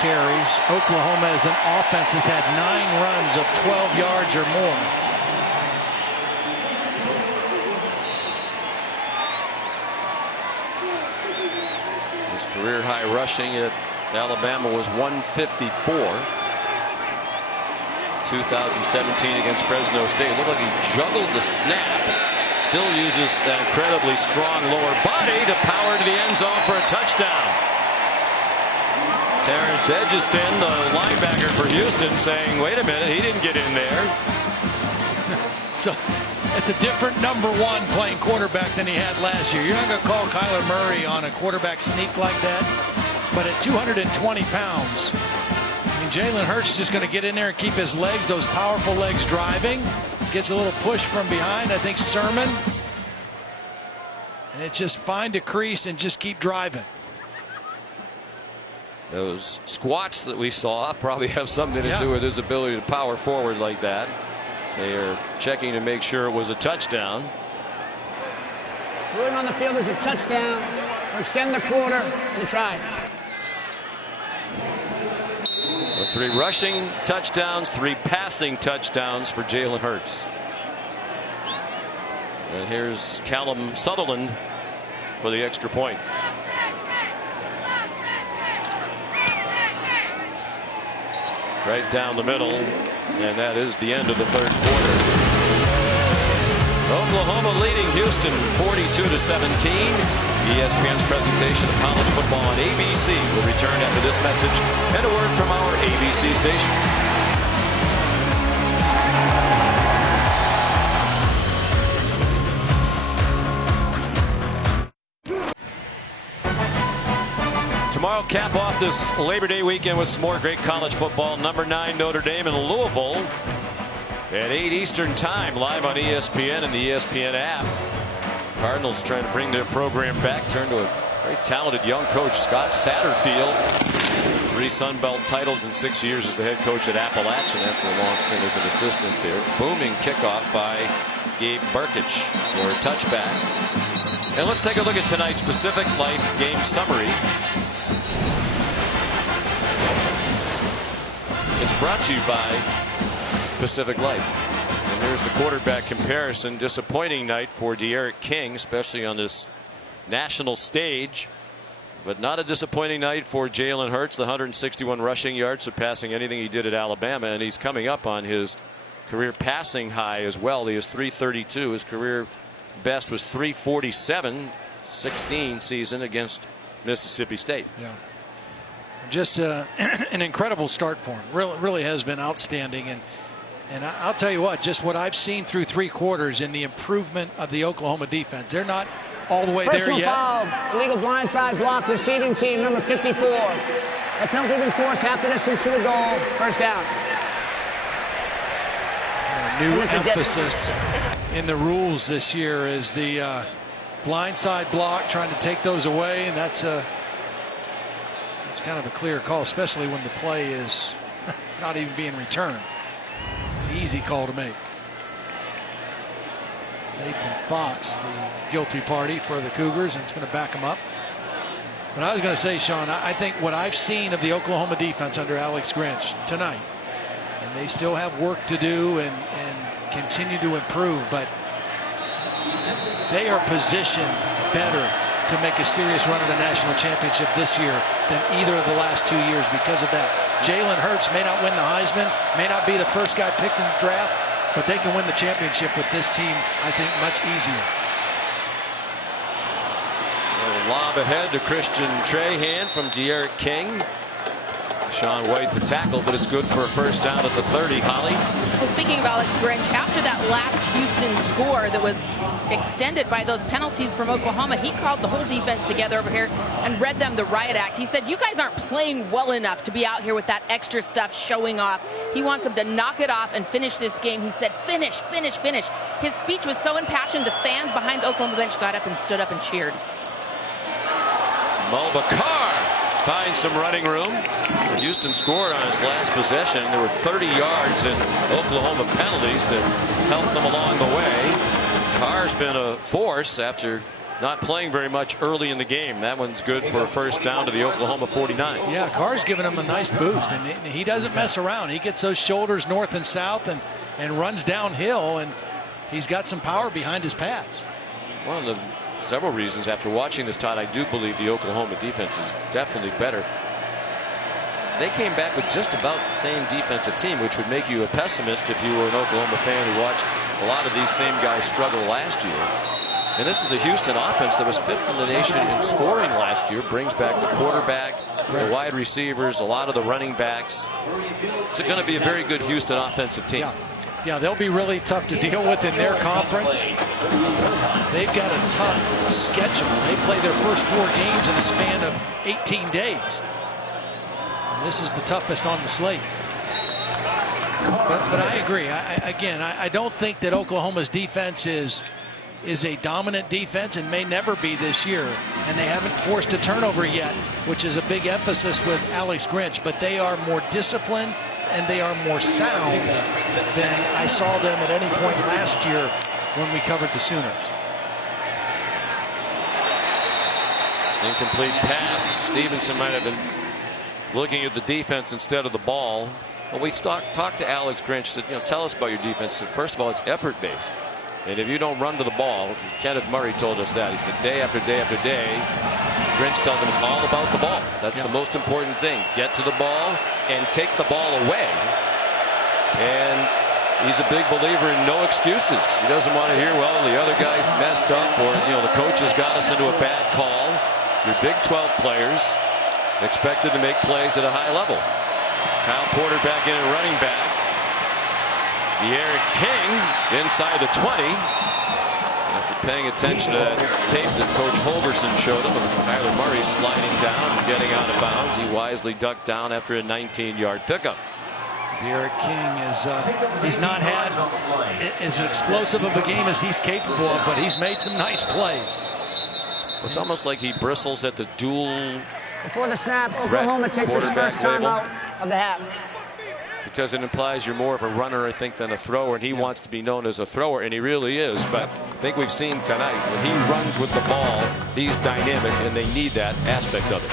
carries. Oklahoma as an offense has had 9 runs of 12 yards or more. His career high rushing at Alabama was 154. 2017 against Fresno State. Looked like he juggled the snap. Still uses that incredibly strong lower body to power to the end zone for a touchdown. Terrence Edgeston, the linebacker for Houston, saying, wait a minute, he didn't get in there. So it's a different number 1 playing quarterback than he had last year. You're not going to call Kyler Murray on a quarterback sneak like that. But at 220 pounds, I mean, Jalen Hurts is just going to get in there and keep his legs, those powerful legs, driving. Gets a little push from behind, I think, Sermon. And it just find a crease and just keep driving. Those squats that we saw probably have something to do with his ability to power forward like that. They are checking to make sure it was a touchdown. Ruling on the field is a touchdown. We'll extend the quarter and try. 3 rushing touchdowns, 3 passing touchdowns for Jalen Hurts. And here's Callum Sutherland for the extra point. Right down the middle, and that is the end of the 3rd quarter. Oklahoma leading Houston 42-17. ESPN's presentation of college football on ABC will return after this message and a word from our ABC stations. Tomorrow, cap off this Labor Day weekend with some more great college football. Number 9 Notre Dame in Louisville at 8 Eastern time, live on ESPN and the ESPN app. Cardinals trying to bring their program back, turn to a very talented young coach, Scott Satterfield. 3 Sun Belt titles in 6 years as the head coach at Appalachian after a long stint as an assistant there. Booming kickoff by Gabe Burkich for a touchback. And let's take a look at tonight's Pacific Life game summary. It's brought to you by Pacific Life. And here's the quarterback comparison. Disappointing night for De'Aaron King, especially on this national stage. But not a disappointing night for Jalen Hurts. The 161 rushing yards, surpassing anything he did at Alabama. And he's coming up on his career passing high as well. He is 332. His career best was 347, 16 season against Mississippi State. Yeah. Just an incredible start for him. Really has been outstanding. And I'll tell you what, just what I've seen through 3 quarters in the improvement of the Oklahoma defense. They're not all the way there yet. Foul, illegal blindside block, receiving team number 54. A penalty been forced half the distance to the goal. First down. A new emphasis in the rules this year is the blindside block, trying to take those away, and it's kind of a clear call, especially when the play is not even being returned. Easy call to make. Nathan Fox, the guilty party for the Cougars, and it's going to back him up. But I was going to say, Sean, I think what I've seen of the Oklahoma defense under Alex Grinch tonight, and they still have work to do and continue to improve, but they are positioned better to make a serious run at the national championship this year than either of the last 2 years because of that. Jalen Hurts may not win the Heisman, may not be the first guy picked in the draft, but they can win the championship with this team, I think, much easier. A lob ahead to Christian Trahan from De'Aaron King. Sean White the tackle, but it's good for a first down at the 30. Holly. Well, speaking of Alex Grinch, after that last Houston score that was extended by those penalties from Oklahoma, he called the whole defense together over here and read them the riot act. He said, you guys aren't playing well enough to be out here with that extra stuff showing off. He wants them to knock it off and finish this game. He said, finish, finish, finish. His speech was so impassioned, the fans behind the Oklahoma bench got up and stood up and cheered. Mulbacar finds some running room. Houston scored on his last possession. There were 30 yards in Oklahoma penalties to help them along the way. Carr's been a force after not playing very much early in the game. That one's good for a first down to the Oklahoma 49. Yeah, Carr's giving him a nice boost, and he doesn't mess around. He gets those shoulders north and south and runs downhill, and he's got some power behind his pads. One of the several reasons after watching this, Todd, I do believe the Oklahoma defense is definitely better. They came back with just about the same defensive team, which would make you a pessimist if you were an Oklahoma fan who watched a lot of these same guys struggle last year. And this is a Houston offense that was 5th in the nation in scoring last year. Brings back the quarterback, the wide receivers, a lot of the running backs. It's going to be a very good Houston offensive team. Yeah, they'll be really tough to deal with in their conference. They've got a tough schedule. They play their first 4 games in a span of 18 days. And this is the toughest on the slate. But I agree. I don't think that Oklahoma's defense is a dominant defense and may never be this year. And they haven't forced a turnover yet, which is a big emphasis with Alex Grinch. But they are more disciplined and they are more sound than I saw them at any point last year when we covered the Sooners. Incomplete pass. Stevenson might have been looking at the defense instead of the ball. When we talked to Alex Grinch, said, tell us about your defense. Said, first of all, it's effort-based. And if you don't run to the ball, Kenneth Murray told us that. He said day after day after day, Grinch tells him it's all about the ball. That's the most important thing. Get to the ball and take the ball away. And he's a big believer in no excuses. He doesn't want to hear, well, the other guy messed up, or the coach has got us into a bad call. Your Big 12 players expected to make plays at a high level. Kyle Porter back in at running back. De'Aaron King inside the 20. After paying attention to that tape that Coach Holgerson showed him of Kyler Murray sliding down and getting out of bounds, he wisely ducked down after a 19-yard pickup. Derek King is he's not had as explosive of a game as he's capable of, but he's made some nice plays. It's almost like he bristles at the dual. Before the snap, Oklahoma takes its first timeout of the half. Because it implies you're more of a runner, I think, than a thrower, and he wants to be known as a thrower, and he really is. But I think we've seen tonight when he runs with the ball, he's dynamic, and they need that aspect of it.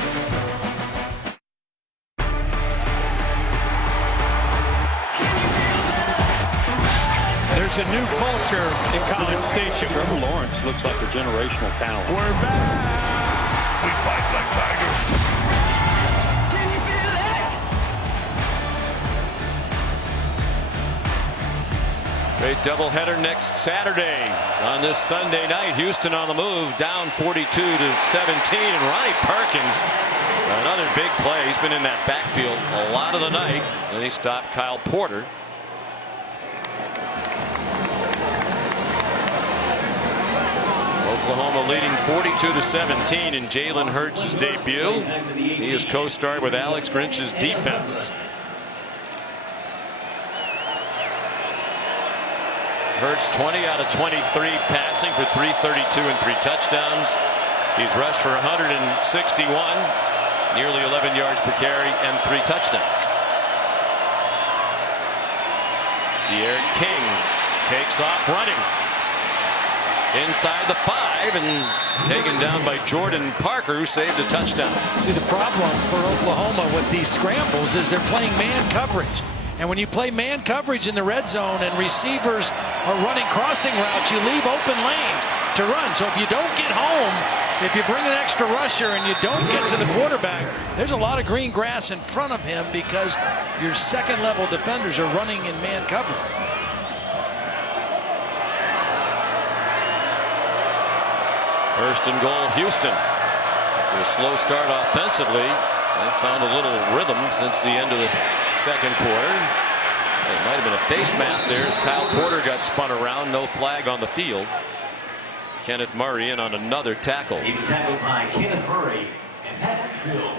There's a new culture in College Station. Trevor Lawrence looks like a generational talent. We're back. We fight like tigers. Can you feel it? Great doubleheader next Saturday. On this Sunday night, Houston on the move, down 42-17, and Ronnie Perkins, another big play. He's been in that backfield a lot of the night, and he stopped Kyle Porter. Oklahoma leading 42-17 in Jalen Hurts' debut. He is co-starred with Alex Grinch's defense. Hurts 20 out of 23 passing for 332 and 3 touchdowns. He's rushed for 161, nearly 11 yards per carry and 3 touchdowns. Derek King takes off running inside the 5 and taken down by Jordan Parker, who saved a touchdown. See, the problem for Oklahoma with these scrambles is they're playing man coverage. And when you play man coverage in the red zone and receivers are running crossing routes, you leave open lanes to run. So if you don't get home, if you bring an extra rusher and you don't get to the quarterback, there's a lot of green grass in front of him because your second level defenders are running in man coverage. First and goal, Houston. After a slow start offensively, they found a little rhythm since the end of the second quarter. It might have been a face mask there as Kyle Porter got spun around. No flag on the field. Kenneth Murray in on another tackle. He was tackled by Kenneth Murray and Patrick Fields.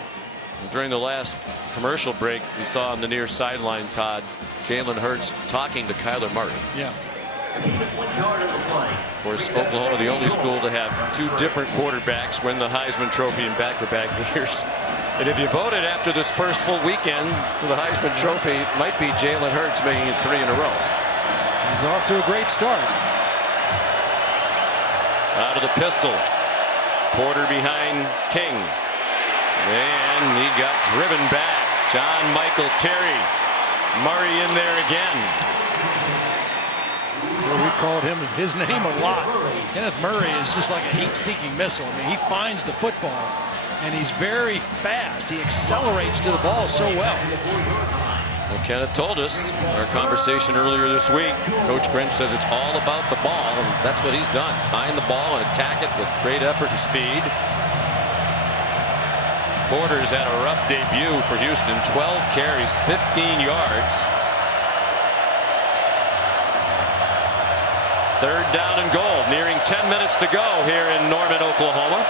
During the last commercial break, we saw on the near sideline, Todd, Jalen Hurts talking to Kyler Murray. Yeah. Of course, Oklahoma, the only school to have 2 different quarterbacks win the Heisman Trophy in back-to-back years. And if you voted after this first full weekend for the Heisman Trophy, it might be Jalen Hurts making it 3 in a row. He's off to a great start. Out of the pistol. Porter behind King. And he got driven back. John Michael Terry. Murray in there again. Well, we called him his name a lot. Kenneth Murray is just like a heat-seeking missile. I mean, he finds the football, and he's very fast. He accelerates to the ball so well. Well, Kenneth told us in our conversation earlier this week, Coach Grinch says it's all about the ball, and that's what he's done. Find the ball and attack it with great effort and speed. Porter's had a rough debut for Houston. 12 carries, 15 yards. Third down and goal, nearing 10 minutes to go here in Norman, Oklahoma.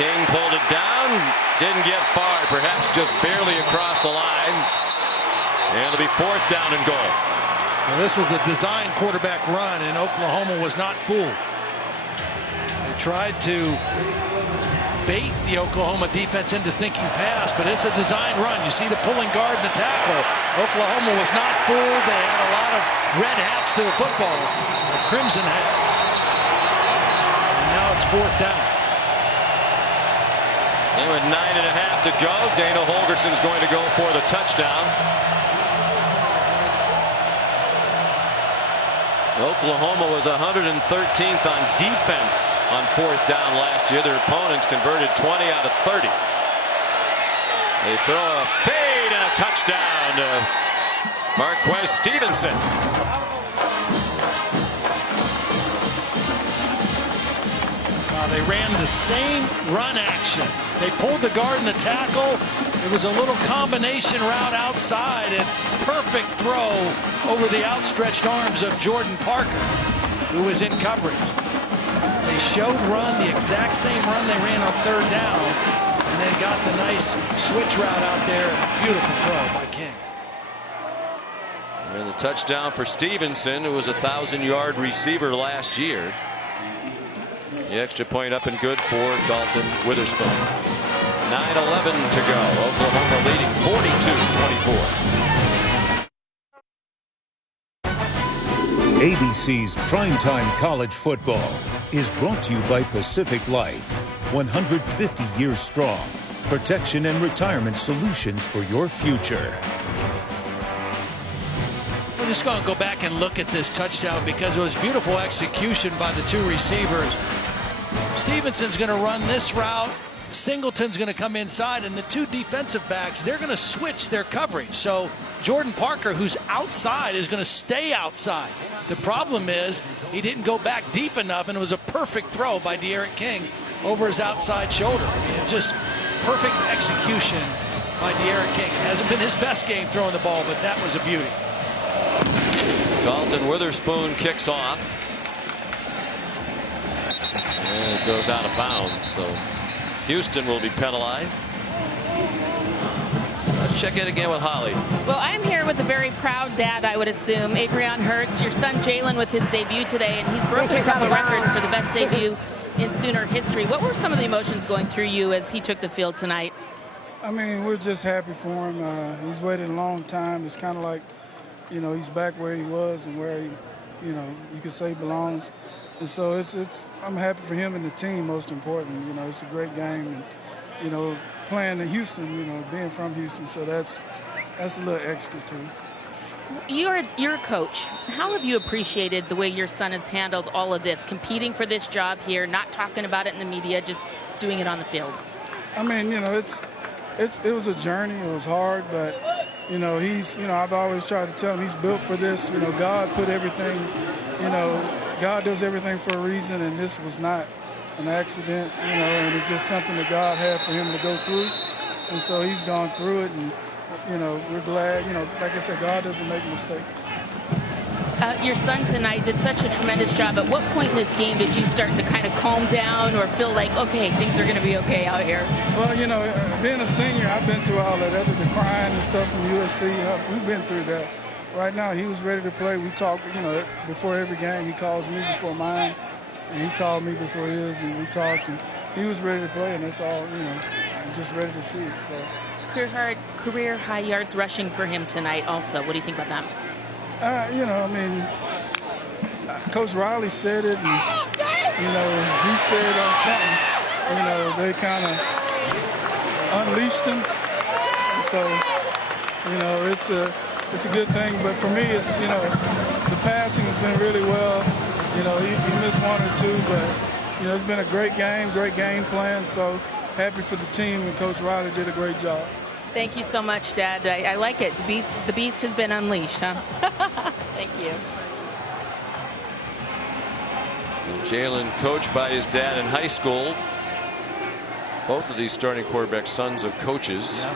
King pulled it down, didn't get far, perhaps just barely across the line. And it'll be 4th down and goal. Well, this was a design quarterback run, and Oklahoma was not fooled. They tried to bait the Oklahoma defense into thinking pass, but it's a design run. You see the pulling guard and the tackle. Oklahoma was not fooled. They had a lot of red hats to the football, crimson hats. And now it's 4th down. And with 9.5 to go, Dana Holgerson's going to go for the touchdown. Oklahoma was 113th on defense on 4th down last year. Their opponents converted 20 out of 30. They throw a fade and a touchdown to Marquez Stevenson. They ran the same run action. They pulled the guard and the tackle. It was a little combination route outside and perfect throw over the outstretched arms of Jordan Parker, who was in coverage. They showed run, the exact same run they ran on 3rd down, and and then got the nice switch route out there. Beautiful throw by King. And the touchdown for Stevenson, who was a 1,000-yard receiver last year. The extra point up and good for Dalton Witherspoon. 9:11 to go. Oklahoma leading 42-24. ABC's Primetime College Football is brought to you by Pacific Life. 150 years strong. Protection and retirement solutions for your future. We're just going to go back and look at this touchdown because it was beautiful execution by the two receivers. Stevenson's going to run this route. Singleton's going to come inside, and the two defensive backs, they're going to switch their coverage. So Jordan Parker, who's outside, is going to stay outside. The problem is he didn't go back deep enough, and it was a perfect throw by De'Aaron King over his outside shoulder. I mean, just perfect execution by De'Aaron King. It hasn't been his best game throwing the ball, but that was a beauty. Dalton Witherspoon kicks off. And it goes out of bounds, so Houston will be penalized. Let's check in again with Holly. Well, I'm here with a very proud dad, I would assume. Adrian Hurts, your son Jalen with his debut today, and he's broken a couple records for the best debut in Sooner history. What were some of the emotions going through you as he took the field tonight? I mean, we're just happy for him. He's waited a long time. It's kind of like, you know, he's back where he was and where he, you know, you could say belongs. And so I'm happy for him and the team, most important. You know, it's a great game. And, you know, playing in Houston, you know, being from Houston, so that's a little extra, too. You're a coach. How have you appreciated the way your son has handled all of this, competing for this job here, not talking about it in the media, just doing it on the field? I mean, you know, it was a journey. It was hard, but, you know, I've always tried to tell him he's built for this. You know, God put everything, you know, God does everything for a reason, and this was not an accident, you know, and it's just something that God had for him to go through. And so he's gone through it, and, you know, we're glad, you know, like I said, God doesn't make mistakes. Your son tonight did such a tremendous job. At what point in this game did you start to kind of calm down or feel like, okay, things are going to be okay out here? Well, you know, being a senior, I've been through all of that, the crying and stuff from USC. We've been through that. Right now, he was ready to play. We talked, you know, before every game. He calls me before mine, and he called me before his, and we talked. And he was ready to play, and that's all, you know, I'm just ready to see it. So. Career high yards rushing for him tonight also. What do you think about that? You know, I mean, Coach Riley said it, and, you know, he said on something, you know, they kind of unleashed him. And so, you know, it's a good thing. But for me, it's, you know, the passing has been really well. You know, he missed one or two, but, you know, it's been a great game plan. So happy for the team, and Coach Riley did a great job. Thank you so much, Dad. I like it. The beast has been unleashed, huh? Thank you. Jalen, coached by his dad in high school. Both of these starting quarterbacks, sons of coaches. Yeah.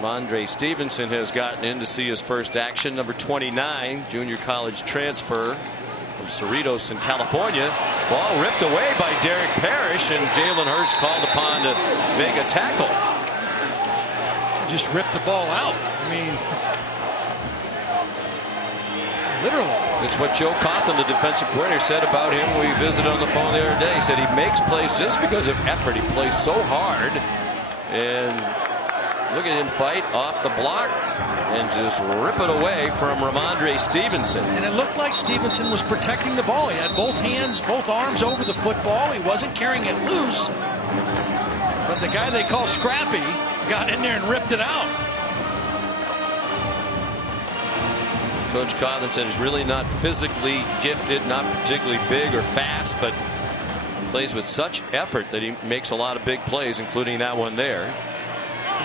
Ramondre Stevenson has gotten in to see his first action. Number 29, junior college transfer from Cerritos in California. Ball ripped away by Derek Parrish, and Jalen Hurts called upon to make a tackle. Just ripped the ball out. I mean, literally. It's what Joe Coughlin, the defensive coordinator, said about him. We visited on the phone the other day. He said he makes plays just because of effort. He plays so hard. And look at him fight off the block and just rip it away from Ramondre Stevenson. And it looked like Stevenson was protecting the ball. He had both hands, both arms over the football. He wasn't carrying it loose. But the guy they call Scrappy got in there and ripped it out. Coach Coughlin said he's really not physically gifted, not particularly big or fast, but plays with such effort that he makes a lot of big plays, including that one there.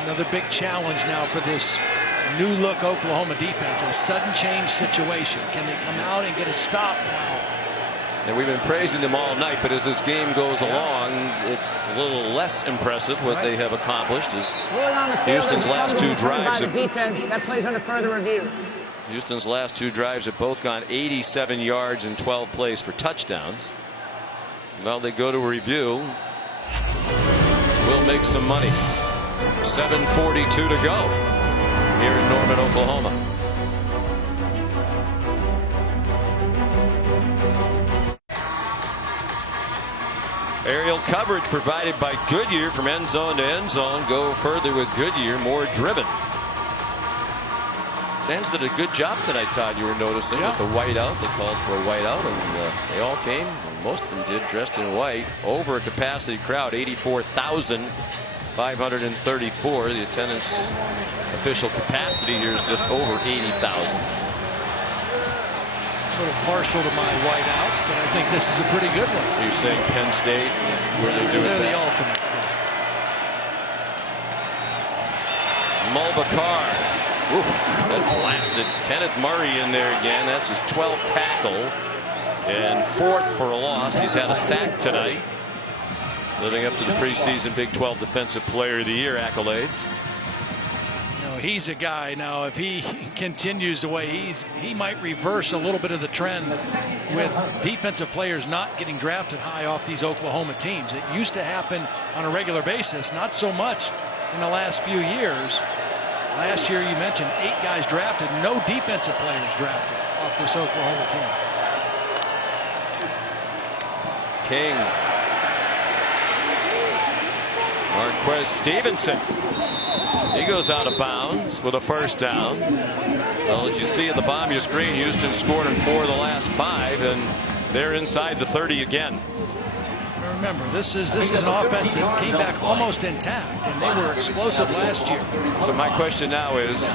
Another big challenge now for this new look Oklahoma defense, a sudden change situation. Can they come out and get a stop now? And we've been praising them all night, but as this game goes along, it's a little less impressive what they have accomplished. As Houston's last two drives, that plays under further review. Houston's last two drives have both gone 87 yards and 12 plays for touchdowns. Well, they go to review. Will make some money. 7:42 to go here in Norman, Oklahoma. Aerial coverage provided by Goodyear from end zone to end zone. Go further with Goodyear, more driven. Fans did a good job tonight, Todd. You were noticing with the whiteout. They called for a whiteout, and they all came. Most of them did, dressed in white. Over a capacity crowd, 84,534. The attendance official capacity here is just over 80,000. A little partial to my whiteouts, but I think this is a pretty good one. You're saying Penn State is where they're doing They're the best. ultimate. Mulbacar. That blasted Kenneth Murray in there again. That's his 12th tackle and 4th for a loss. He's had a sack tonight, living up to the preseason Big 12 Defensive Player of the Year accolades. He's a guy now, if he continues the way he might reverse a little bit of the trend with defensive players not getting drafted high off these Oklahoma teams. It used to happen on a regular basis, not so much in the last few years. Last year you mentioned 8 guys drafted, no defensive players drafted off this Oklahoma team. King. Marquez Stevenson. He goes out of bounds with a first down. Well, as you see at the bottom of your screen, Houston scored in 4 of the last 5, and they're inside the 30 again. Remember, this is an offense that came back almost intact, and they were explosive last year. So my question now is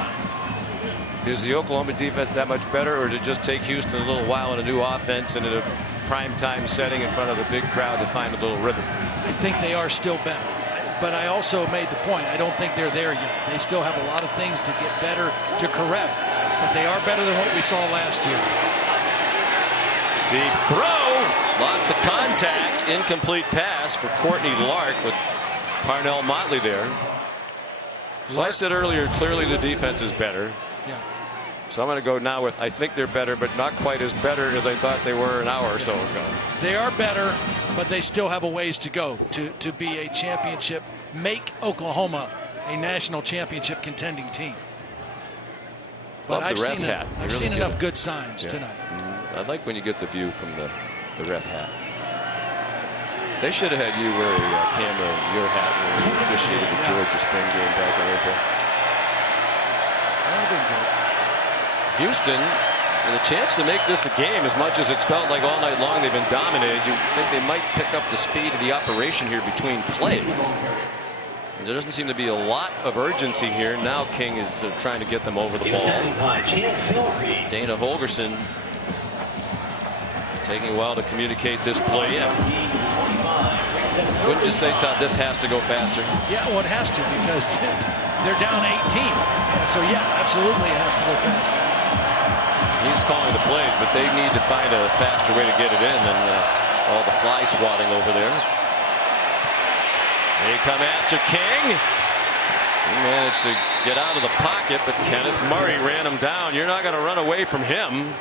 the Oklahoma defense that much better, or did it just take Houston a little while in a new offense and in a primetime setting in front of a big crowd to find a little rhythm? I think they are still better. But I also made the point, I don't think they're there yet. They still have a lot of things to get better, to correct. But they are better than what we saw last year. Deep throw. Lots of contact. Incomplete pass for Courtney Lark with Parnell Motley there. So I said earlier, clearly the defense is better. Yeah. So I'm going to go now with I think they're better, but not quite as better as I thought they were an hour or so ago. They are better, but they still have a ways to go to be a championship, make Oklahoma a national championship contending team. But I've seen enough good signs tonight. I like when you get the view from the ref hat. They should have had you wear a camera in your hat when you officiated the Georgia spring game back in April. Houston with a chance to make this a game. As much as it's felt like all night long they've been dominated, you think they might pick up the speed of the operation here between plays. And there doesn't seem to be a lot of urgency here. Now King is trying to get them over the ball. Dana Holgerson taking a while to communicate this play in. Wouldn't you say, Todd, this has to go faster? Yeah, well, it has to, because they're down 18. So yeah, absolutely it has to go faster. He's calling the plays, but they need to find a faster way to get it in than all the fly swatting over there. They come after King. He managed to get out of the pocket, but Kenneth Murray ran him down. You're not going to run away from him.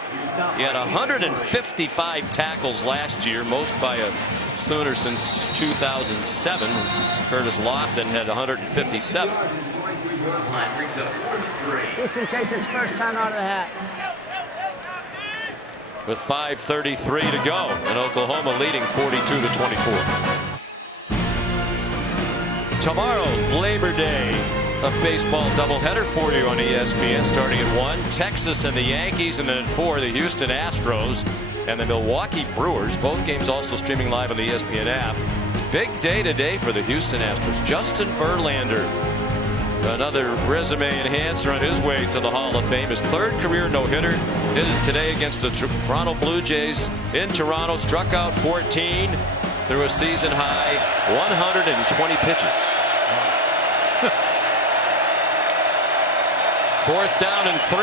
He had 155 tackles last year, most by a Sooner since 2007. Curtis Lofton had 157. Houston takes its first time out of the hat. With 5:33 to go, and Oklahoma leading 42-24. Tomorrow, Labor Day, a baseball doubleheader for you on ESPN, starting at 1. Texas and the Yankees, and then at 4, the Houston Astros and the Milwaukee Brewers. Both games also streaming live on the ESPN app. Big day today for the Houston Astros. Justin Verlander, another resume enhancer on his way to the Hall of Fame. His 3rd career no-hitter. Did it today against the Toronto Blue Jays in Toronto. Struck out 14. Through a season high 120 pitches. 4th down and 3.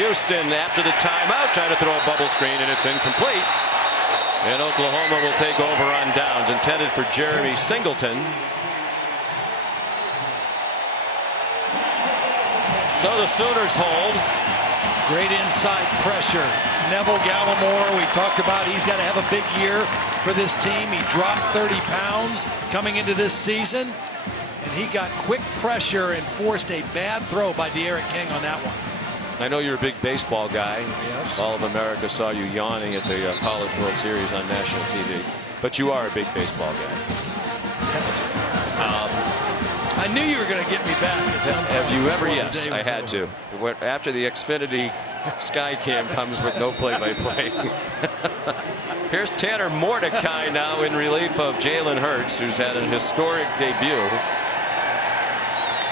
Houston after the timeout trying to throw a bubble screen, and it's incomplete. And Oklahoma will take over on downs, intended for Jeremy Singleton. So the Sooners hold. Great inside pressure. Neville Gallimore, we talked about, he's got to have a big year for this team. He dropped 30 pounds coming into this season. and he got quick pressure and forced a bad throw by De'Aaron King on that one. I know you're a big baseball guy. Yes. All of America saw you yawning at the College World Series on national TV. But you are a big baseball guy. Yes. I knew you were going to get me back at some point. Have you ever? Yes, I had to. After the Xfinity Skycam comes with no play-by-play. Here's Tanner Mordecai now in relief of Jalen Hurts, who's had an historic debut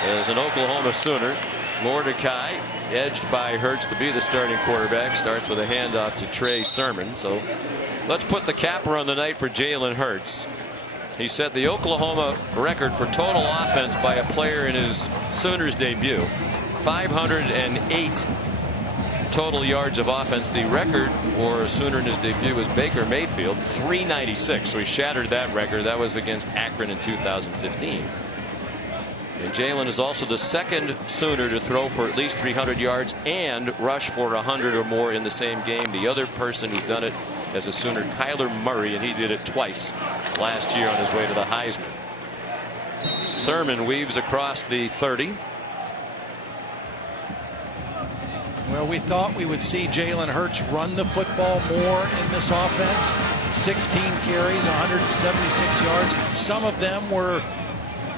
as an Oklahoma Sooner. Mordecai, edged by Hurts to be the starting quarterback, starts with a handoff to Trey Sermon. So let's put the capper on the night for Jalen Hurts. He set the Oklahoma record for total offense by a player in his Sooners debut. 508 total yards of offense. The record for a Sooner in his debut was Baker Mayfield, 396. So he shattered that record. That was against Akron in 2015. And Jalen is also the second Sooner to throw for at least 300 yards and rush for 100 or more in the same game. The other person who's done it as a Sooner, Kyler Murray, and he did it twice last year on his way to the Heisman. Sermon weaves across the 30. Well, we thought we would see Jalen Hurts run the football more in this offense. 16 carries, 176 yards. Some of them were,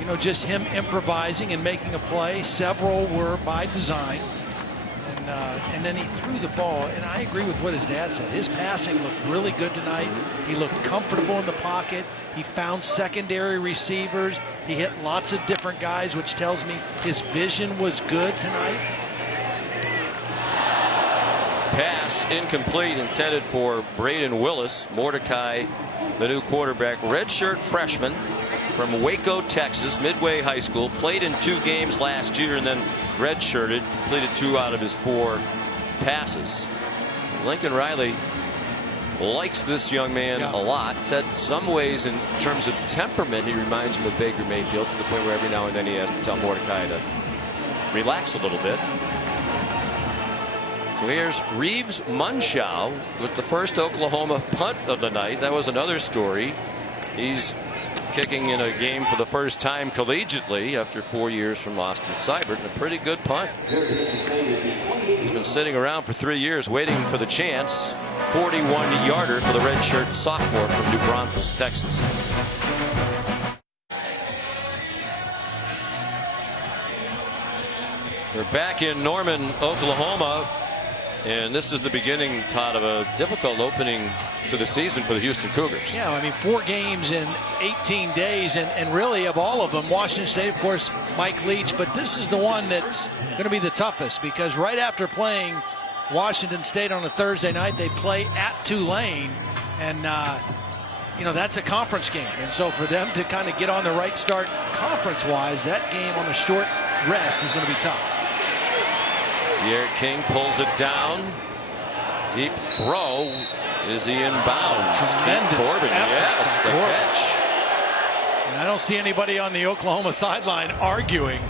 you know, just him improvising and making a play. Several were by design. And then he threw the ball, and I agree with what his dad said. His passing looked really good tonight. He looked comfortable in the pocket. He found secondary receivers. He hit lots of different guys, which tells me his vision was good tonight. Pass incomplete, intended for Braden Willis. Mordecai, the new quarterback, redshirt freshman from Waco, Texas, Midway High School, played in 2 games last year and then redshirted, completed 2 out of his 4 passes. Lincoln Riley likes this young man a lot. Said some ways in terms of temperament he reminds him of Baker Mayfield, to the point where every now and then he has to tell Mordecai to relax a little bit. So here's Reeves Munshaw with the first Oklahoma punt of the night. That was another story. He's kicking in a game for the first time collegiately after 4 years from Austin Seibert, and a pretty good punt. He's been sitting around for 3 years waiting for the chance. 41-yarder for the redshirt sophomore from New Braunfels, Texas. We're back in Norman, Oklahoma, and this is the beginning, Todd, of a difficult opening to the season for the Houston Cougars. Yeah, I mean, 4 games in 18 days, and really of all of them, Washington State, of course, Mike Leach, but this is the one that's going to be the toughest, because right after playing Washington State on a Thursday night, they play at Tulane, and you know, that's a conference game, and so for them to kind of get on the right start conference-wise, that game on a short rest is going to be tough. De'Aaron King pulls it down. Deep throw. Is he in bounds? Tremendous Corbin, yes, the catch. And I don't see anybody on the Oklahoma sideline arguing.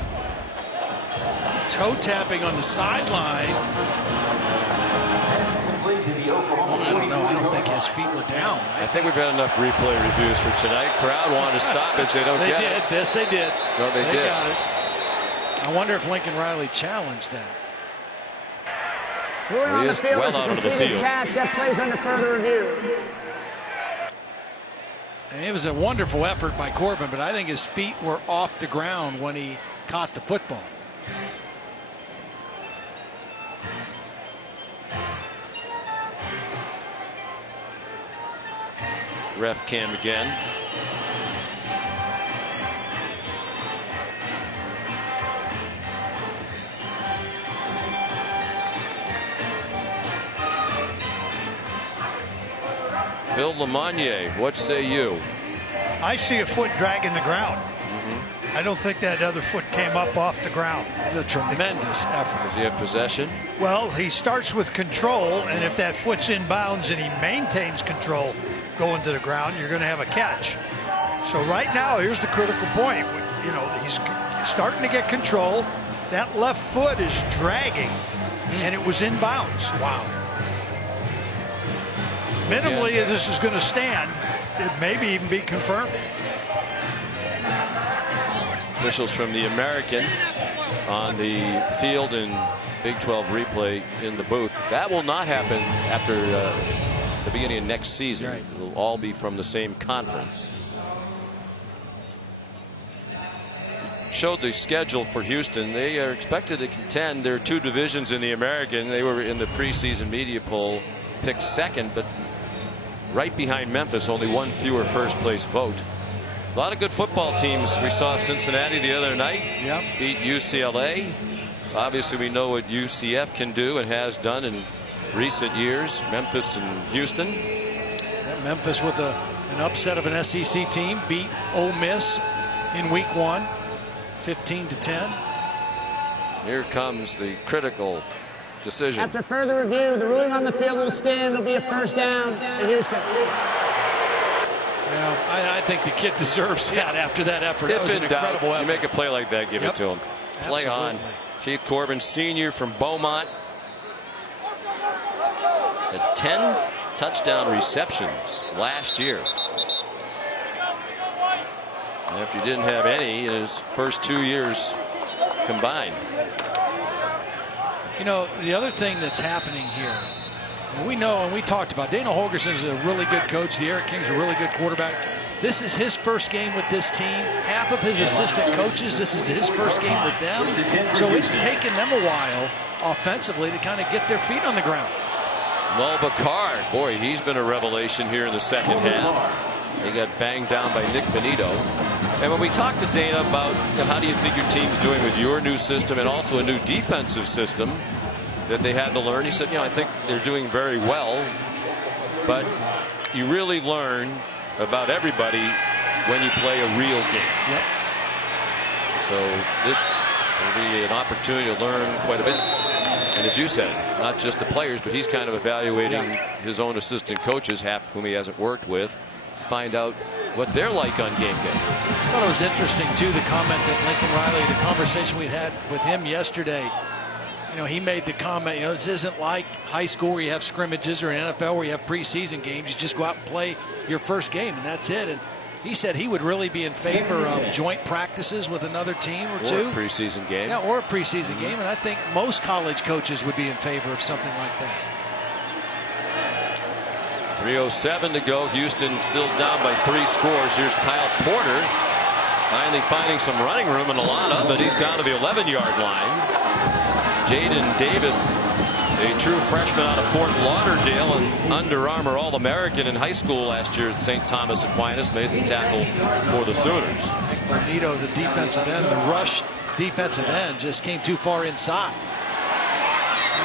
Toe tapping on the sideline. I don't know. I don't think his feet were down. I think we've had enough replay reviews for tonight. Crowd wanted to stop it. They don't get it. Yes, they did. No, they did. Got it. I wonder if Lincoln Riley challenged that. Ruling on the field well out of the field. Catch. That plays under further review. And it was a wonderful effort by Corbin, but I think his feet were off the ground when he caught the football. Ref cam again. Bill Lamagnier, what say you? I see a foot dragging the ground. I don't think that other foot came up off the ground. A tremendous effort. Does he have possession? Well, he starts with control, and if that foot's in bounds and he maintains control going to the ground, you're going to have a catch. So right now, here's the critical point. You know, he's starting to get control. That left foot is dragging, and it was in bounds. Wow. Minimally, this is going to stand. It maybe even be confirmed. Officials from the American on the field and Big 12 replay in the booth. That will not happen after the beginning of next season. Right. It will all be from the same conference. Showed the schedule for Houston. They are expected to contend. There are 2 divisions in the American. They were in the preseason media poll picked second, but right behind Memphis, only 1 fewer first place vote. A lot of good football teams. We saw Cincinnati the other night beat UCLA. Obviously, we know what UCF can do and has done in recent years. Memphis and Houston. Yeah, Memphis with an upset of an SEC team, beat Ole Miss in week 1, 15-10. Here comes the critical decision. After further review, the ruling on the field will stand. It'll be a first down to Houston. Well, I think the kid deserves that after that effort. That was If an in doubt, incredible effort. you make a play like that, give it to him. Play on. Keith Corbin, senior from Beaumont. Had 10 touchdown receptions last year. After he didn't have any in his first 2 years combined. You know, the other thing that's happening here, we know and we talked about, Dana Holgorsen is a really good coach. The Eric King's a really good quarterback. This is his first game with this team. Half of his assistant coaches, this is his first game with them. So it's taken them a while offensively to kind of get their feet on the ground. Mulbacar, boy, he's been a revelation here in the second half. He got banged down by Nick Benito. And when we talked to Dana about how do you think your team's doing with your new system and also a new defensive system that they had to learn, he said, I think they're doing very well, but you really learn about everybody when you play a real game. Yep. So this will be an opportunity to learn quite a bit. And as you said, not just the players, but he's kind of evaluating his own assistant coaches, half of whom he hasn't worked with, to find out what they're like on game day. I thought it was interesting, too, the comment that Lincoln Riley, the conversation we had with him yesterday, he made the comment, this isn't like high school where you have scrimmages or NFL where you have preseason games. You just go out and play your first game, and that's it. And he said he would really be in favor of joint practices with another team or two. Or a preseason game. Yeah, or a preseason game. And I think most college coaches would be in favor of something like that. 3:07 to go. Houston still down by 3 scores. Here's Kyle Porter finally finding some running room, and a lot of it. He's down to the 11-yard line. Jaden Davis, a true freshman out of Fort Lauderdale and Under Armour All-American in high school last year at St. Thomas Aquinas, made the tackle for the Sooners. Bonito, the defensive end, the rush defensive end, just came too far inside.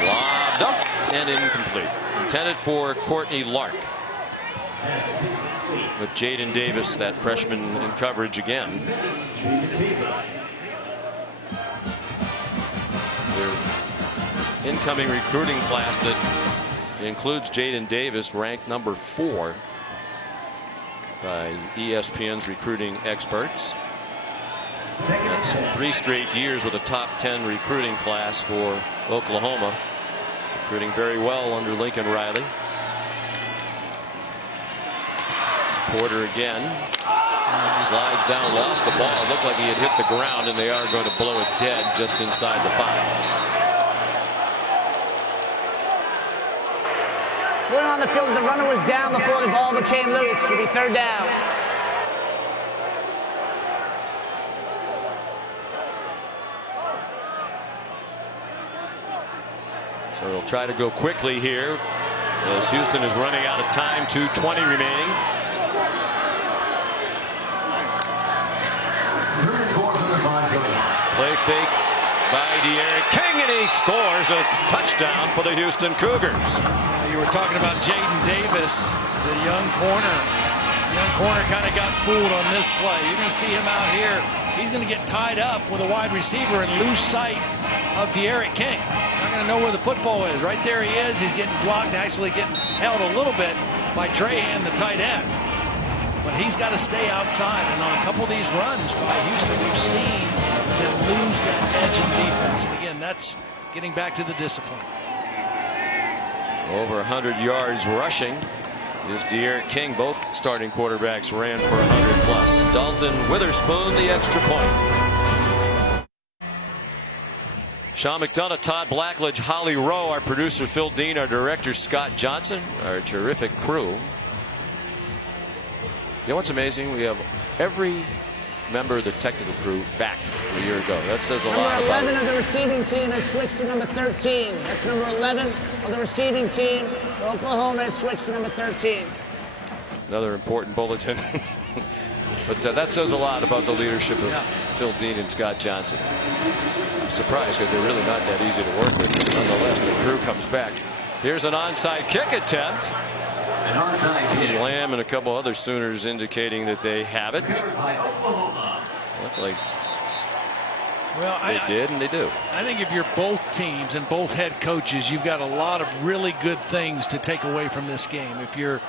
Lobbed up and incomplete. Intended for Courtney Lark. With Jaden Davis, that freshman, in coverage again. Their incoming recruiting class that includes Jaden Davis, ranked number 4 by ESPN's recruiting experts. That's 3 straight years with a top 10 recruiting class for Oklahoma. Recruiting very well under Lincoln Riley. Porter again. Slides down, lost the ball. It looked like he had hit the ground, and they are going to blow it dead just inside the 5. Going on the field, the runner was down before the ball became loose. It'll be third down. So they'll try to go quickly here as Houston is running out of time. 2:20 remaining. Play fake by De'Aaron King, and he scores a touchdown for the Houston Cougars. You were talking about Jaden Davis, the young corner. The young corner kind of got fooled on this play. You're going to see him out here. He's going to get tied up with a wide receiver and lose sight of De'Aaron King. Not going to know where the football is. Right there he is. He's getting blocked, actually getting held a little bit by Trahan, the tight end. But he's got to stay outside. And on a couple of these runs by Houston, we've seen them lose that edge in defense. And again, that's getting back to the discipline. Over 100 yards rushing is De'Aaron King. Both starting quarterbacks ran for 100 plus. Dalton Witherspoon, the extra point. Sean McDonough, Todd Blackledge, Holly Rowe, our producer Phil Dean, our director Scott Johnson, our terrific crew. You know what's amazing? We have every member of the technical crew back from a year ago. That says a lot Number about 11 of the receiving team has switched to number 13. That's number 11 of the receiving team. Oklahoma has switched to number 13. Another important bulletin. But that says a lot about the leadership of Phil Dean and Scott Johnson. I'm surprised because they're really not that easy to work with. But nonetheless, the crew comes back. Here's an onside kick attempt. An onside kick. Lamb and a couple other Sooners indicating that they have it. Look like they did, and they do. I think if you're both teams and both head coaches, you've got a lot of really good things to take away from this game. If you're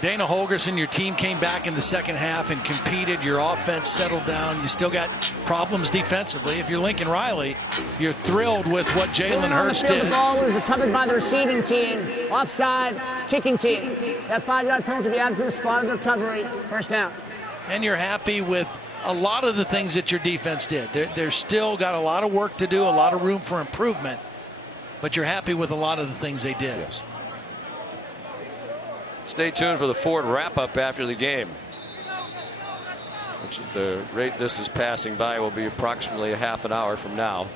Dana Holgorsen, your team came back in the second half and competed. Your offense settled down. You still got problems defensively. If you're Lincoln Riley, you're thrilled with what Jalen Hurts did. The ball was recovered by the receiving team. Offside, kicking team. That 5-yard penalty will be added to the spot of the recovery. First down. And you're happy with a lot of the things that your defense did. They're still got a lot of work to do, a lot of room for improvement, but you're happy with a lot of the things they did. Yes. Stay tuned for the Ford wrap-up after the game, which is the rate this is passing by will be approximately a half an hour from now.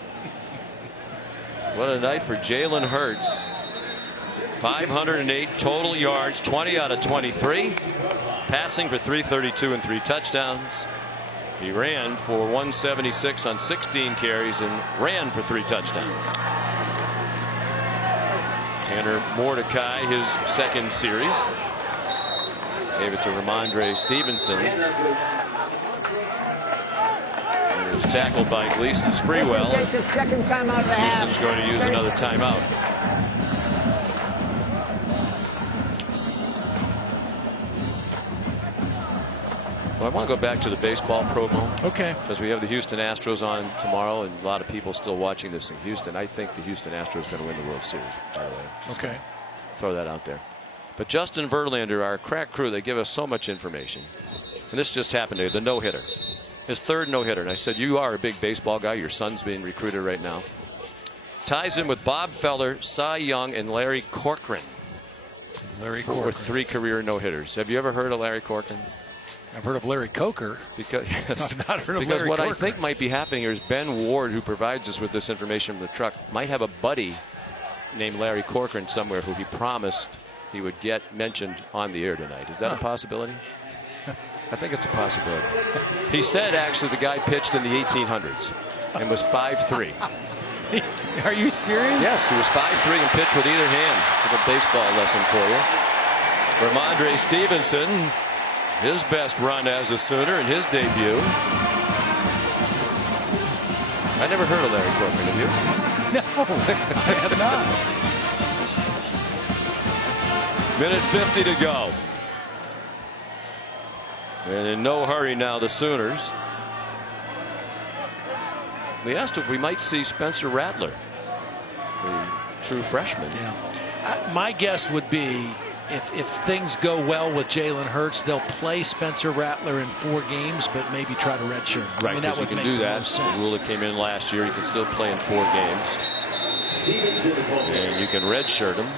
What a night for Jalen Hurts. 508 total yards, 20 out of 23, passing for 332 and 3 touchdowns. He ran for 176 on 16 carries and ran for 3 touchdowns. Tanner Mordecai, his second series, gave it to Ramondre Stevenson. He was tackled by Gleason Sprewell. Houston's going to use another timeout. Well, I want to go back to the baseball promo. Okay. Because we have the Houston Astros on tomorrow, and a lot of people still watching this in Houston. I think the Houston Astros are going to win the World Series, by the way. Okay. Throw that out there. But Justin Verlander, our crack crew, they give us so much information. And this just happened to the no-hitter. His third no-hitter. And I said, you are a big baseball guy. Your son's being recruited right now. Ties in with Bob Feller, Cy Young, and Larry Corcoran. Larry Corcoran. With 3 career no-hitters. Have you ever heard of Larry Corcoran? I've heard of Larry Coker. Because, yes, I've not heard of because Larry what Corcoran. I think might be happening here is Ben Ward, who provides us with this information from the truck, might have a buddy named Larry Corcoran somewhere who he promised he would get mentioned on the air tonight. Is that a possibility? I think it's a possibility. He said actually the guy pitched in the 1800s and was 5'3". Are you serious? Yes, he was 5'3" and pitched with either hand. For the baseball lesson for you. Ramondre Stevenson, his best run as a Sooner in his debut. I never heard of Larry Corcoran, have you? No, I have not. Minute 50 to go. And in no hurry now, the Sooners. We asked if we might see Spencer Rattler, the true freshman. Yeah. My guess would be if things go well with Jalen Hurts, they'll play Spencer Rattler in 4 games, but maybe try to redshirt. Right, I mean, that you would can make do the that. most The sense. rule that came in last year, you can still play in 4 games. And you can redshirt him.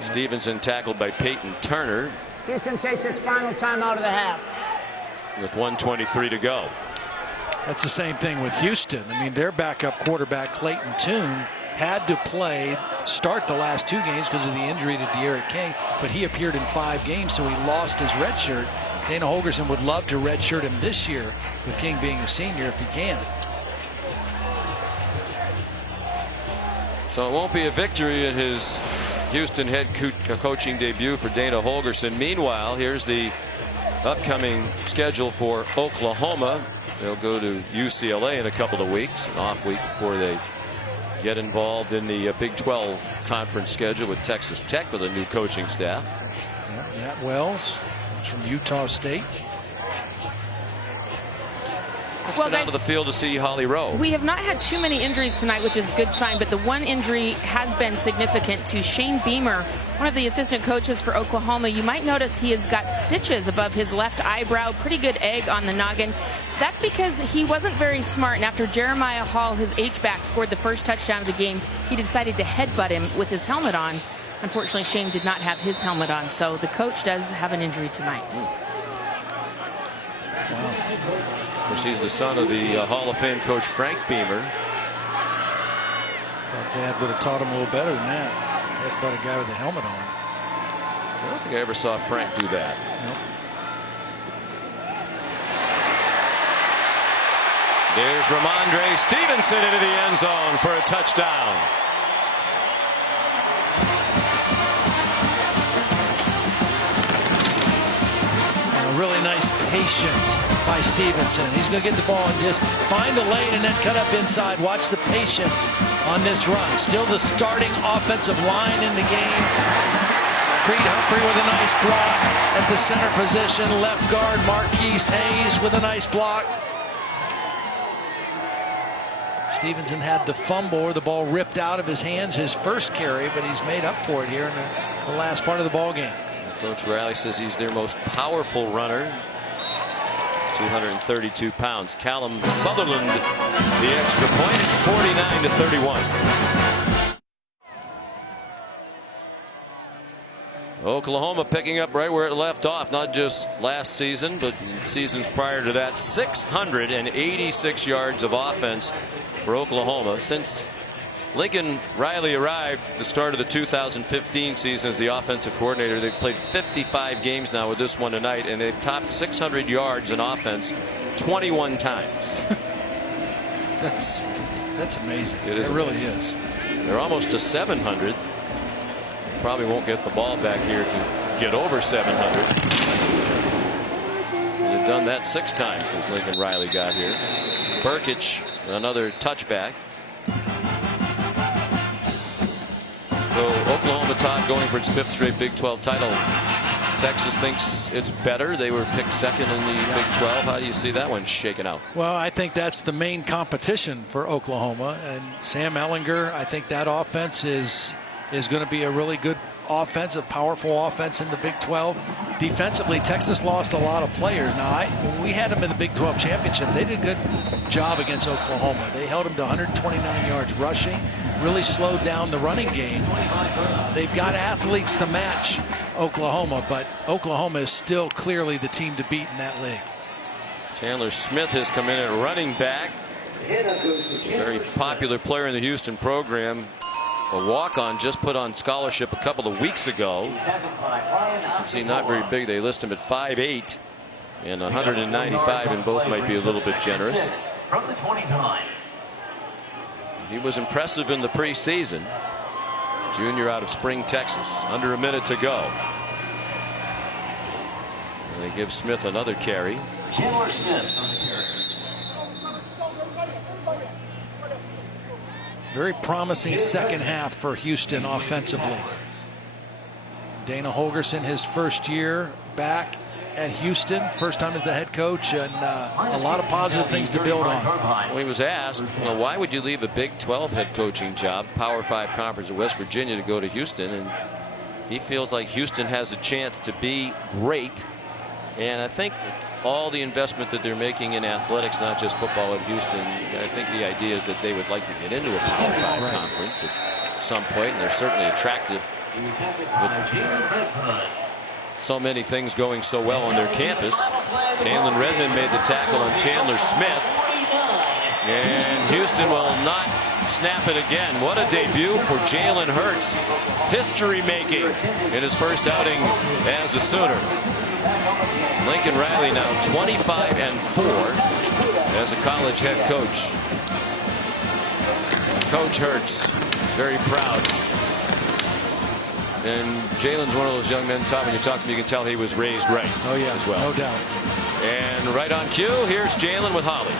Stevenson tackled by Peyton Turner. Houston takes its final timeout of the half. With 1:23 to go. That's the same thing with Houston. I mean, their backup quarterback, Clayton Tune, had to start the last 2 games because of the injury to De'Aaron King, but he appeared in 5 games, so he lost his red shirt. Dana Holgorsen would love to redshirt him this year, with King being a senior if he can. So it won't be a victory in his Houston head coaching debut for Dana Holgorsen. Meanwhile, here's the upcoming schedule for Oklahoma. They'll go to UCLA in a couple of weeks, an off week before they get involved in the Big 12 conference schedule with Texas Tech with a new coaching staff. Yeah, Matt Wells from Utah State. Let's well, go down to the field to see Holly Rowe. We have not had too many injuries tonight, which is a good sign, but the one injury has been significant to Shane Beamer, one of the assistant coaches for Oklahoma. You might notice he has got stitches above his left eyebrow, pretty good egg on the noggin. That's because he wasn't very smart, and after Jeremiah Hall, his H-back, scored the first touchdown of the game, he decided to headbutt him with his helmet on. Unfortunately, Shane did not have his helmet on, so the coach does have an injury tonight. Wow. Of course, he's the son of the Hall of Fame coach Frank Beamer. Thought Dad would have taught him a little better than that. Headbutt a guy with a helmet on. I don't think I ever saw Frank do that. Nope. There's Ramondre Stevenson into the end zone for a touchdown. Really nice patience by Stevenson. He's going to get the ball and just find a lane and then cut up inside. Watch the patience on this run. Still the starting offensive line in the game. Creed Humphrey with a nice block at the center position. Left guard Marquise Hayes with a nice block. Stevenson had the fumble, or the ball ripped out of his hands his first carry, but he's made up for it here in the last part of the ball game. Coach Riley says he's their most powerful runner. 232 pounds. Callum Sutherland, the extra point. It's 49-31. Oklahoma picking up right where it left off, not just last season, but seasons prior to that. 686 yards of offense for Oklahoma since Lincoln Riley arrived at the start of the 2015 season as the offensive coordinator. They've played 55 games now with this one tonight, and they've topped 600 yards in offense 21 times. That's amazing. It really is. They're almost to 700. Probably won't get the ball back here to get over 700. They've done that 6 times since Lincoln Riley got here. Burkich, another touchback. So Oklahoma, Todd, going for its 5th straight Big 12 title. Texas thinks it's better. They were picked second in the Big 12. How do you see that one shaking out? Well, I think that's the main competition for Oklahoma. And Sam Ehlinger, I think that offense is going to be a really good offense, a powerful offense in the Big 12. Defensively, Texas lost a lot of players. Now, when we had them in the Big 12 championship, they did a good job against Oklahoma. They held them to 129 yards rushing, really slowed down the running game. They've got athletes to match Oklahoma, but Oklahoma is still clearly the team to beat in that league. Chandler Smith has come in at running back. Very popular player in the Houston program. A walk-on, just put on scholarship a couple of weeks ago. You can see not very big. They list him at 5'8" and 195, and both might be a little bit generous. From the 29. He was impressive in the preseason. Junior out of Spring, Texas. Under a minute to go. And they give Smith another carry. Chandler Smith on the carry. Very promising second half for Houston offensively. Dana Holgorsen, his first year back at Houston, first time as the head coach, and a lot of positive things to build on. Well, he was asked, well, why would you leave a Big 12 head coaching job, Power 5 conference in West Virginia, to go to Houston? And he feels like Houston has a chance to be great. And I think all the investment that they're making in athletics, not just football at Houston, I think the idea is that they would like to get into a Power 5 conference at some point, and they're certainly attractive. So many things going so well on their campus. Jalen Redmond made the tackle on Chandler Smith, and Houston will not snap it again. What a debut for Jalen Hurts. History making in his first outing as a Sooner. Lincoln Riley now 25-4 as a college head coach. Coach Hurts very proud. And Jalen's one of those young men, Tom, when you talk to him, you can tell he was raised right. Oh, yeah, as well. No doubt. And right on cue, here's Jalen with Holly.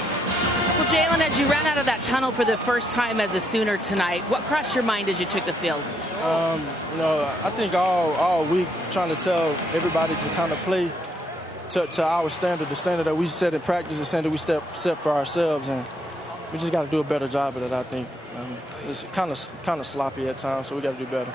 Well, Jalen, as you ran out of that tunnel for the first time as a Sooner tonight, what crossed your mind as you took the field? I think all week trying to tell everybody to kind of play to our standard, the standard that we set in practice, the standard we set for ourselves, and we just got to do a better job of it, I think. It's kind of sloppy at times, so we got to do better.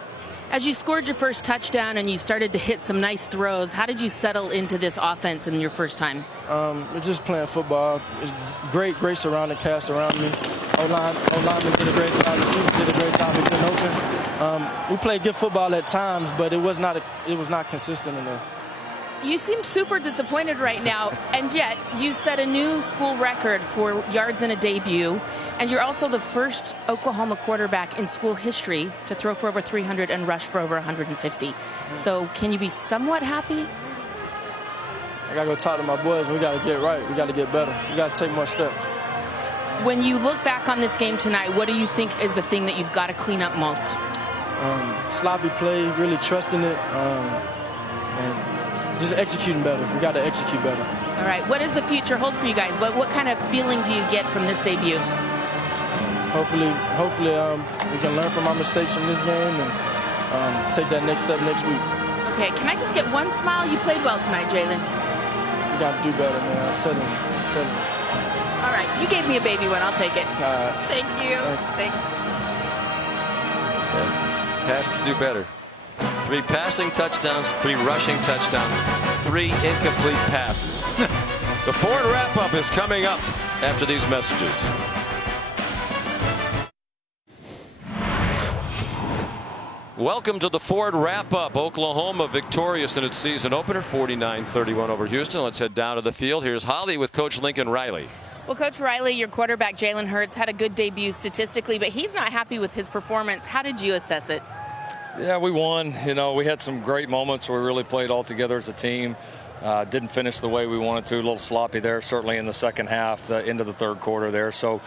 As you scored your first touchdown and you started to hit some nice throws, how did you settle into this offense in your first time? We're just playing football. It's great surrounding cast around me. O-lineman did a great job. The receiver did a great job of getting open. We played good football at times, but it was not consistent enough. You seem super disappointed right now, and yet you set a new school record for yards in a debut, and you're also the first Oklahoma quarterback in school history to throw for over 300 and rush for over 150. So can you be somewhat happy? I got to go talk to my boys. We got to get right. We got to get better. We got to take more steps. When you look back on this game tonight, what do you think is the thing that you've got to clean up most? Sloppy play, really trusting it, and just executing better. We got to execute better. All right. What does the future hold for you guys? What kind of feeling do you get from this debut? Hopefully, we can learn from our mistakes from this game and take that next step next week. Okay. Can I just get one smile? You played well tonight, Jalen. We got to do better, man. I'm telling you. All right. You gave me a baby one. I'll take it. All right. Thank you. Thanks. Has to do better. 3 passing touchdowns, 3 rushing touchdowns, 3 incomplete passes. The Ford wrap-up is coming up after these messages. Welcome to the Ford wrap-up. Oklahoma victorious in its season opener, 49-31 over Houston. Let's head down to the field. Here's Holly with Coach Lincoln Riley. Well, Coach Riley, your quarterback Jalen Hurts had a good debut statistically, but he's not happy with his performance. How did you assess it? Yeah, we won. You know, we had some great moments where we really played all together as a team. Didn't finish the way we wanted to. A little sloppy there, certainly in the second half, the end of the third quarter there. So,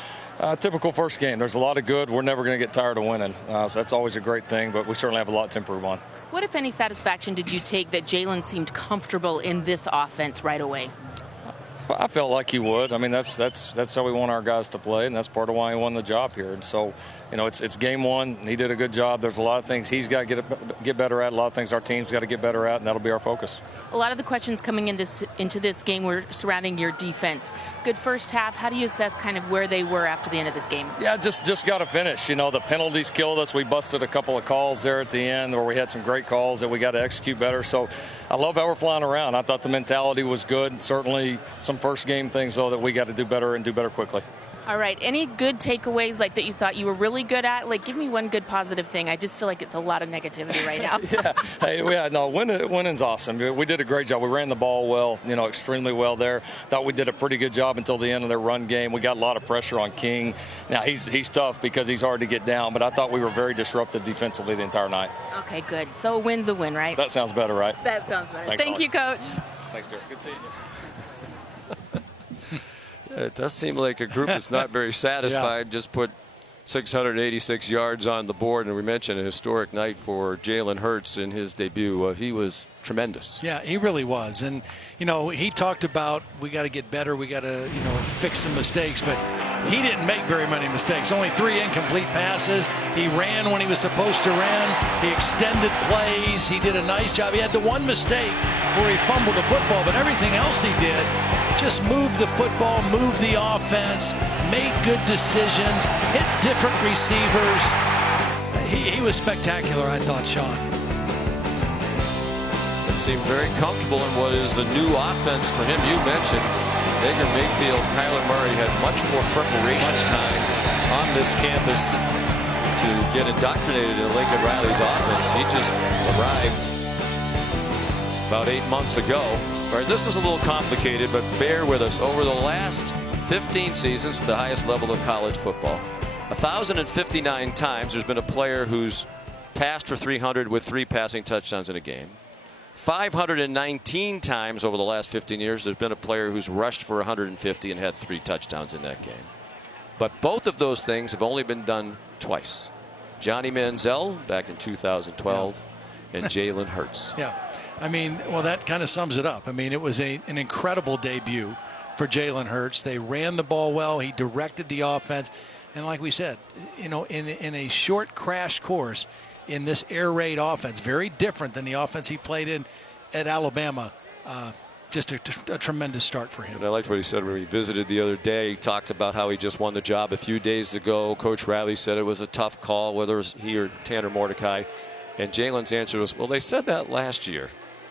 typical first game. There's a lot of good. We're never going to get tired of winning. So that's always a great thing, but we certainly have a lot to improve on. What, if any, satisfaction did you take that Jalen seemed comfortable in this offense right away? I felt like he would. I mean, that's how we want our guys to play, and that's part of why he won the job here. And so, you know, it's game one. He did a good job. There's a lot of things he's got to get better at. A lot of things our team's got to get better at, and that'll be our focus. A lot of the questions coming into this game were surrounding your defense. Good first half. How do you assess kind of where they were after the end of this game? Yeah, just got to finish. You know, the penalties killed us. We busted a couple of calls there at the end where we had some great calls that we got to execute better. So I love how we're flying around. I thought the mentality was good. Certainly some first game things, though, that we got to do better and do better quickly. All right. Any good takeaways like that you thought you were really good at? Like, give me one good positive thing. I just feel like it's a lot of negativity right now. Winning's awesome. We did a great job. We ran the ball well, you know, extremely well there. Thought we did a pretty good job until the end of their run game. We got a lot of pressure on King. Now, he's tough because he's hard to get down, but I thought we were very disruptive defensively the entire night. Okay, good. So a win's a win, right? That sounds better, right? That sounds better. Thanks, Thank you, Coach. Thanks, Derek. Good seeing you. It does seem like a group that's not very satisfied. Just put 686 yards on the board, and we mentioned a historic night for Jalen Hurts in his debut. He was tremendous. Yeah, he really was. And, you know, he talked about we got to get better, we got to, you know, fix some mistakes, but he didn't make very many mistakes. Only 3 incomplete passes. He ran when he was supposed to run. He extended plays. He did a nice job. He had the one mistake where he fumbled the football, but everything else he did, just moved the football, moved the offense, made good decisions, hit different receivers. He was spectacular, I thought, Sean. It seemed very comfortable in what is a new offense for him. You mentioned Baker Mayfield, Kyler Murray had much more preparation time on this campus to get indoctrinated in Lincoln Riley's offense. He just arrived about 8 months ago. All right, this is a little complicated, but bear with us. Over the last 15 seasons, the highest level of college football, 1,059 times there's been a player who's passed for 300 with 3 passing touchdowns in a game. 519 times over the last 15 years there's been a player who's rushed for 150 and had 3 touchdowns in that game. But both of those things have only been done twice. Johnny Manziel back in 2012 and Jalen Hurts. Yeah. I mean, well, that kind of sums it up. I mean, it was an incredible debut for Jalen Hurts. They ran the ball well. He directed the offense. And like we said, you know, in a short crash course in this air raid offense, very different than the offense he played in at Alabama. just a tremendous start for him. And I liked what he said when we visited the other day. He talked about how he just won the job a few days ago. Coach Riley said it was a tough call, whether it was he or Tanner Mordecai. And Jalen's answer was, well, they said that last year.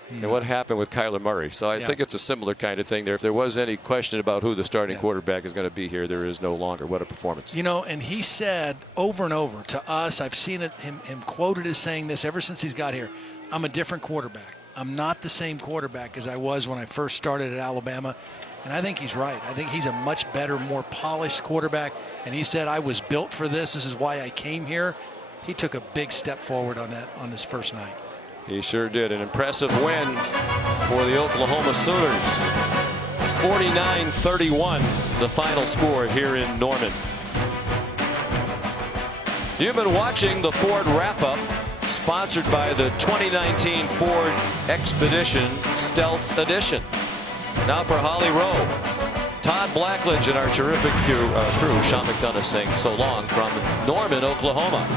And what happened with Kyler Murray. So I think it's a similar kind of thing there. If there was any question about who the starting quarterback is going to be here, there is no longer. What a performance. You know, and he said over and over to us, I've seen it, him quoted as saying this ever since he's got here, I'm a different quarterback. I'm not the same quarterback as I was when I first started at Alabama. And I think he's right. I think he's a much better, more polished quarterback. And he said, I was built for this. This is why I came here. He took a big step forward on this first night. He sure did. An impressive win for the Oklahoma Sooners. 49-31, the final score here in Norman. You've been watching the Ford Wrap-Up, sponsored by the 2019 Ford Expedition Stealth Edition. Now for Holly Rowe. Todd Blackledge and our terrific crew, Sean McDonough saying so long from Norman, Oklahoma.